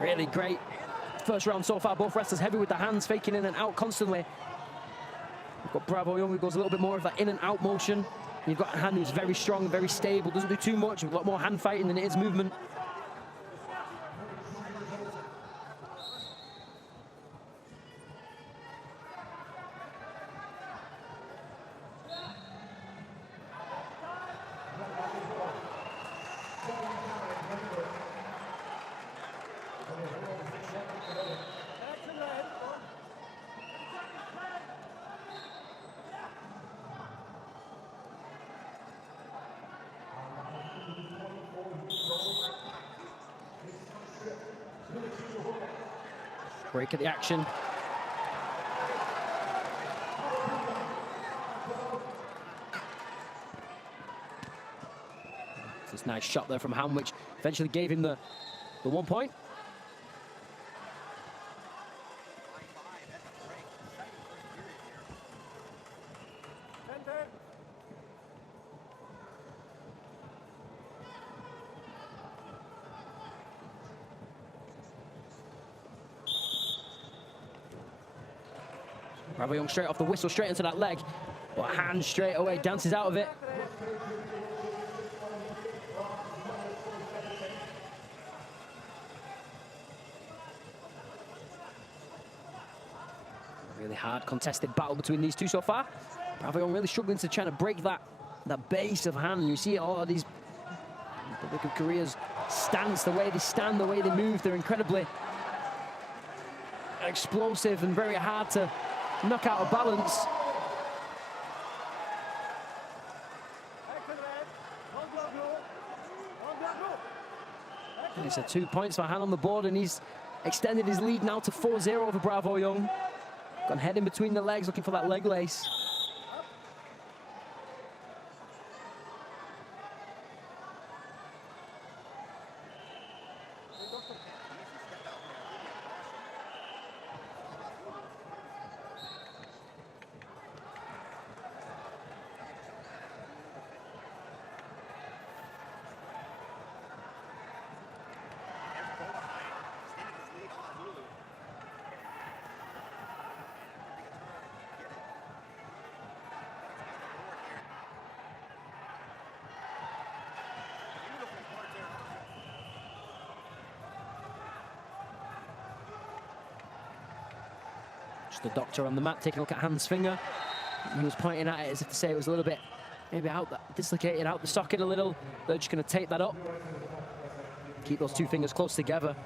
Really great first round so far. Both wrestlers heavy with the hands, faking in and out constantly. You've got Bravo Young who goes a little bit more of that in and out motion. And you've got Han who's very strong and very stable, doesn't do too much, a lot more hand fighting than it is movement. Break of the action. This nice shot there from Han, which eventually gave him the 1 point. Center. Bravo Young straight off the whistle, straight into that leg. But Han straight away dances out of it. Really hard contested battle between these two so far. Bravo Young really struggling to try to break that base of Han. You see all of these Republic of Korea's stance, the way they stand, the way they move, they're incredibly explosive and very hard to knock out of balance. And it's a 2 points for Han on the board, and he's extended his lead now to 4-0 over Bravo Young. Gone head in between the legs, looking for that leg lace. Just the doctor on the mat taking a look at Han's finger. He was pointing at it as if to say it was a little bit, maybe dislocated out the socket a little. They're just going to tape that up. Keep those two fingers close together.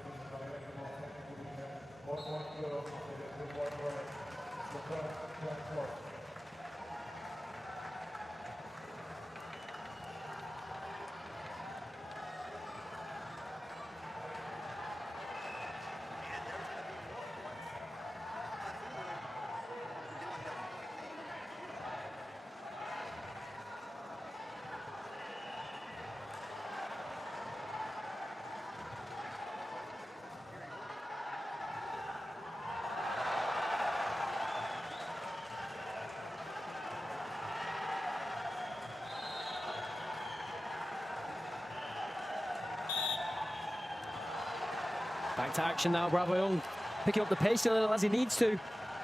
Back to action now, Bravo Young picking up the pace a little as he needs to.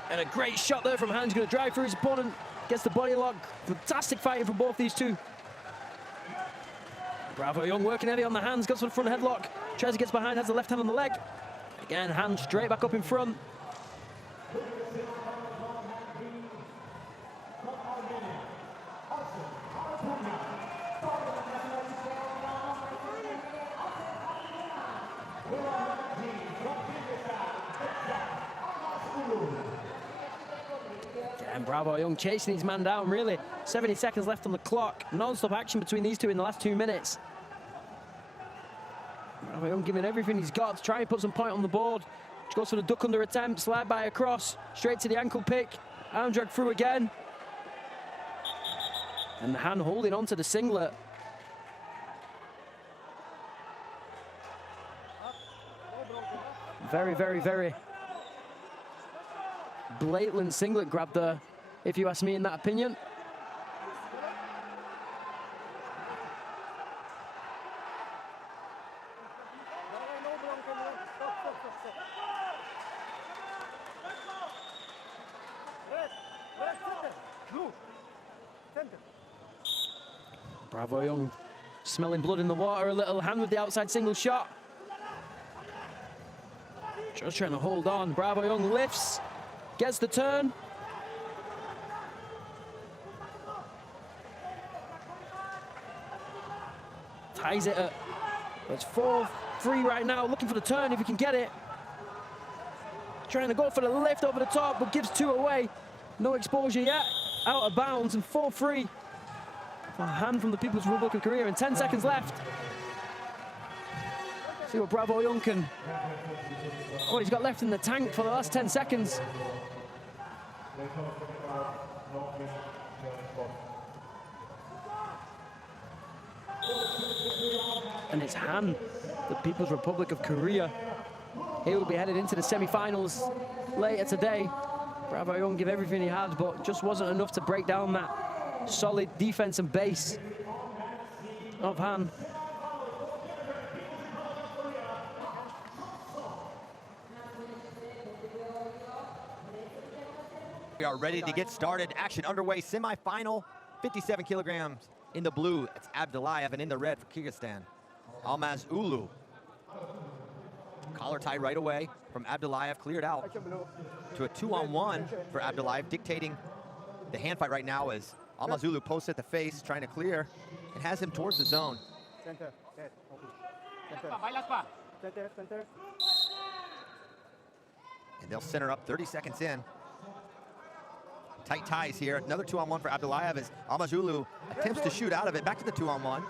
And a great shot there from Han. He's going to drive through his opponent, gets the body lock. Fantastic fighting from both these two. Bravo Young working heavy on the hands, goes for the front headlock. Tries to get behind, has the left hand on the leg. Again, Han straight back up in front. And Bravo Young chasing his man down, really. 70 seconds left on the clock. Non-stop action between these two in the last 2 minutes. Bravo Young giving everything he's got to try and put some point on the board. Just goes for the duck under attempt, slide by across, straight to the ankle pick. Arm drag through again. And Han holding on to the singlet. Very, very, very blatant singlet grab there, if you ask me, in that opinion. Red, center, blue, center. Bravo Young smelling blood in the water a little. Han with the outside single shot. Just trying to hold on. Bravo Young lifts, gets the turn. Ties it at, it's 4-3 right now, looking for the turn if he can get it. Trying to go for the lift over the top, but gives two away. No exposure yet, out of bounds, and 4-3 for Han from the People's Republic of Korea, and 10 seconds left. See what Bravo Young can, what he's got left in the tank for the last 10 seconds. and it's Han, the People's Republic of Korea. He will be headed into the semi-finals later today. Bravo Young gave everything he had, but just wasn't enough to break down that solid defense and base of Han. We are ready to get started. Action underway. Semi-final, 57 kilograms in the blue. It's Abdullayev, and in the red for Kyrgyzstan, Almazulu. Collar tie right away from Abdullayev, cleared out to a 2-on-1 for Abdullayev, dictating the hand fight right now as Almazulu posts at the face, trying to clear, and has him towards the zone. Center. Center. And they'll center up 30 seconds in. Tight ties here. Another 2-on-1 for Abdullayev as Almazulu attempts to shoot out of it. Back to the 2-on-1.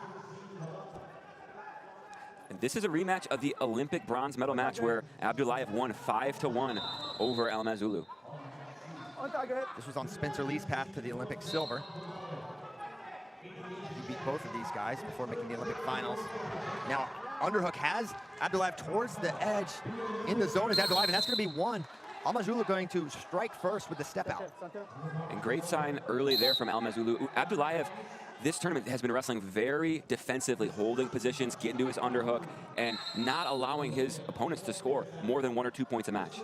And this is a rematch of the Olympic bronze medal match where Abdullayev won 5-1 over Almazulu. This was on Spencer Lee's path to the Olympic silver. He beat both of these guys before making the Olympic finals. Now, underhook has Abdullayev towards the edge in the zone as Abdullayev, and that's going to be one. Almazulu going to strike first with the step out. And great sign early there from Almazulu. Abdullayev, this tournament has been wrestling very defensively, holding positions, getting to his underhook, and not allowing his opponents to score more than 1 or 2 points a match.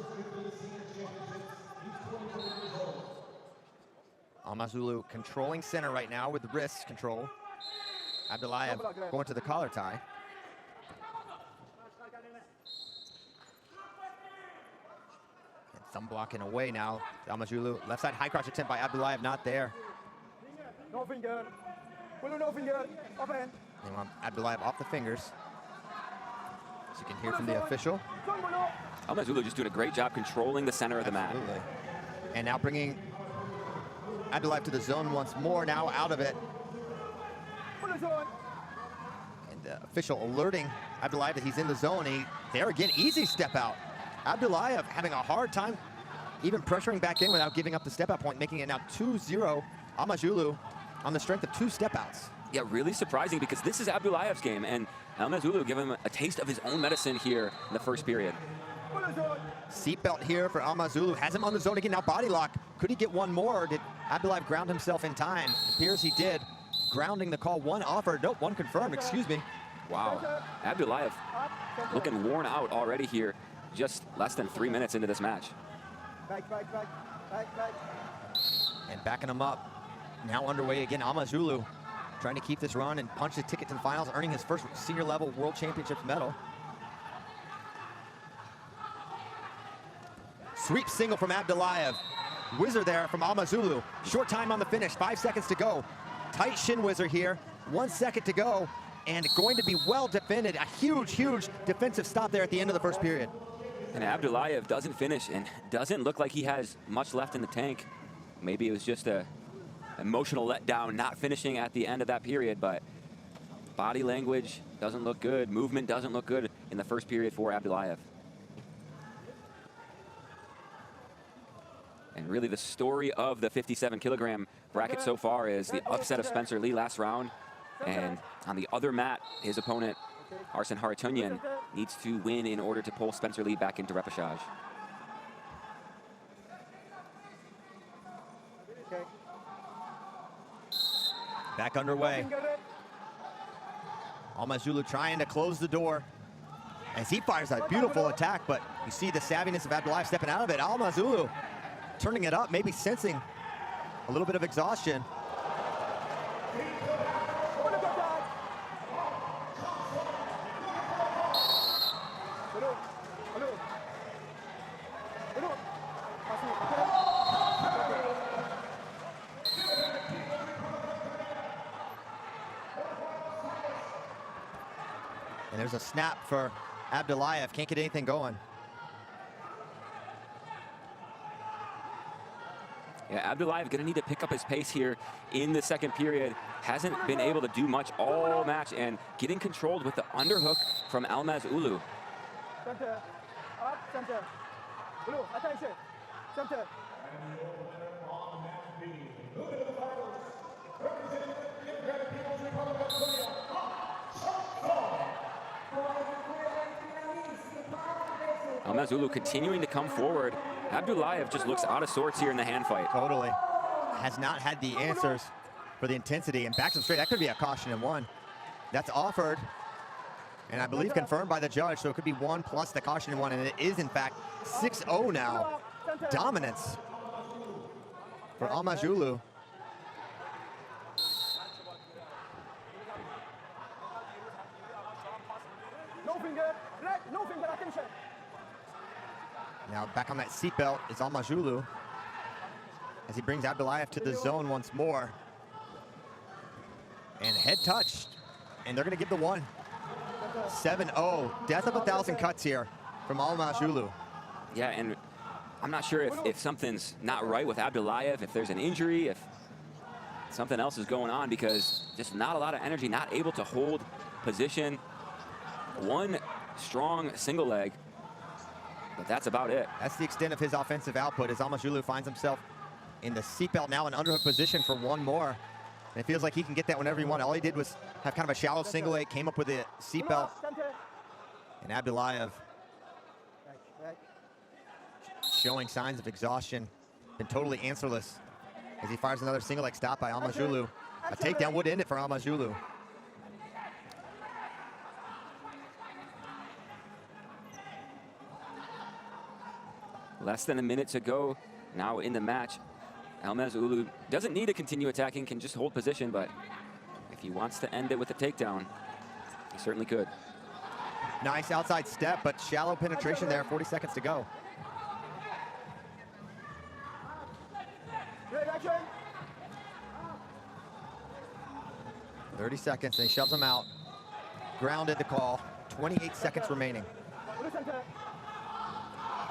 Almazulu controlling center right now with the wrist control. Abdullayev going to the collar tie. Thumb blocking away now. Almazulu, left side high crouch attempt by Abdullayev, not there. No finger. No finger. Open. They want Abdullayev off the fingers. As you can hear from the official. Almazulu just doing a great job controlling the center of the mat. And now bringing Abdullayev to the zone once more, now out of it. And the official alerting Abdullayev that he's in the zone. There again, easy step out. Abdullayev having a hard time even pressuring back in without giving up the step out point, making it now 2-0 Almazulu on the strength of 2 step outs. Yeah, really surprising because this is Abdullayev's game, and Almazulu giving him a taste of his own medicine here in the first period. Seatbelt here for Almazulu, has him on the zone again, now body lock. Could he get one more, or did Abdullayev ground himself in time? It appears he did. Grounding the call, one offered, nope, one confirmed, excuse me. Wow, Abdullayev looking worn out already here, just less than 3 minutes into this match. Back. And backing him up, now underway again, Almazulu trying to keep this run and punch the ticket to the finals, earning his first senior level world championship medal. Sweep single from Abdullayev. Whizzer there from Almazulu. Short time on the finish, 5 seconds to go. Tight shin whizzer here, 1 second to go, and going to be well defended. A huge defensive stop there at the end of the first period. And Abdullayev doesn't finish and doesn't look like he has much left in the tank. Maybe it was just a emotional letdown, not finishing at the end of that period, but body language doesn't look good. Movement doesn't look good in the first period for Abdullayev. And really the story of the 57 kilogram bracket so far is the upset of Spencer Lee last round. And on the other mat, his opponent, Arsen Haratunyan, needs to win in order to pull Spencer Lee back into repechage. Back underway. Almazulu trying to close the door as he fires a beautiful attack, but you see the savviness of Abdullayev stepping out of it. Almazulu turning it up, maybe sensing a little bit of exhaustion. And there's a snap for Abdullayev, can't get anything going. Yeah, Abdullayev gonna need to pick up his pace here in the second period. Hasn't been able to do much all match, and getting controlled with the underhook from Almazulu. Center. Up, center. Blue, attention. Center. Almazulu continuing to come forward. Abdullayev just looks out of sorts here in the hand fight. Totally. Has not had the answers for the intensity and backs him straight. That could be a caution in one. That's offered, and I believe confirmed by the judge, so it could be 1 plus the caution in one, and it is in fact 6-0 now. Dominance for Almazulu. No finger, black, no finger, attention. Now back on that seatbelt is Almazulu as he brings Abdullayev to the zone once more. And head touched, and they're gonna give the one. 7-0, death of 1,000 cuts here from Almazulu. Yeah, and I'm not sure if something's not right with Abdullayev, if there's an injury, if something else is going on, because just not a lot of energy, not able to hold position. One strong single leg, but that's about it. That's the extent of his offensive output as Almazulu finds himself in the seatbelt now in underhook position for one more. And it feels like he can get that whenever he wanted. All he did was have kind of a shallow single leg, came up with a seatbelt. And Abdullayev showing signs of exhaustion, been totally answerless as he fires another single leg stop by Almazulu. A takedown would end it for Almazulu. Less than a minute to go now in the match. Almazulu doesn't need to continue attacking, can just hold position, but if he wants to end it with a takedown, he certainly could. Nice outside step, but shallow penetration there, 40 seconds to go. Great action. 30 seconds, and he shoves him out. Grounded the call, 28 seconds remaining. Blue center.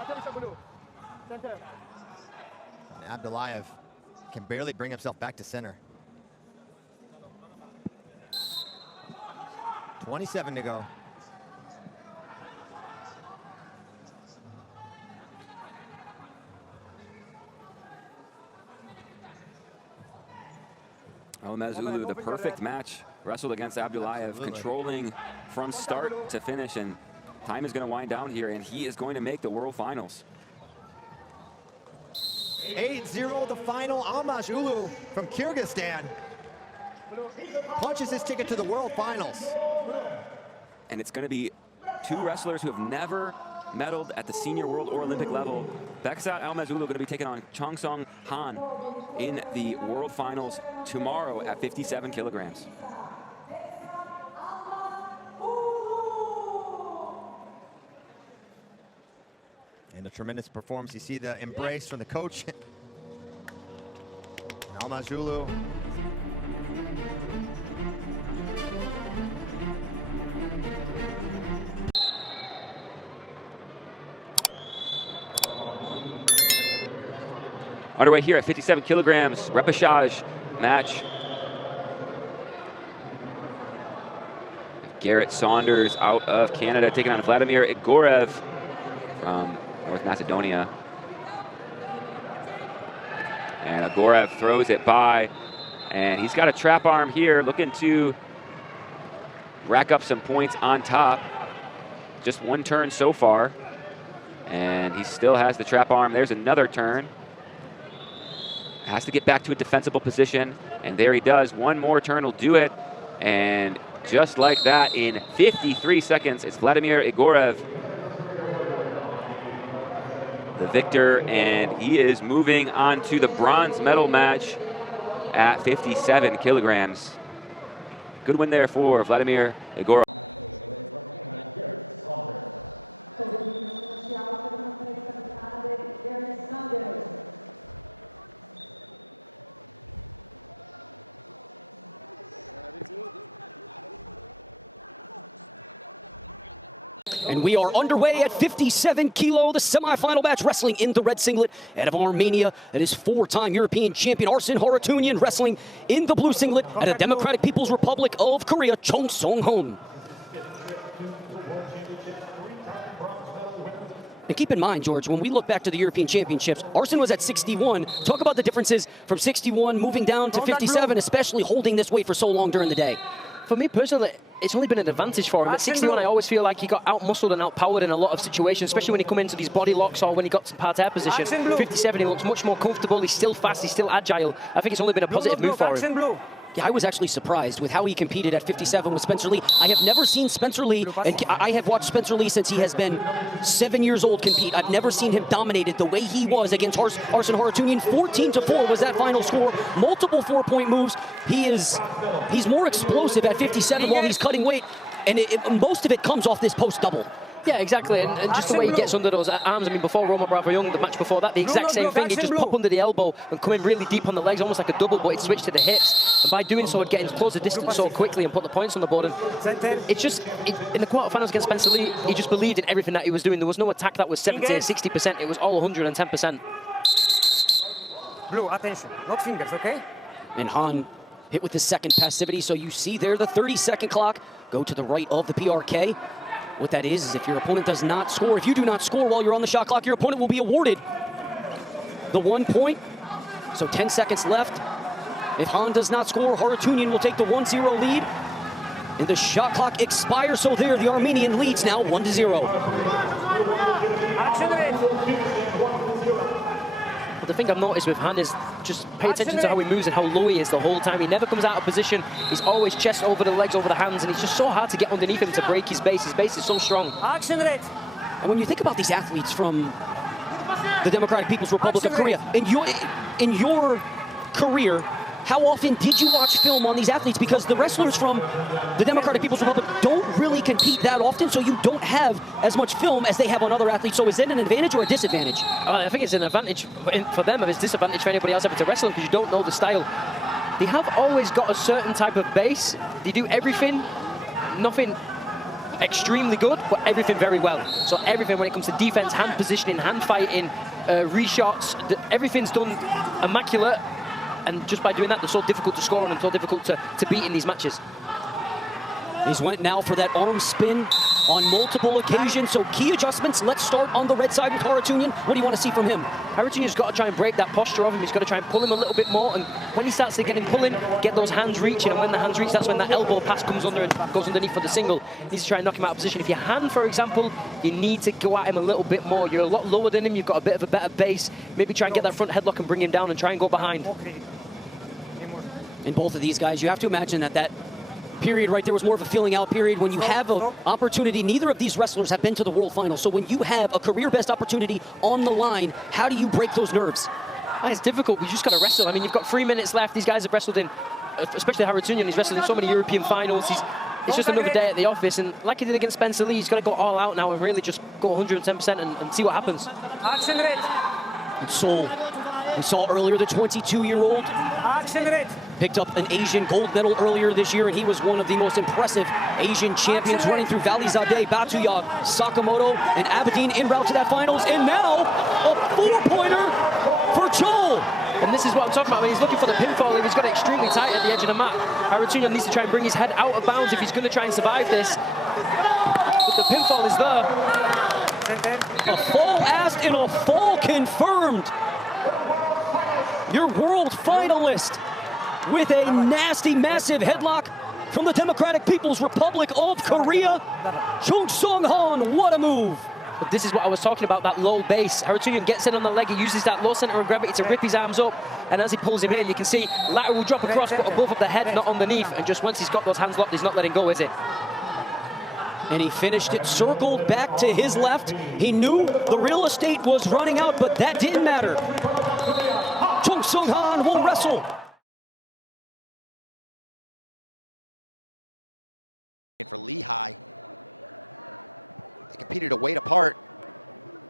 Attention, blue. Center. And Abdullayev can barely bring himself back to center. 27 to go. Almazulu, the perfect match, wrestled against Abdullayev, Absolutely. controlling from start to finish, and time is going to wind down here, and he is going to make the World Finals. 8-0 the final. Almazulu from Kyrgyzstan punches his ticket to the World Finals. And it's going to be two wrestlers who have never medaled at the senior world or Olympic level. Beksat Almazulu going to be taking on Chongsong Han in the World Finals tomorrow at 57 kilograms. And a tremendous performance. You see the embrace from the coach. Almazulu. Underway here at 57 kilograms, repechage match. Garrett Saunders out of Canada taking on Vladimir Igorev from North Macedonia. And Igorev throws it by, and he's got a trap arm here, looking to rack up some points on top. Just one turn so far, and he still has the trap arm. There's another turn. Has to get back to a defensible position, and there he does. One more turn will do it, and just like that, in 53 seconds, it's Vladimir Igorev, the victor, and he is moving on to the bronze medal match at 57 kilograms. Good win there for Vladimir Igorev. And we are underway at 57 kilo, the semifinal match, wrestling in the red singlet out of Armenia. It is four-time European champion Arsen Harutyunyan wrestling in the blue singlet at the Democratic People's Republic of Korea, Chongsong Han. And keep in mind, George, when we look back to the European Championships, Arsen was at 61. Talk about the differences from 61 moving down to 57, especially holding this weight for so long during the day. For me personally, it's only been an advantage for him. At 61, I always feel like he got out-muscled and out-powered in a lot of situations, especially when he come into these body locks or when he got to parterre position. 57, he looks much more comfortable. He's still fast. He's still agile. I think it's only been a positive move for him. Yeah, I was actually surprised with how he competed at 57 with Spencer Lee. I have never seen Spencer Lee, and I have watched Spencer Lee since he has been 7 years old compete. I've never seen him dominated the way he was against Arsen Harutyunyan. 14-4 was that final score. Multiple 4-point moves. He's more explosive at 57 while he's cutting weight, and most of it comes off this post double. Yeah, exactly, and just the way he gets under those arms. I mean, before Roma Bravo Young, the match before that, the exact same thing. He'd just pop under the elbow and come in really deep on the legs, almost like a double, but he'd switch to the hips. And by doing so, he'd get into close the distance so quickly and put the points on the board. And it's just, in the quarterfinals against Spencer Lee, he just believed in everything that he was doing. There was no attack that was 70 or 60%. It was all 110%. Blue, attention, not fingers, okay? And Han hit with the second passivity, so you see there the 30-second clock go to the right of the PRK. What that is if your opponent does not score, if you do not score while you're on the shot clock, your opponent will be awarded the 1 point. So 10 seconds left. If Han does not score, Harutyunyan will take the 1-0 lead. And the shot clock expires, so there the Armenian leads now 1-0. But the thing I've noticed with Han is just pay attention to how he moves and how low he is the whole time. He never comes out of position. He's always chest over the legs, over the hands, and it's just so hard to get underneath him to break his base. His base is so strong. And when you think about these athletes from the Democratic People's Republic of Korea, in your career, how often did you watch film on these athletes? Because the wrestlers from the Democratic People's Republic don't really compete that often, so you don't have as much film as they have on other athletes. So is that an advantage or a disadvantage? I think it's an advantage for them, and it's a disadvantage for anybody else having to wrestle because you don't know the style. They have always got a certain type of base. They do everything, nothing extremely good, but everything very well. So everything when it comes to defense, hand positioning, hand fighting, reshots, everything's done immaculate. And just by doing that, they're so difficult to score on and so difficult to beat in these matches. He's went now for that arm spin on multiple occasions, so key adjustments. Let's start on the red side with Harutyunyan. What do you want to see from him? Harutyunyan's got to try and break that posture of him. He's got to try and pull him a little bit more, and when he starts to get him pulling, get those hands reaching, and when the hands reach, that's when that elbow pass comes under and goes underneath for the single. He needs to try and knock him out of position. If your hand, for example, you need to go at him a little bit more. You're a lot lower than him, you've got a bit of a better base. Maybe try and get that front headlock and bring him down and try and go behind. In both of these guys, you have to imagine that period right there was more of a filling out period. When you have an opportunity, neither of these wrestlers have been to the World Final. So when you have a career best opportunity on the line, how do you break those nerves? It's difficult. You just got to wrestle. I mean, you've got 3 minutes left. These guys have wrestled in, especially Harutyunyan, he's wrestled in so many European finals. It's just another day at the office. And like he did against Spencer Lee, he's got to go all out now and really just go 110% and see what happens. And Seoul, we saw earlier the 22-year-old picked up an Asian gold medal earlier this year, and he was one of the most impressive Asian champions running through Valizadeh, Batuyag, Sakamoto, and Aberdeen en route to that finals. And now, a 4-pointer for Chol. And this is what I'm talking about when he's looking for the pinfall. He's got it extremely tight at the edge of the mat. Harutyunyan needs to try and bring his head out of bounds if he's going to try and survive this. But the pinfall is there. A fall asked and a fall confirmed. Your world finalist with a nasty, massive headlock from the Democratic People's Republic of Korea. Chung Sung-han, what a move. But this is what I was talking about, that low base. Harutyunyan gets in on the leg, he uses that low center of gravity to rip his arms up, and as he pulls him in, you can see lateral drop across, but above of the head, not underneath, and just once he's got those hands locked, he's not letting go, is it? And he finished it, circled back to his left. He knew the real estate was running out, but that didn't matter. Chung Sung-han will wrestle. For Lehigh, they competed a weight apart,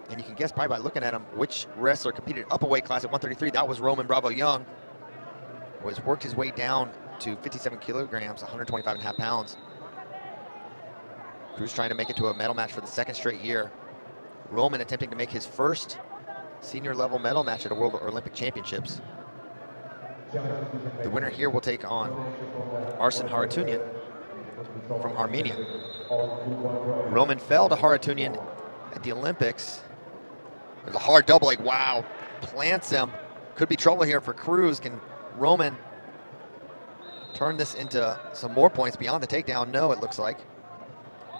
and you can guess probably by looking at them which wrestler competed up a weight class at 133. That was Roman Bravo Young, who has worked his way down to 57 kilograms, 125.5 pounds. Cruz trying to make it to a medal match for the 2nd straight year. Roman attempting to make his first senior level medal match at a World Olympic Championships. The winner here will take on Arsen Harutyunyan from Armenia. Roman fell to Harutyunyan at the Olympics. There's a hard double leg, wow, plants him. Could be trouble here for Cruz. Can Roman turn this into some more points beyond the takedown? No, it looks like.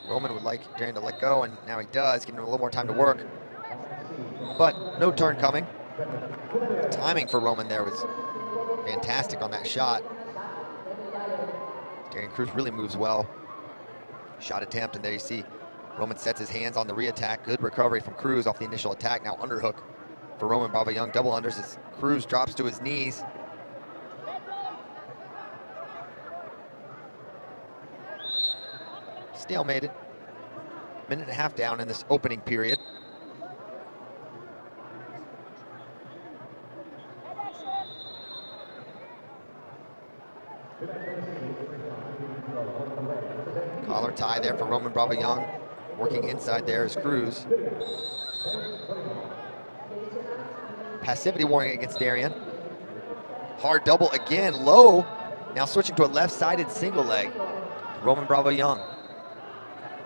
Roman would like Darian to let go, and now he does, giving him a little more time to work. But no turn coming. The timing for Roman there was fantastic on that shot. Darian Cruz really moves well. Shot attempt, and there you see Roman sets his hands on the re-attack. Good recovery from Cruz off the initial attack. Now underhook for Roman Bravo Young. Double unders as Cruz drops to his knees. Stalemated. Minute and a half down in this opening period. Collar tie there for Roman Bravo Young. Working inside there is Cruz. Passivity warning against Darian. Hard double again, low. Now switching to a left-sided single leg. Roman Bravo Young.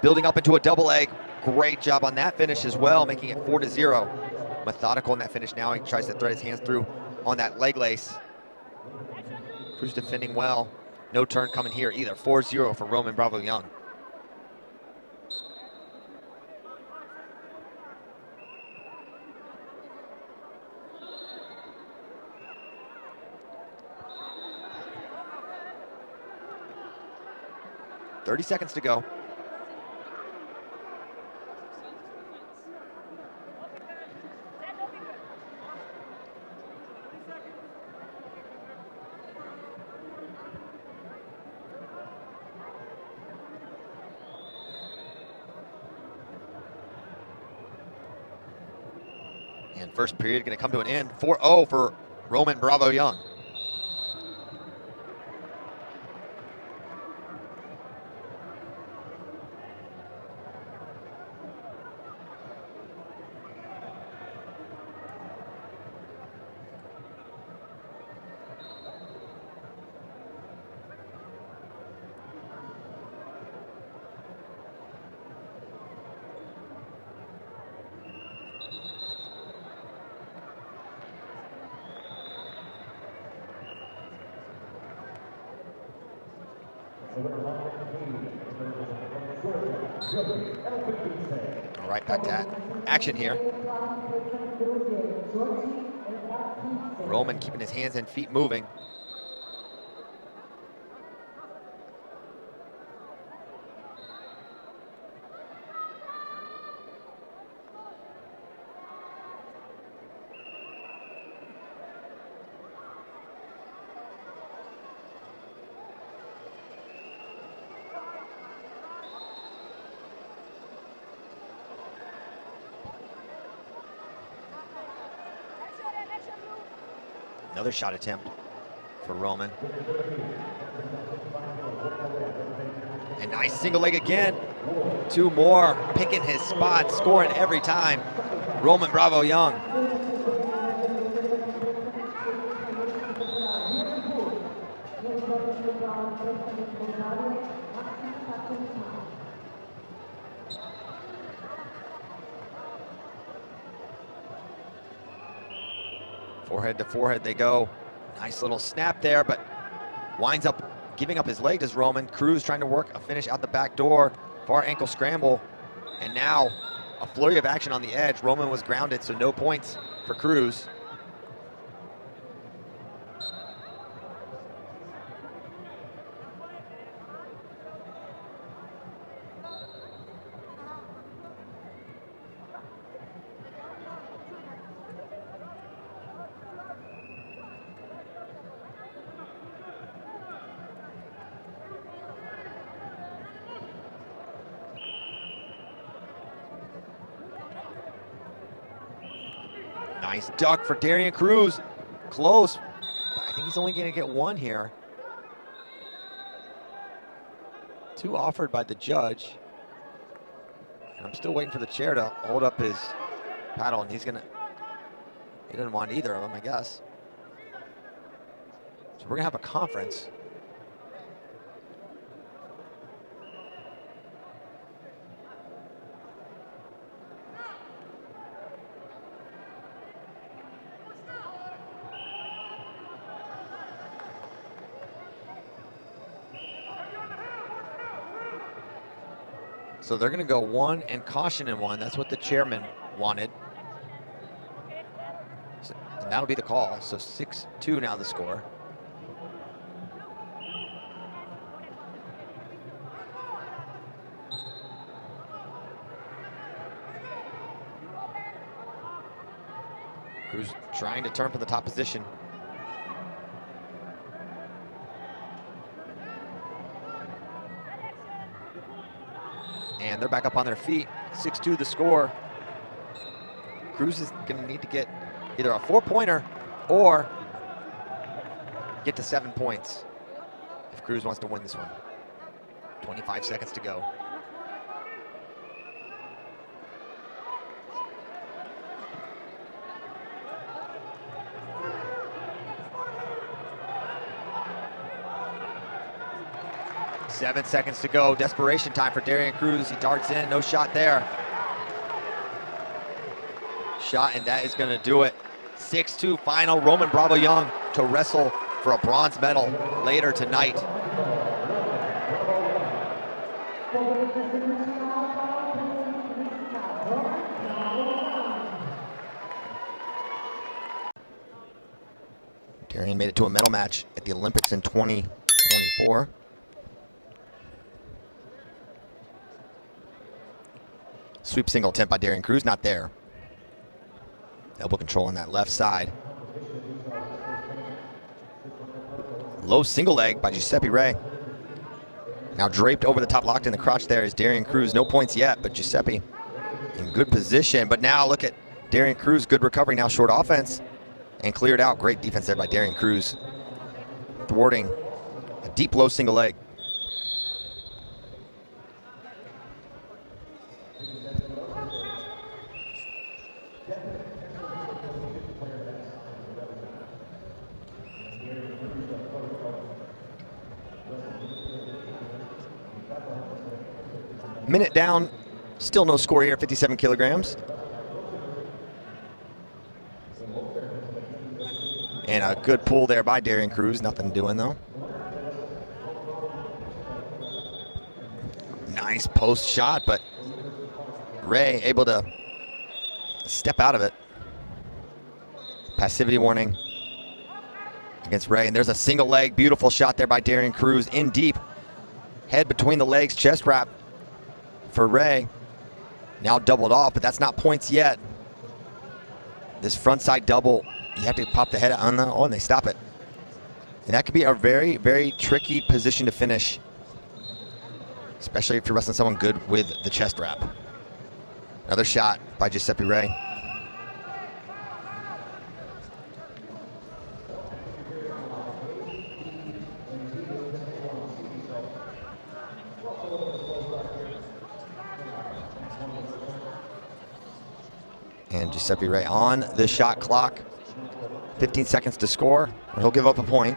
Building up into a double leg. Great job on that finish as well, making it 4-0. Methodical in that finish now. He tries to thread his hands through on that leg lace. Cruz defending well. No turn coming here either. 4-0 for Roman Bravo Young. .30 seconds to go. And first period going to come to an end. 4-0 for Roman Bravo Young. All right, back to action here. Roman keeping his hands and feet moving. Another shot attempt for Roman. And nice single leg again. Two more, picking his spot, scoring every time. Roman Bravo Young. Forehead to forehead they go. Nice little snap there, but winds up giving up his leg as Roman. Cruz trying to work a finish out the back door. Far ankle scramble. And now a flurry of action on the edge. Roman was grounded, so no points for Cruz. Nice duck for Darian Cruz. Close, but I think he's only gonna get one here. Two offered by the judge. And I'm still waiting for the chair to hold up his paddle, and he doesn't want either of them, I guess. So we're gonna have a conference. So they're going to go 1 and caution in 1. That's what the chairman wanted. So, and that'll be the call. So 6-2 now the score. Cruz trying to turn from the top position. And they're back up on their feet. 6-2 the score. Cruz is going to need to get either a 4-pointer or get to 7 points if Cruz wants to win this one. 25 seconds to go. Seven seconds to go. Desperation time for Darian Cruz. He darts in. No shot there. Shot, and that is going to do it. 6-2 final. Roman Bravo Young to wrestle for a bronze medal later tonight. Darian made it to a medal match at the Olympics in 2024. Sweep single attempt by Darian Cruz, not there. Elbow control on that left side. Low single leg by Giuseppe Ray. Now draped over the top, locked in the crotch there is Darian Cruz. No points yet, but Giuseppe in good position. But now look at Darian Cruz, good recovery, now short offense. And cleared out. Great defense there by Darian Cruz. Thwarting a deep low single leg. Minute down, still no score here, 57 kilograms. And a good pull there by Darian Cruz, nothing doing though. Nice post shot, but Ray able to step out of it. Passivity warning against Ray, and there's a single leg, beautiful shot there by Darian Cruz, in deep. Head between the legs, chest wrap for Ray. Now doubled off, but that's not points yet. This front side double, you have to pop the head on the, oh, and they stop it. And that could be a very, very tricky position to finish, especially if you're wrestling someone good with the chest wrap. Another shot by Giuseppe Ray. And Giuseppe Ray on the shot clock. 15 seconds to score, or he'll give up a point.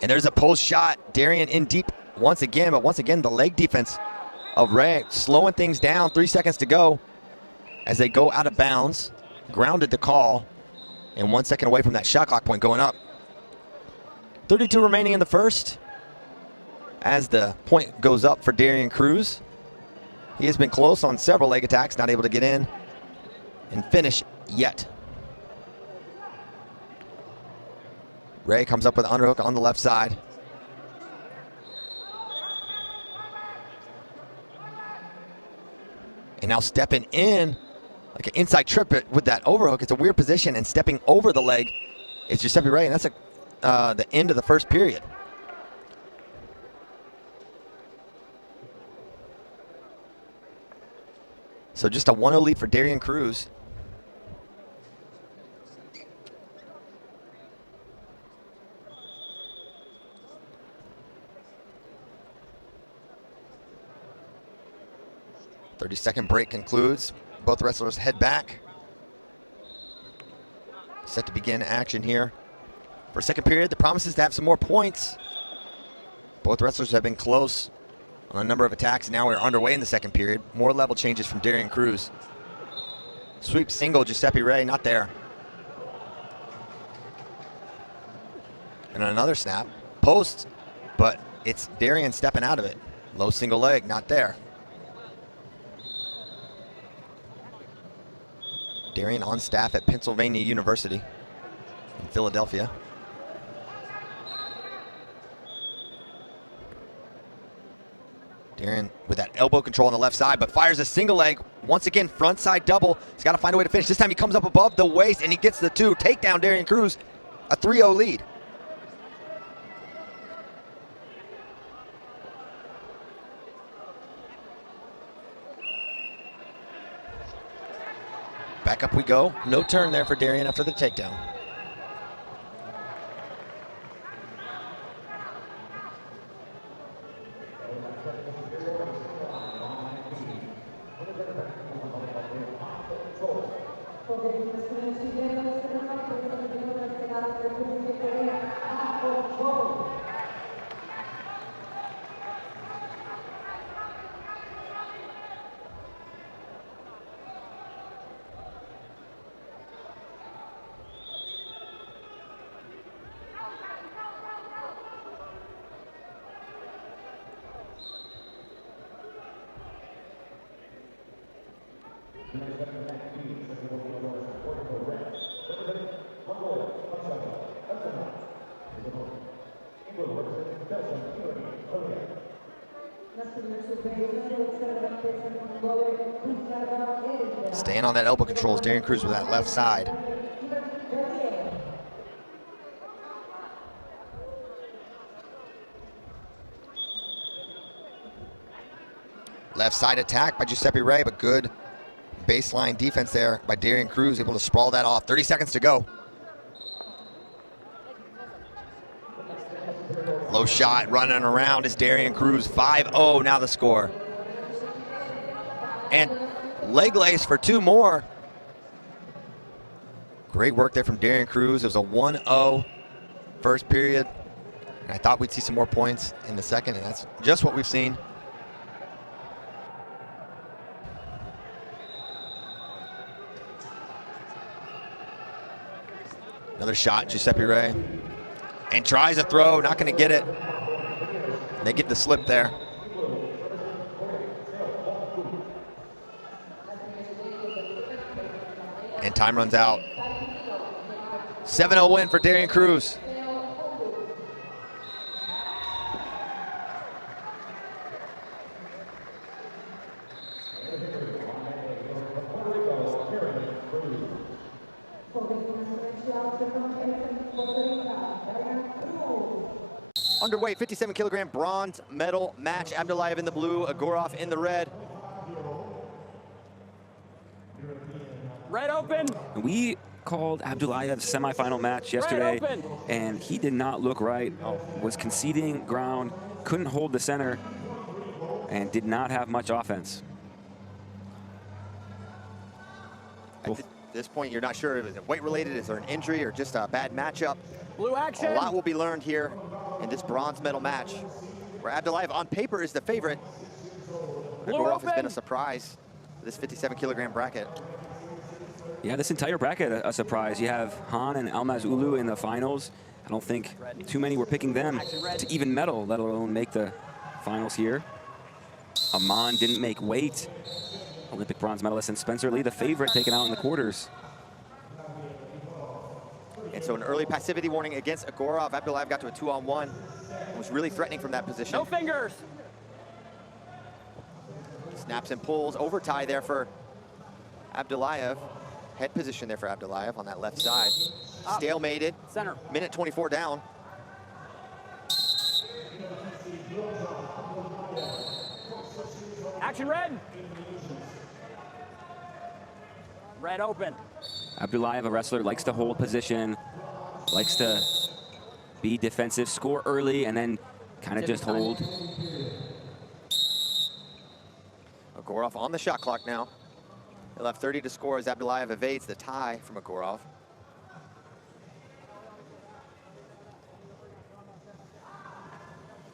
And there's a post shot. Darian in deep once again, but once again, the leg defense of Ray slowing things down. 3 seconds to go as they go out of bounds. Grounded the call, and 1 second away from that shot clock point going up. 32 remaining in the first as the point goes up for Darian Cruz. He has been close on several leg attacks, not able to get in and finish yet. Ray comes up with an underhook on the left side. And now stepping in, like an inside trip with that overhook. It's a weird position, and stepping over the leg is Giuseppe Ray, and that's the end of the first period. So just a 1-0 lead for Darian Cruz. Thirty-second break concludes. Both wrestlers head back. Set to begin action here. For second period, the promises to have some more points. Both wrestlers have been close on a number of attacks. Now we're underway in the second period. More level changes from Darian Cruz. Sweep single, Giuseppe Ray, not there. And another snap. Post, but it's Darian stepping out of it. Low single leg, not there. Darian on staff at Pennsylvania University in Philadelphia. Darian with that elbow control on the left side, but fires a single leg. Once again, front side double. He's got to find a way to finish. This time he comes up above the waist and he gets the 2. Takedown Darian Cruz, a 3-0 lead. Back up we go. No turn there for Darian after the takedown. Staying on that elbow control is Darian Cruz with that left side. Left side attack by Giuseppe Ray, but good baseline defense there by Darian Cruz, able to sprawl that off. 30 seconds to go. Low shot running around is Darian Cruz. 5-0 now the score. And leg lace for 2 more. Great work there from Darian Cruz. It was a 1-0 first period. And I thought we'd see some more points in the second, and that's just what we've seen. Another shot, Giuseppe Ray. And tries a throw, not gonna get it. They get the slip there. And time runs out. 7-0 win for Darian Cruz. Underway, 57-kilogram bronze medal match. Abdullayev in the blue, Agorov in the red. Red open. We called Abdullayev's semifinal match yesterday, and he did not look right. Was conceding ground, couldn't hold the center, and did not have much offense. At this point, you're not sure if it's weight-related, is there an injury, or just a bad matchup. Blue action. A lot will be learned here in this bronze medal match, where Abdullayev on paper is the favorite. Agorov has been a surprise for this 57-kilogram bracket. Yeah, this entire bracket a surprise. You have Han and Almaz Ulu in the finals. I don't think too many were picking them to even medal, let alone make the finals here. Aman didn't make weight. Olympic bronze medalist, and Spencer Lee, the favorite, taken out in the quarters. And so an early passivity warning against Agorov. Abdullayev got to a 2-on-1. Was really threatening from that position. No fingers. Snaps and pulls. Over tie there for Abdullayev. Head position there for Abdullayev on that left side. Stalemated. Center. Minute 24 down. Action red. Red open. Abdullayev, a wrestler, likes to hold position, likes to be defensive, score early, and then kind of just hold. Agorov on the shot clock now. He'll have 30 to score as Abdullayev evades the tie from Agorov.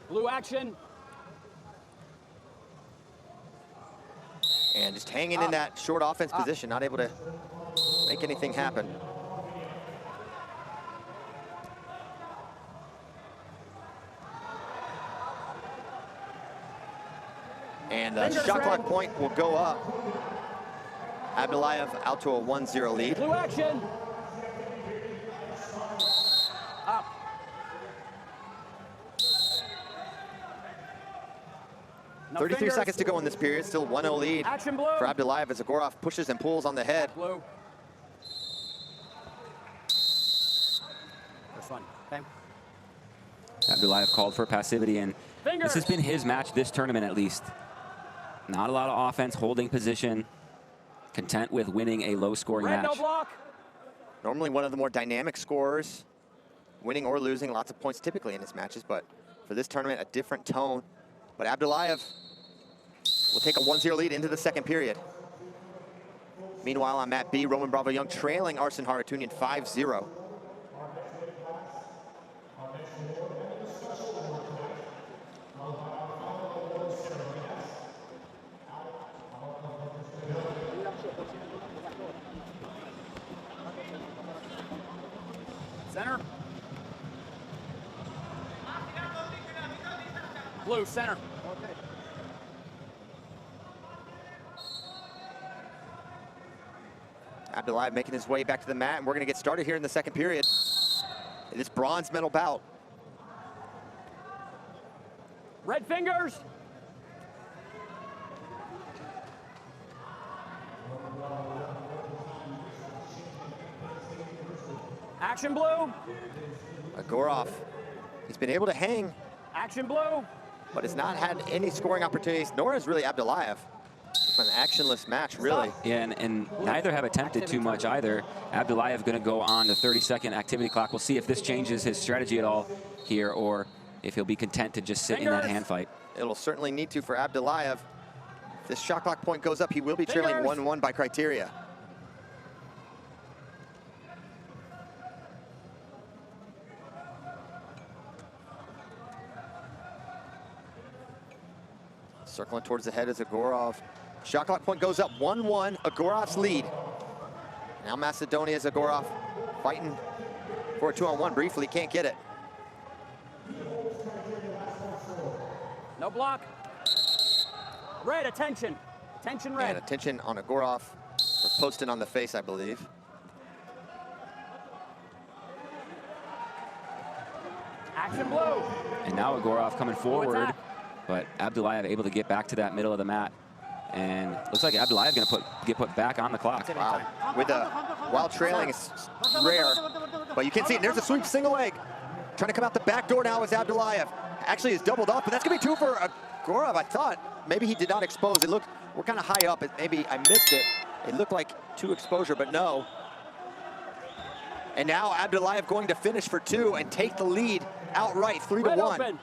Blue action. And just hanging in that short offense position, not able to make anything happen. And the shot clock point will go up. Abdullayev out to a 1-0 lead. Blue action. Up. No 33 fingers. seconds to go in this period. Still 1-0 lead Action blue. for Abdullayev as Zagorov pushes and pulls on the head. Blue. First one. Okay. Abdullayev called for passivity, and this has been his match this tournament at least. Not a lot of offense, holding position, content with winning a low-scoring Red, match. no block. Normally one of the more dynamic scorers, winning or losing lots of points typically in his matches, but for this tournament, a different tone. But Abdullayev will take a 1-0 lead into the second period. Meanwhile, on mat B, Roman Bravo Young trailing Arsen Haratunian 5-0. Center. Blue, center. Abdullayev making his way back to the mat, and we're going to get started here in the second period. In this bronze medal bout. Red fingers. Action blue. Zagorov, he's been able to hang, Action blue. but has not had any scoring opportunities, nor has really Abdullayev. It's an actionless match, really. Yeah, and neither have attempted too much either. Abdullayev going to go on the 30-second activity clock. We'll see if this changes his strategy at all here, or if he'll be content to just sit in that hand fight. It'll certainly need to for Abdullayev. If this shot clock point goes up, he will be trailing 1-1 by criteria. Circling towards the head is Zagorov. Shot clock point goes up 1-1, Zagorov's lead. Now Macedonia, Zagorov fighting for a 2-on-1 briefly, can't get it. No block. Red, attention. Attention, red. And attention on Zagorov for posting on the face, I believe. Action blue. And now Zagorov coming forward, but Abdullayev able to get back to that middle of the mat. And looks like Abdullayev going to get put back on the clock. Wow. With a while trailing, it's rare, but you can see it. There's a sweep single leg. Trying to come out the back door now is Abdullayev. Actually, is doubled up, but that's going to be two for Zagorov. I thought maybe he did not expose. It looked, we're kind of high up. Maybe I missed it. It looked like two exposure, but no. And now Abdullayev going to finish for two and take the lead outright, 3-1. Open.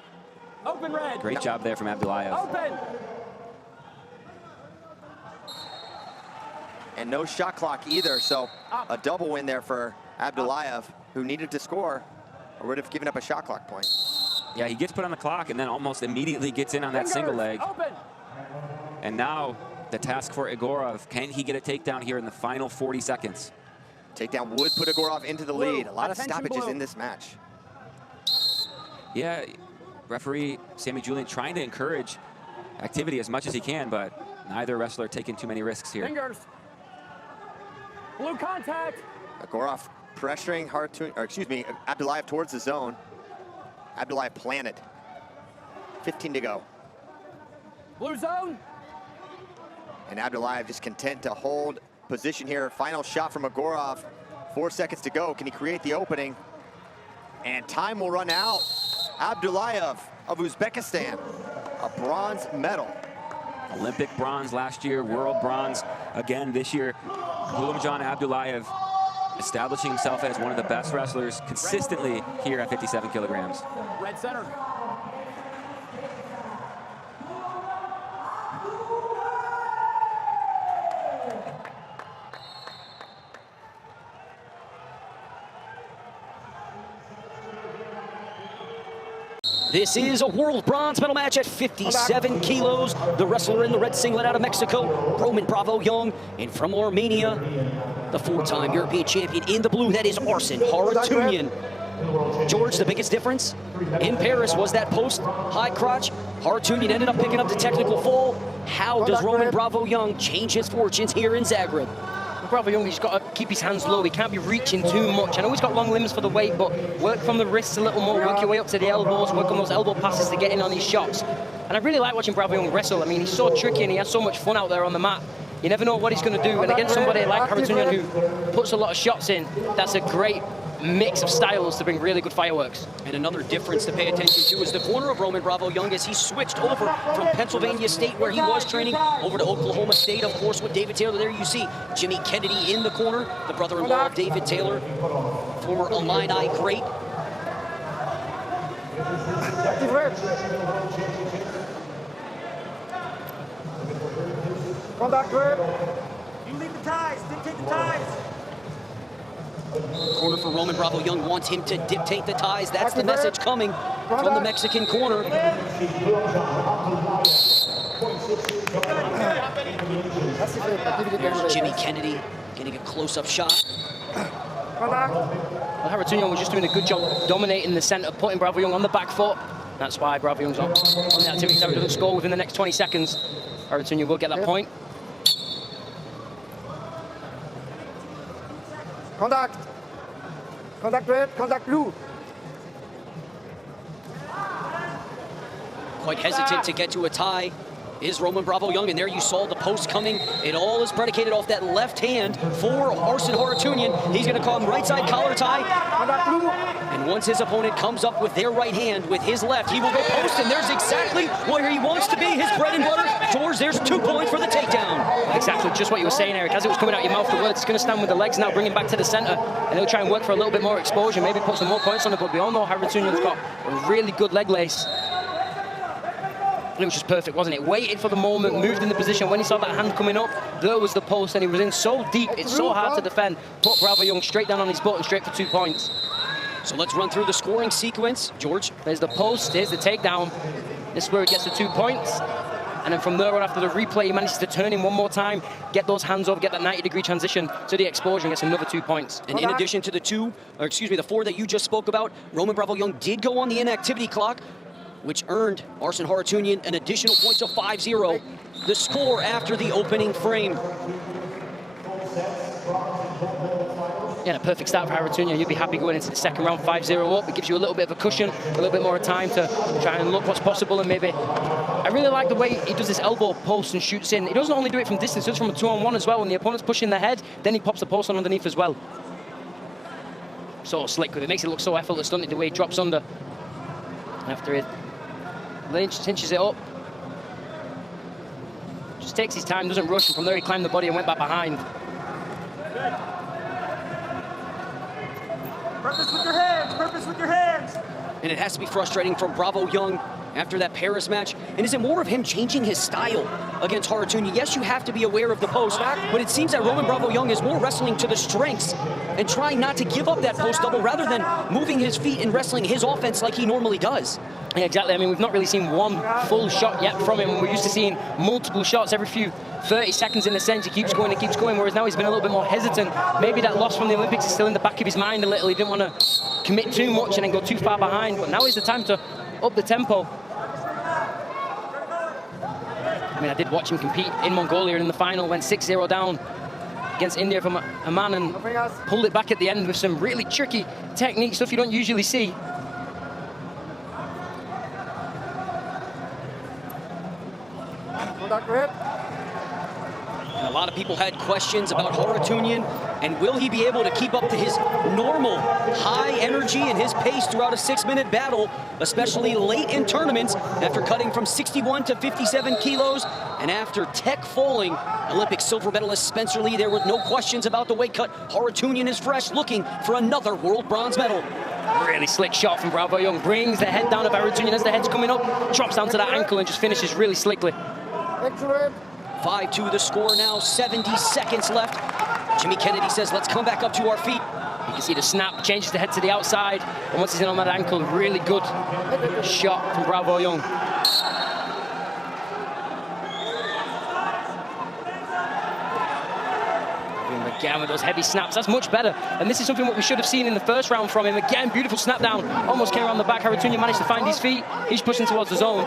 Open red. Great job there from Abdullayev. Open. And no shot clock either, so a double win there for Abdullayev, who needed to score or would have given up a shot clock point. Yeah, he gets put on the clock and then almost immediately gets in on that single leg. Open. And now the task for Zagorov, can he get a takedown here in the final 40 seconds? Takedown would put Zagorov into the lead. A lot of Attention stoppages blue. in this match. Yeah, referee Sammy Julian trying to encourage activity as much as he can, but neither wrestler taking too many risks here. Fingers. Blue contact. Zagorov pressuring Abdullayev towards the zone. Abdullayev planted. 15 to go. Blue zone. And Abdullayev just content to hold position here. Final shot from Zagorov. 4 seconds to go. Can he create the opening? And time will run out. Abdullayev of Uzbekistan, a bronze medal. Olympic bronze last year, world bronze again this year. Ghulamjan Abdullayev establishing himself as one of the best wrestlers consistently here at 57 kilograms. Red center. This is a world bronze medal match at 57 kilos. The wrestler in the red singlet out of Mexico, Roman Bravo Young, and from Armenia, the four-time European champion in the blue, that is Arsen Haratunian. George, the biggest difference in Paris was that post high crotch. Haratunian ended up picking up the technical fall. How does Roman Bravo Young change his fortunes here in Zagreb? Bravo Young, he's got to keep his hands low. He can't be reaching too much. I know he's got long limbs for the weight, but work from the wrists a little more, work your way up to the elbows, work on those elbow passes to get in on his shots. And I really like watching Bravo Young wrestle. I mean, he's so tricky and he has so much fun out there on the mat. You never know what he's going to do. And against somebody like Haratunian who puts a lot of shots in, that's a great mix of styles to bring really good fireworks. And another difference to pay attention to is the corner of Roman Bravo Young as he switched over from Pennsylvania State, where he was training, over to Oklahoma State, of course, with David Taylor. There you see Jimmy Kennedy in the corner, the brother-in-law of David Taylor, former Illini great. You leave the ties, dictate the ties. Corner for Roman Bravo Young wants him to dictate the ties. That's the message coming from the Mexican corner. Here's Jimmy Kennedy getting a close-up shot. Well, Haratunian was just doing a good job dominating the center, putting Bravo Young on the back foot. That's why Bravo Young's on the activity tab. He doesn't score within the next 20 seconds. Haratunian will get that point. Contact. Contact red, contact blue. Quite hesitant to get to a tie is Roman Bravo Young, and there you saw the post coming. It all is predicated off that left hand for Arsen Haratunian. He's going to call him right side collar tie. And once his opponent comes up with their right hand, with his left, he will go post, and there's exactly where he wants to be, his bread and butter. George, there's 2 points for the takedown. Exactly, just what you were saying, Eric. As it was coming out your mouth, the words, it's going to stand with the legs now, bring him back to the center, and they'll try and work for a little bit more exposure, maybe put some more points on it, but we all know Haratunian's got a really good leg lace. It was just perfect, wasn't it? Waited for the moment, moved in the position. When he saw that hand coming up, there was the post, and he was in so deep, it's so hard to defend. Put Bravo Young straight down on his butt and straight for 2 points. So let's run through the scoring sequence. George. There's the post, here's the takedown. This is where he gets the 2 points. And then from there on, after the replay, he manages to turn in one more time, get those hands over, get that 90-degree transition to the exposure, and gets another 2 points. And in addition to the 4 that you just spoke about, Roman Bravo Young did go on the inactivity clock, which earned Arsen Haratunian an additional points of 5-0. The score after the opening frame. Yeah, a perfect start for Haratunian. You'd be happy going into the second round 5-0 up. It gives you a little bit of a cushion, a little bit more time to try and look what's possible, and maybe... I really like the way he does this elbow post and shoots in. He doesn't only do it from distance, he does it from a 2-on-1 as well. When the opponent's pushing the head, then he pops the post on underneath as well. So slick with it. Makes it look so effortless, doesn't it, the way he drops under. After it cinches it up. Just takes his time, doesn't rush, and from there he climbed the body and went back behind. Purpose with your hands, purpose with your hands. And it has to be frustrating for Bravo Young after that Paris match. And is it more of him changing his style against Haratunian? Yes, you have to be aware of the post, but it seems that Roman Bravo Young is more wrestling to the strengths and trying not to give up that post double rather than moving his feet and wrestling his offense like he normally does. Yeah, exactly. I mean, we've not really seen one full shot yet from him. We're used to seeing multiple shots every few 30 seconds in a sense. He keeps going and keeps going, whereas now he's been a little bit more hesitant. Maybe that loss from the Olympics is still in the back of his mind a little. He didn't want to commit too much and then go too far behind, but now is the time to up the tempo. I mean, I did watch him compete in Mongolia in the final, went 6-0 down against India from a man and pulled it back at the end with some really tricky technique, stuff you don't usually see. And a lot of people had questions about Haratunian and will he be able to keep up to his normal high energy and his pace throughout a 6-minute battle, especially late in tournaments after cutting from 61 to 57 kilos. And after tech falling, Olympic silver medalist Spencer Lee, there were no questions about the weight cut. Haratunian is fresh, looking for another world bronze medal. Really slick shot from Bravo Young. Brings the head down of Haratunian as the head's coming up, drops down to that ankle and just finishes really slickly. 5-2 the score now, 70 seconds left. Jimmy Kennedy says, let's come back up to our feet. You can see the snap, changes the head to the outside, and once he's in on that ankle, really good shot from Bravo Young. Again with those heavy snaps, that's much better. And this is something what we should have seen in the first round from him. Again, beautiful snap down, almost came around the back. Harutunian managed to find his feet. He's pushing towards the zone.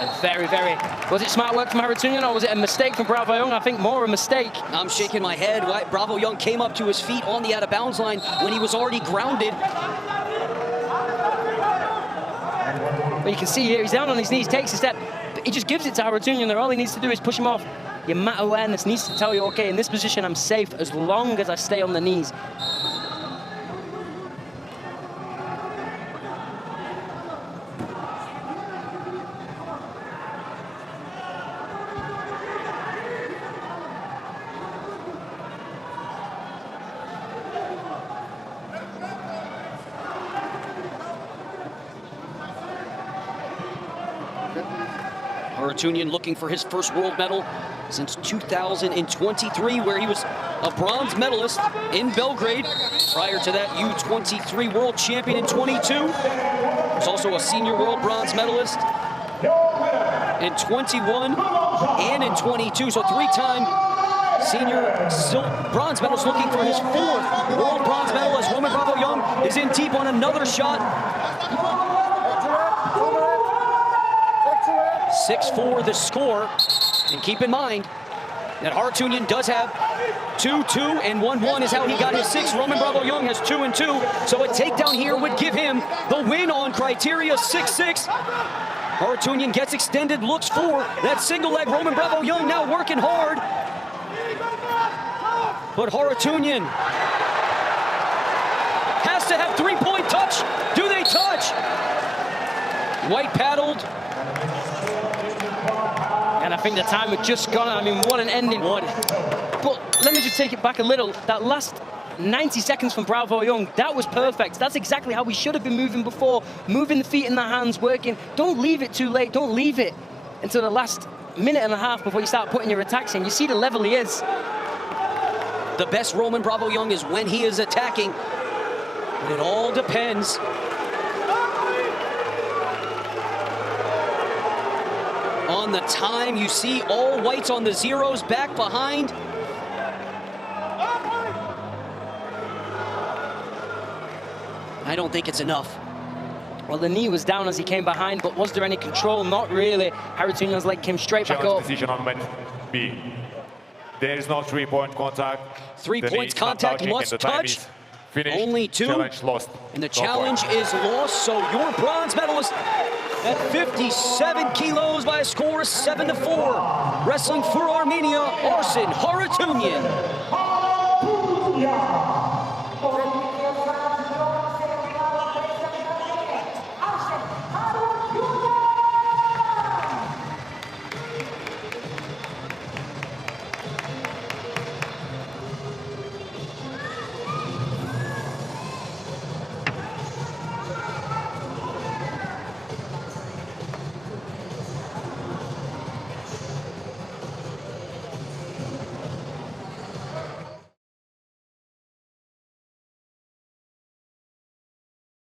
And very, was it smart work from Harutunian or was it a mistake from Bravo Young? I think more a mistake. I'm shaking my head. Bravo Young came up to his feet on the out-of-bounds line when he was already grounded. But you can see here, he's down on his knees, takes a step. He just gives it to Harutunian there. All he needs to do is push him off. Your mat awareness needs to tell you, okay, in this position, I'm safe as long as I stay on the knees. Harutunian looking for his first world medal since 2023, where he was a bronze medalist in Belgrade. Prior to that, U23 world champion in 22. He was also a senior world bronze medalist in 21 and in 22. So three-time senior bronze medalist looking for his fourth world bronze medal as Roman Bravo Young is in deep on another shot. 6-4 the score, and keep in mind that Harutunian does have 2-2 and 1-1 is how he got his 6. Roman Bravo Young has 2-2, so a takedown here would give him the win on criteria 6-6. Harutunian gets extended, looks for that single leg. Roman Bravo Young now working hard, but Harutunian has to have three-point touch. Do they touch? White paddled. And I think the time had just gone. I mean, what an ending. But let me just take it back a little. That last 90 seconds from Bravo Young, that was perfect. That's exactly how we should have been moving before. Moving the feet in the hands, working. Don't leave it too late. Don't leave it until the last minute and a half before you start putting your attacks in. You see the level he is. The best Roman Bravo Young is when he is attacking. But it all depends on the time. You see all whites on the zeros back behind. I don't think it's enough. Well, the knee was down as he came behind, but was there any control? Not really. Harutunian's leg came straight back up. Decision on mat B. There is no three-point contact. 3 points contact, must touch. Only 2. Challenge lost. And the challenge is lost, so your bronze medalist at 57 kilos by a score of 7-4. Wrestling for Armenia, Arsen Harutunian.